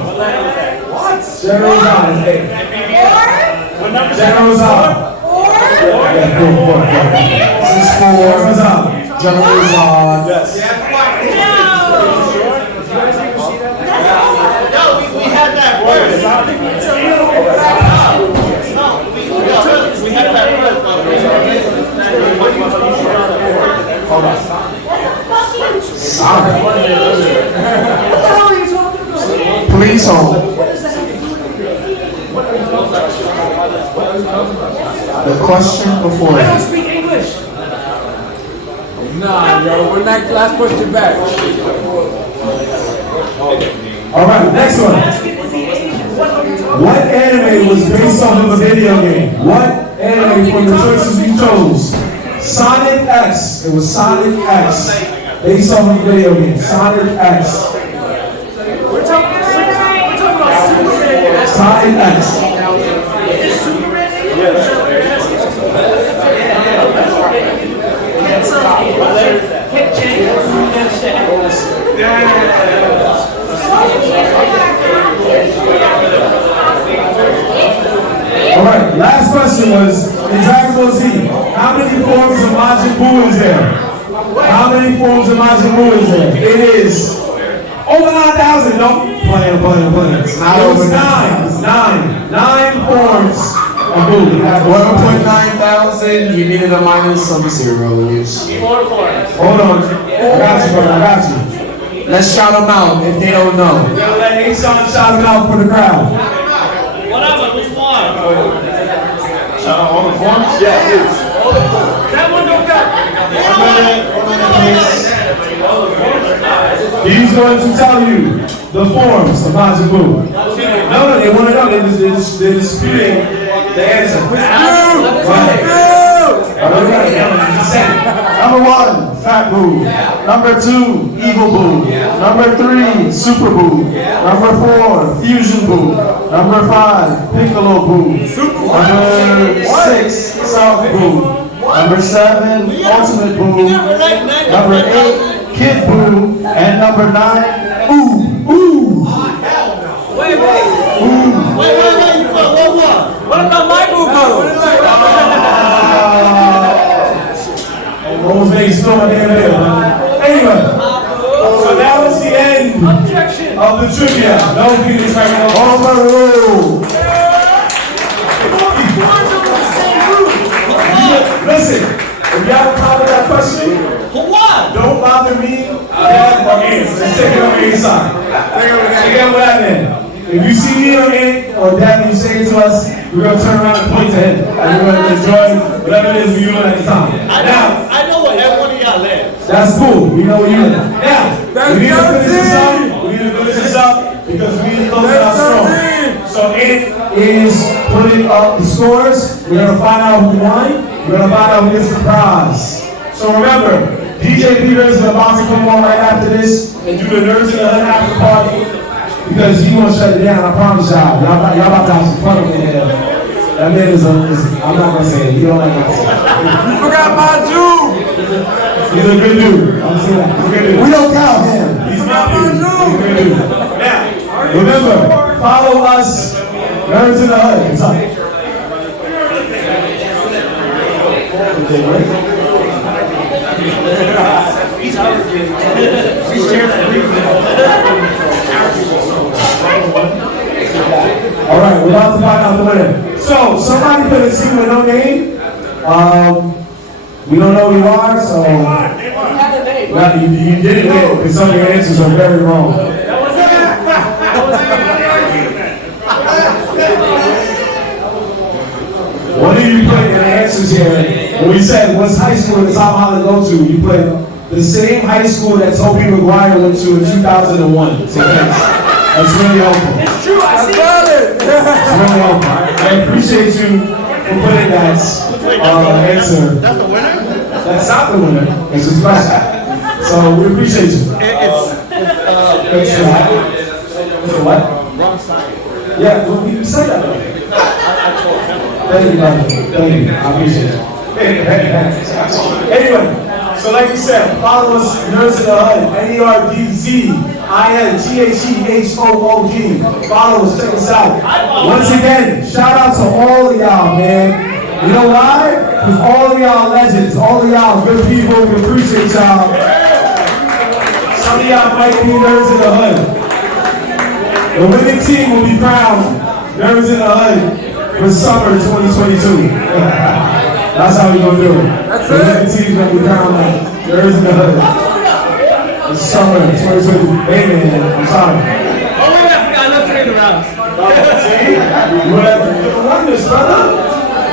What? General Zod. General Zod. Yeah, 4. This is for General Zod. Yes. No, we had that word. We had that word. Sonic. Please hold. The question before I don't you. speak English. Nah, yo, we're not last question back. All right, next one. What anime was based off of a video game? What anime from the choices you chose? Sonic X. It was Sonic X. Based off of a video game. Sonic X. We're talking about Superman. Sonic X. Is Superman? Can't change that shit. Alright, last question was in Dragon Ball Z, how many forms of Majin Buu is there? How many forms of Majin Buu is there? It is over 9,000, no? Playing. It's not over 9. It's 9. 9 forms of Buu. 1.9,000, you needed a minus some zeros. Hold on. I got you, brother. I got you. Let's shout them out if they don't know. We're gonna let A-Sean shout it out for the crowd. Whatever, which one? Shout out all the forms? Yeah, please. That one don't got. He's going to tell you the forms of Majin Buu. No, they want to know. They're disputing the answer. Number 1, Fat Buu. Number 2, Evil Buu. Number 3, Super Buu. Number 4, Fusion Buu. Number 5, Piccolo Buu. Number 6, Soft Buu. Number 7, Ultimate Buu. Number 8, Kid Buu. And number 9, Ooh. Wait. What about my boo boo? Almost made still at the end of it. Anyway, so that was the end of the trivia. No Phoenix right now. Overruled. Listen, if y'all comment that question, For what? don't bother me, Dad, or Ant. Just take it on any side. Take it on that man. If you see me or Ant or Dad and you say it to us, we're going to turn around and point to him. And we're going to enjoy whatever it is we're doing at the time. Now, I know what every one of y'all lives. that's cool. We know what you live. Now, we need to finish this up because we need to close it out strong. So Ant is putting up the scores. We're going to find out who won. We're going to find out who gets the prize. So remember, DJ Peter is about to come on right after this and do the Nerdz in the Hood after party because he won't shut it down. I promise y'all. Y'all about to have some fun with him. That man is I'm not going to say it. You don't like what I say. You forgot my Jew. He's a good dude. I'm saying that. He's a good dude. We don't count him. He's not my dude. He's a good dude. Now, remember, follow us, Nerdz in the Hood. What's up? All right, we're about to find out the winner. So, somebody put a team with no name. We don't know who you are, so well, you didn't win because some of your answers are very wrong. One of you put in the answers here. When we said what's high school that Tom Holland go to, you put the same high school that Toby Maguire went to in 2001. So that's really helpful. It's true, I see it. It's really helpful. I appreciate you for putting that answer. That's the winner? That's not the winner. It's just question. So we appreciate you. Thanks for that. So what? Wrong side. Yeah, well, you said that. Thank you, brother. Thank you. I appreciate it. Anyway, so like you said, follow us, Nerdz in the Hood, NERDZINTHEHOOD. Follow us, check us out. Once again, shout out to all of y'all, man. You know why? Because all of y'all legends, all of y'all good people, we appreciate y'all. Some of y'all might be Nerdz in the Hood. The winning team will be crowned Nerdz in the Hood for summer 2022. That's how we gonna do it. That's the winning team's gonna be crowned like Nerdz in the Hood for summer 2022. Hey man, I'm sorry. Oh, wait, I forgot. rounds. See? You could have won this, brother.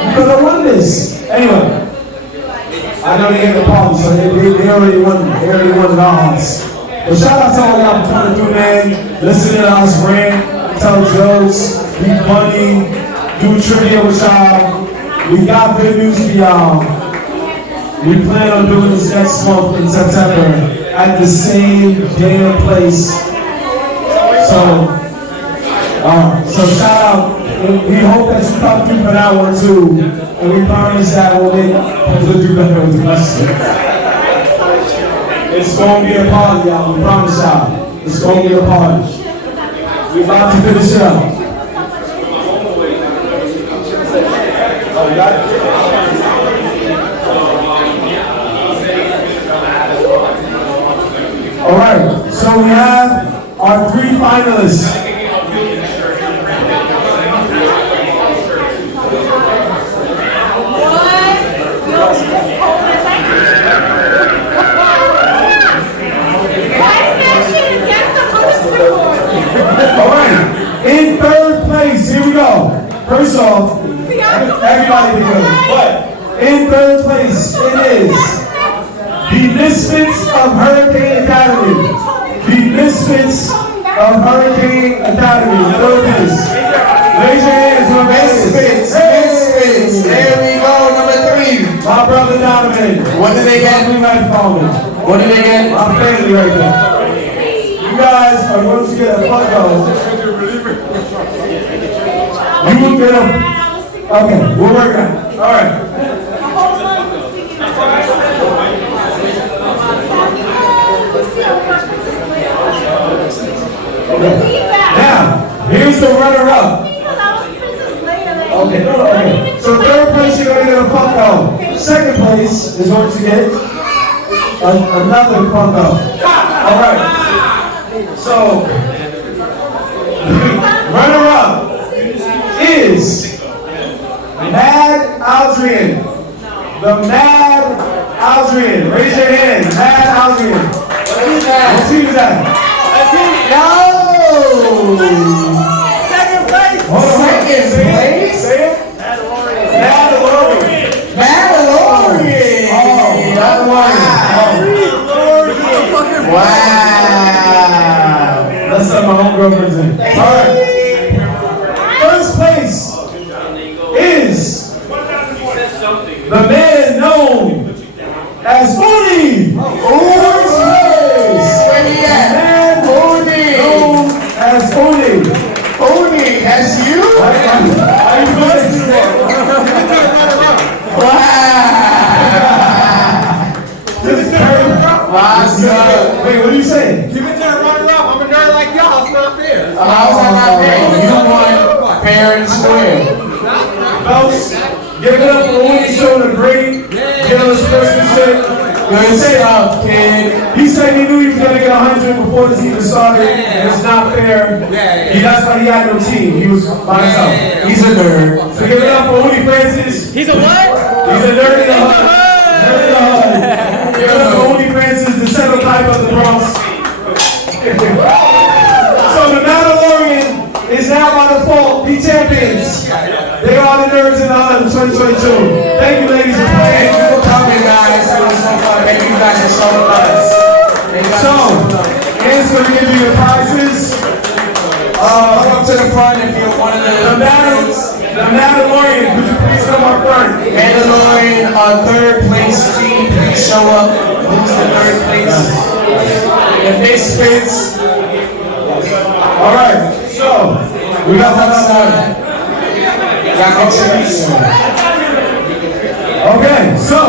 You could have won this. Anyway. I know they hit the party, so they already won. They already won the odds. But shout out to all y'all for coming through, man. Listen to us rant, tell jokes, be funny, do trivia with y'all. We got good news for y'all. We plan on doing this next month in September at the same damn place. So shout out. We hope that you come through for that one too. And we promise that we'll do better with the rest of it. It's gonna be a party, y'all. We promise y'all. It's gonna be a party. We're about to finish it up. Oh, you got it? All right, so we have our 3 finalists. All right, in 3rd place, here we go. First off, everybody be good. But in 3rd place, it is the Misfits of Hurricane Academy. The Misfits of Hurricane Academy. 3rd place. Raise your hands for Misfits. Misfits. There we go, number 3. My brother Donovan. What did they get? What did they get? My family right there. You guys are going to get a photo. You will get a... Okay, we'll work on it. All right. Okay. Now, here's the runner-up. Okay, okay. So 3rd place, you're going to get a photo. 2nd place is going to get another photo. All right. So, runner-up is Mad Aldrian. The Mad Aldrian. Raise your hand. Mad Aldrian. What team is that? No! 2nd place. Hold on. 2nd place? Say it. Mandalorian. Mandalorian. Oh, Mandalorian. Wow. Let's let my homegirl in. All right. 1st place is the man known as Uni. First place. Where he at? Man known as Uni. Uni, that's you? How you doing? Wow. Wait, what are you saying? Give it to the runner-up. I'm a nerd like y'all. It's not fair. How's that not fair? You won fair and square. Folks, give it up for Uni showing a great jealous sportsmanship. Good stuff, kid. He said he knew he was going to get 100 before this even started. It's not fair. That's why he had no team. He was by himself. He's a nerd. So give it up for Uni Francis. He's a what? He's a nerd in the hood. Nerd in the hood. Give it up for Uni Francis, the type of the Bronx. So the Mandalorian is now by default the champions. They are the Nerds in the Hood in 2022. Thank you, ladies and gentlemen. Thank you for coming, guys. It was so fun. Thank you guys for showing us. So, Anne's going to give you your prizes. Come up to the front if you're one of the Mandalorian, could you please come up front? Mandalorian, 3rd place team, please show up. Who's the 3rd place? The Misfits. All right, so we got one side. Okay, so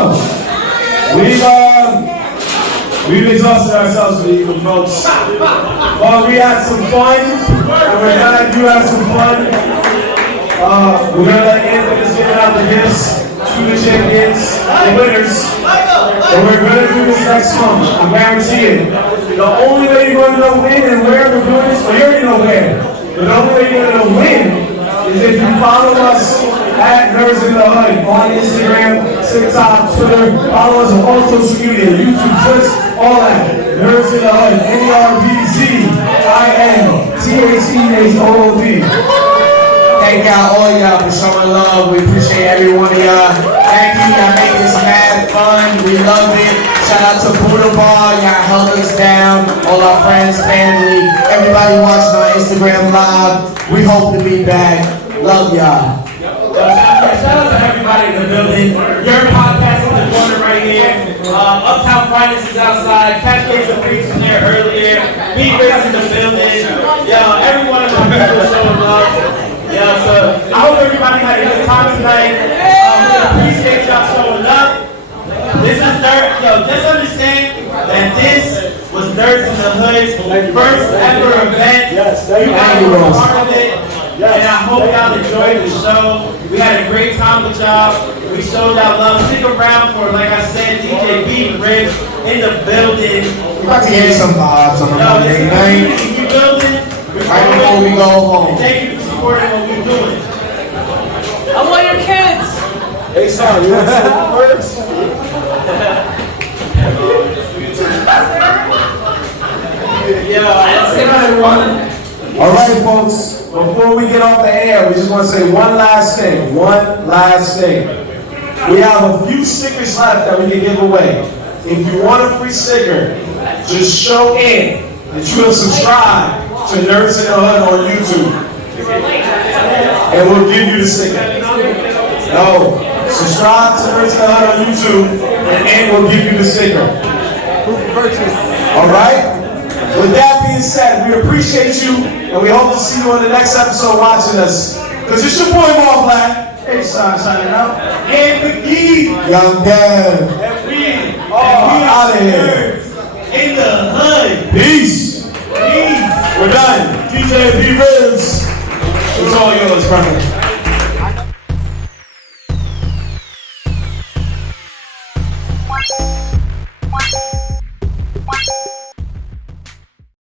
we've exhausted ourselves for the evening, folks. We had some fun, and we're glad you had some fun. We're gonna let Anthony give out the gifts to the champions, the winners. And we're gonna do this next month. I guarantee it. The only way you're gonna know when and where we're doing this, well, you already know where. But the only way you're gonna know when is if you follow us at Nerdz in the Hood on Instagram, TikTok, Twitter. Follow us on all social media, YouTube, Twitch, all that. Nerdz in the Hood, NERDZINTHEHOOD. K's OOD. Thank y'all, all y'all, for showing love. We appreciate every one of y'all. Thank you, y'all made this mad fun. We love it. Shout out to Buddha Bar, y'all held us down. All our friends, family, everybody watching on Instagram Live. We hope to be back. Love y'all. Shout out to everybody in the building. Your podcast in the corner right here. Uptown Finance is outside. Catch Gates and Freaks was here earlier. Be Grace in the building. Yo, every one of my people showing love. Yo, so I hope everybody had a good time tonight. We appreciate y'all showing up. This is Nerdz. Yo, just understand that this was Nerdz in the Hood's first ever event. Yes, You guys were part of it. And I hope y'all enjoyed the show. We had a great time with y'all. We showed y'all love. Stick around for, like I said, DJ B Rich in the building. We're about to get some vibes on a Monday night. We building. Right before we go home. Thank you for supporting what we're doing. I want your kids. Hey, son, you want to say some words? All right, folks. Before we get off the air, we just want to say one last thing. One last thing. We have a few stickers left that we can give away. If you want a free sticker, just show in that you have subscribed to Nerdz in the Hood on YouTube, and we'll give you the sticker. No, subscribe to Nerdz in the Hood on YouTube, and we'll give you the sticker. Proof of purchase. All right? With that being said, we appreciate you, and we hope to see you on the next episode watching us. Because it's your boy, More Black. Hey, Sean, signing out. And McGee. Young Dev. And we Out of here. in the hood. Peace. Peace. We're done. DJ B Riz. It's all yours, brother.